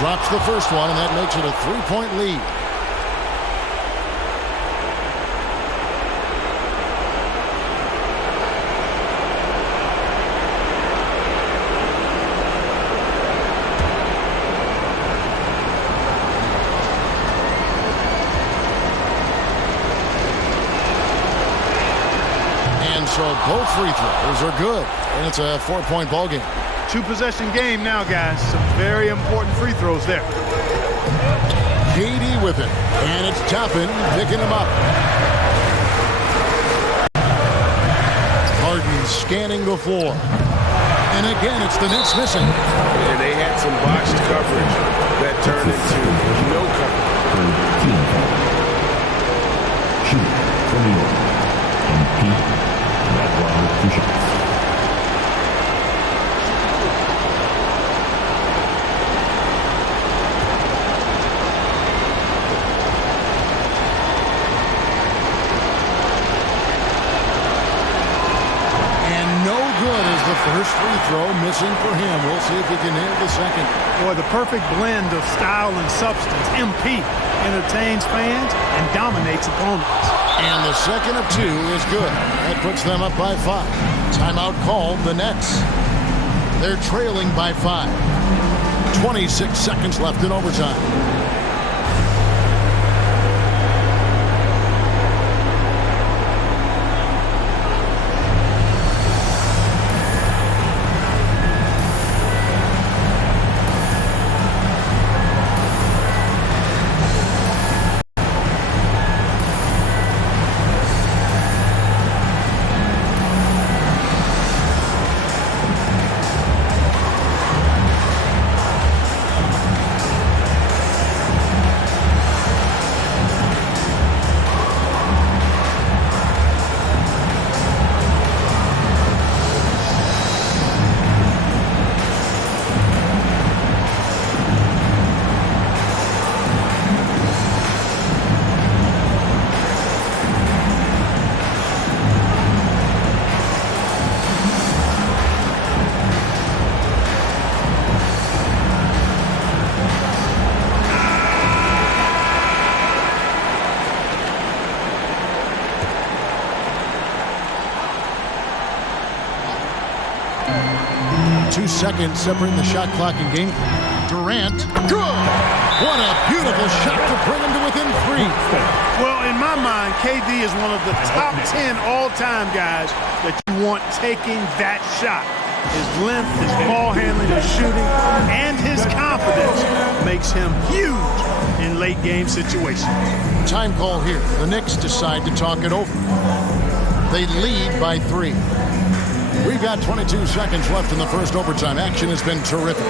Drops the first one, and that makes it a 3-point lead. And so both free throws are good, and it's a 4-point ball game. 2-possession game now, guys. Some very important free throws there. KD with it, and it's Toppin picking him up. Harden scanning the floor. And again, it's the Knicks missing. And they had some botched coverage that turned into no coverage. Shooting for New York. MP. That round 2 shots. The first free throw missing for him. We'll see if he can nail the second. Boy, the perfect blend of style and substance. MP entertains fans and dominates opponents. And the second of 2 is good. That puts them up by 5. Timeout called the Nets. They're trailing by 5. 26 seconds left in overtime. seconds separating the shot clock and game. Durant, good! What a beautiful shot to bring him to within 3. Well, in my mind, KD is one of the top 10 all-time guys that you want taking that shot. His length, his ball handling, his shooting, and his confidence makes him huge in late game situations. Time call here. The Knicks decide to talk it over. They lead by 3. We've got 22 seconds left in the first overtime. Action has been terrific.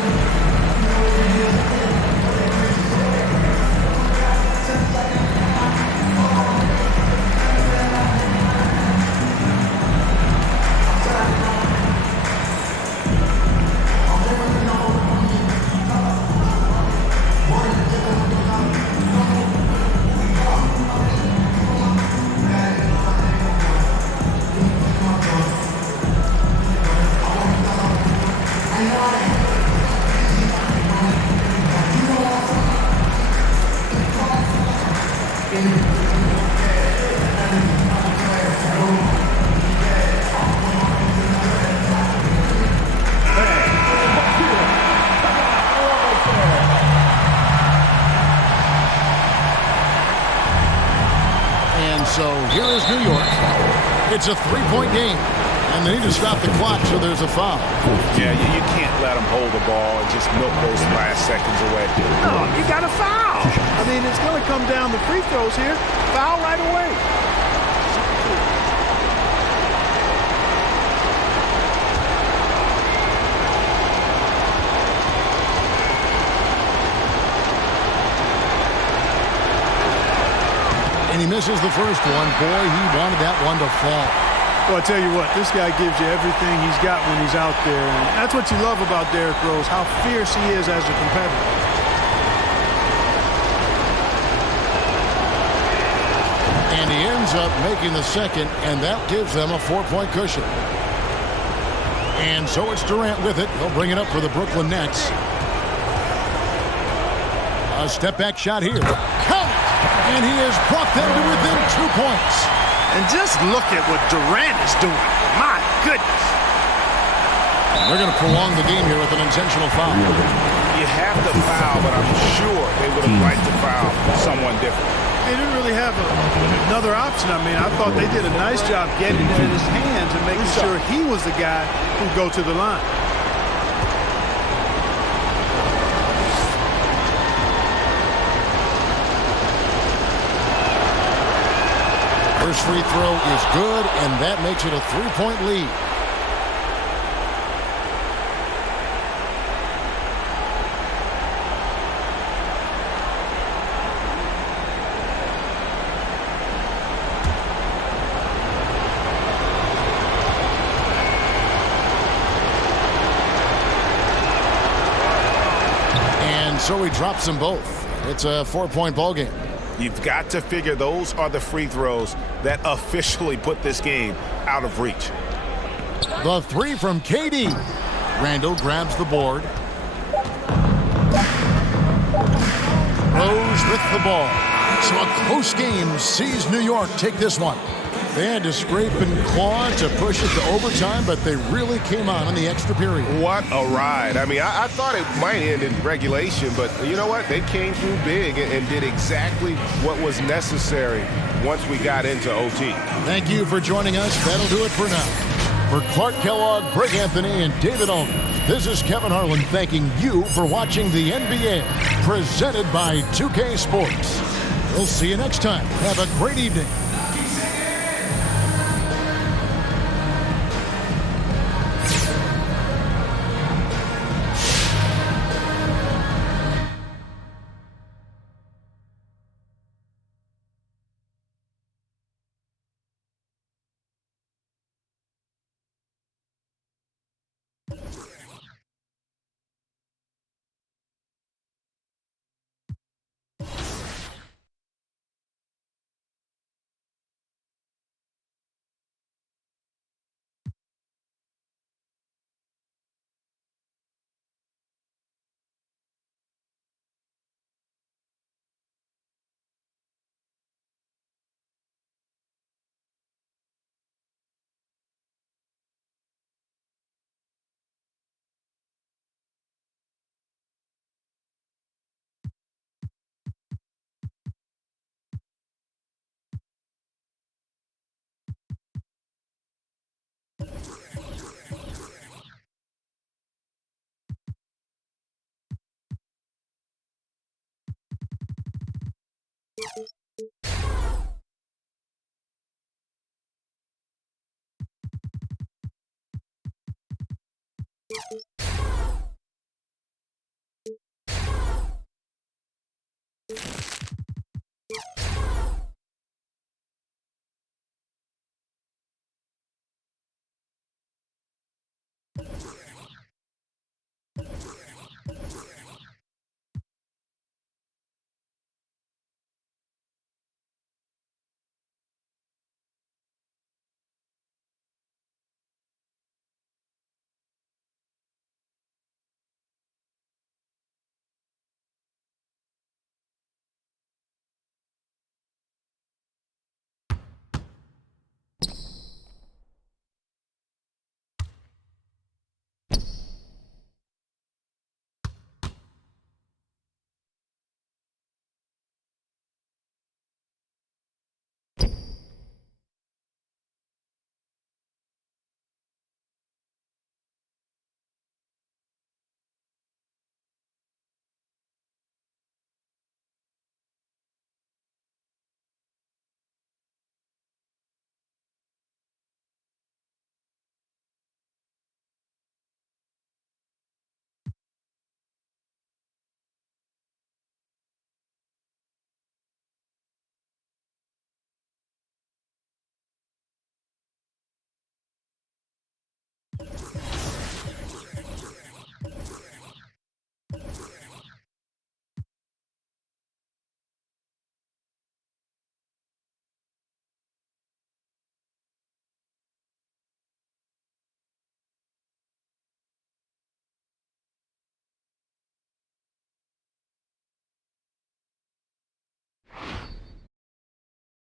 So here is New York. It's a 3-point game. And they need to stop the clock, so there's a foul. Yeah, you can't let them hold the ball and just milk those last seconds away. No, you got to foul. I mean, it's going to come down to free throws here. Foul right away. And he misses the first one. Boy, he wanted that one to fall. Well, I tell you what, this guy gives you everything he's got when he's out there. And that's what you love about Derrick Rose, how fierce he is as a competitor. And he ends up making the second, and that gives them a 4-point cushion. And so it's Durant with it. He'll bring it up for the Brooklyn Nets. A step-back shot here. Count it! And he has brought them to within 2 points. And just look at what Durant is doing. My goodness. They're going to prolong the game here with an intentional foul. You have to foul, but I'm sure they would have liked to foul someone different. They didn't really have another option. I mean, I thought they did a nice job getting it in his hands and making sure he was the guy who'd go to the line. First free throw is good, and that makes it a 3-point lead. And so he drops them both. It's a 4-point ball game. You've got to figure those are the free throws that officially put this game out of reach. The 3 from KD. Randall grabs the board. Rose with the ball. So a close game sees New York take this one. They had to scrape and claw to push it to overtime, but they really came on in the extra period. What a ride. I mean, I thought it might end in regulation, but you know what? They came through big and did exactly what was necessary once we got into OT. Thank you for joining us. That'll do it for now. For Clark Kellogg, Greg Anthony, and David Olney, this is Kevin Harlan thanking you for watching the NBA, presented by 2K Sports. We'll see you next time. Have a great evening.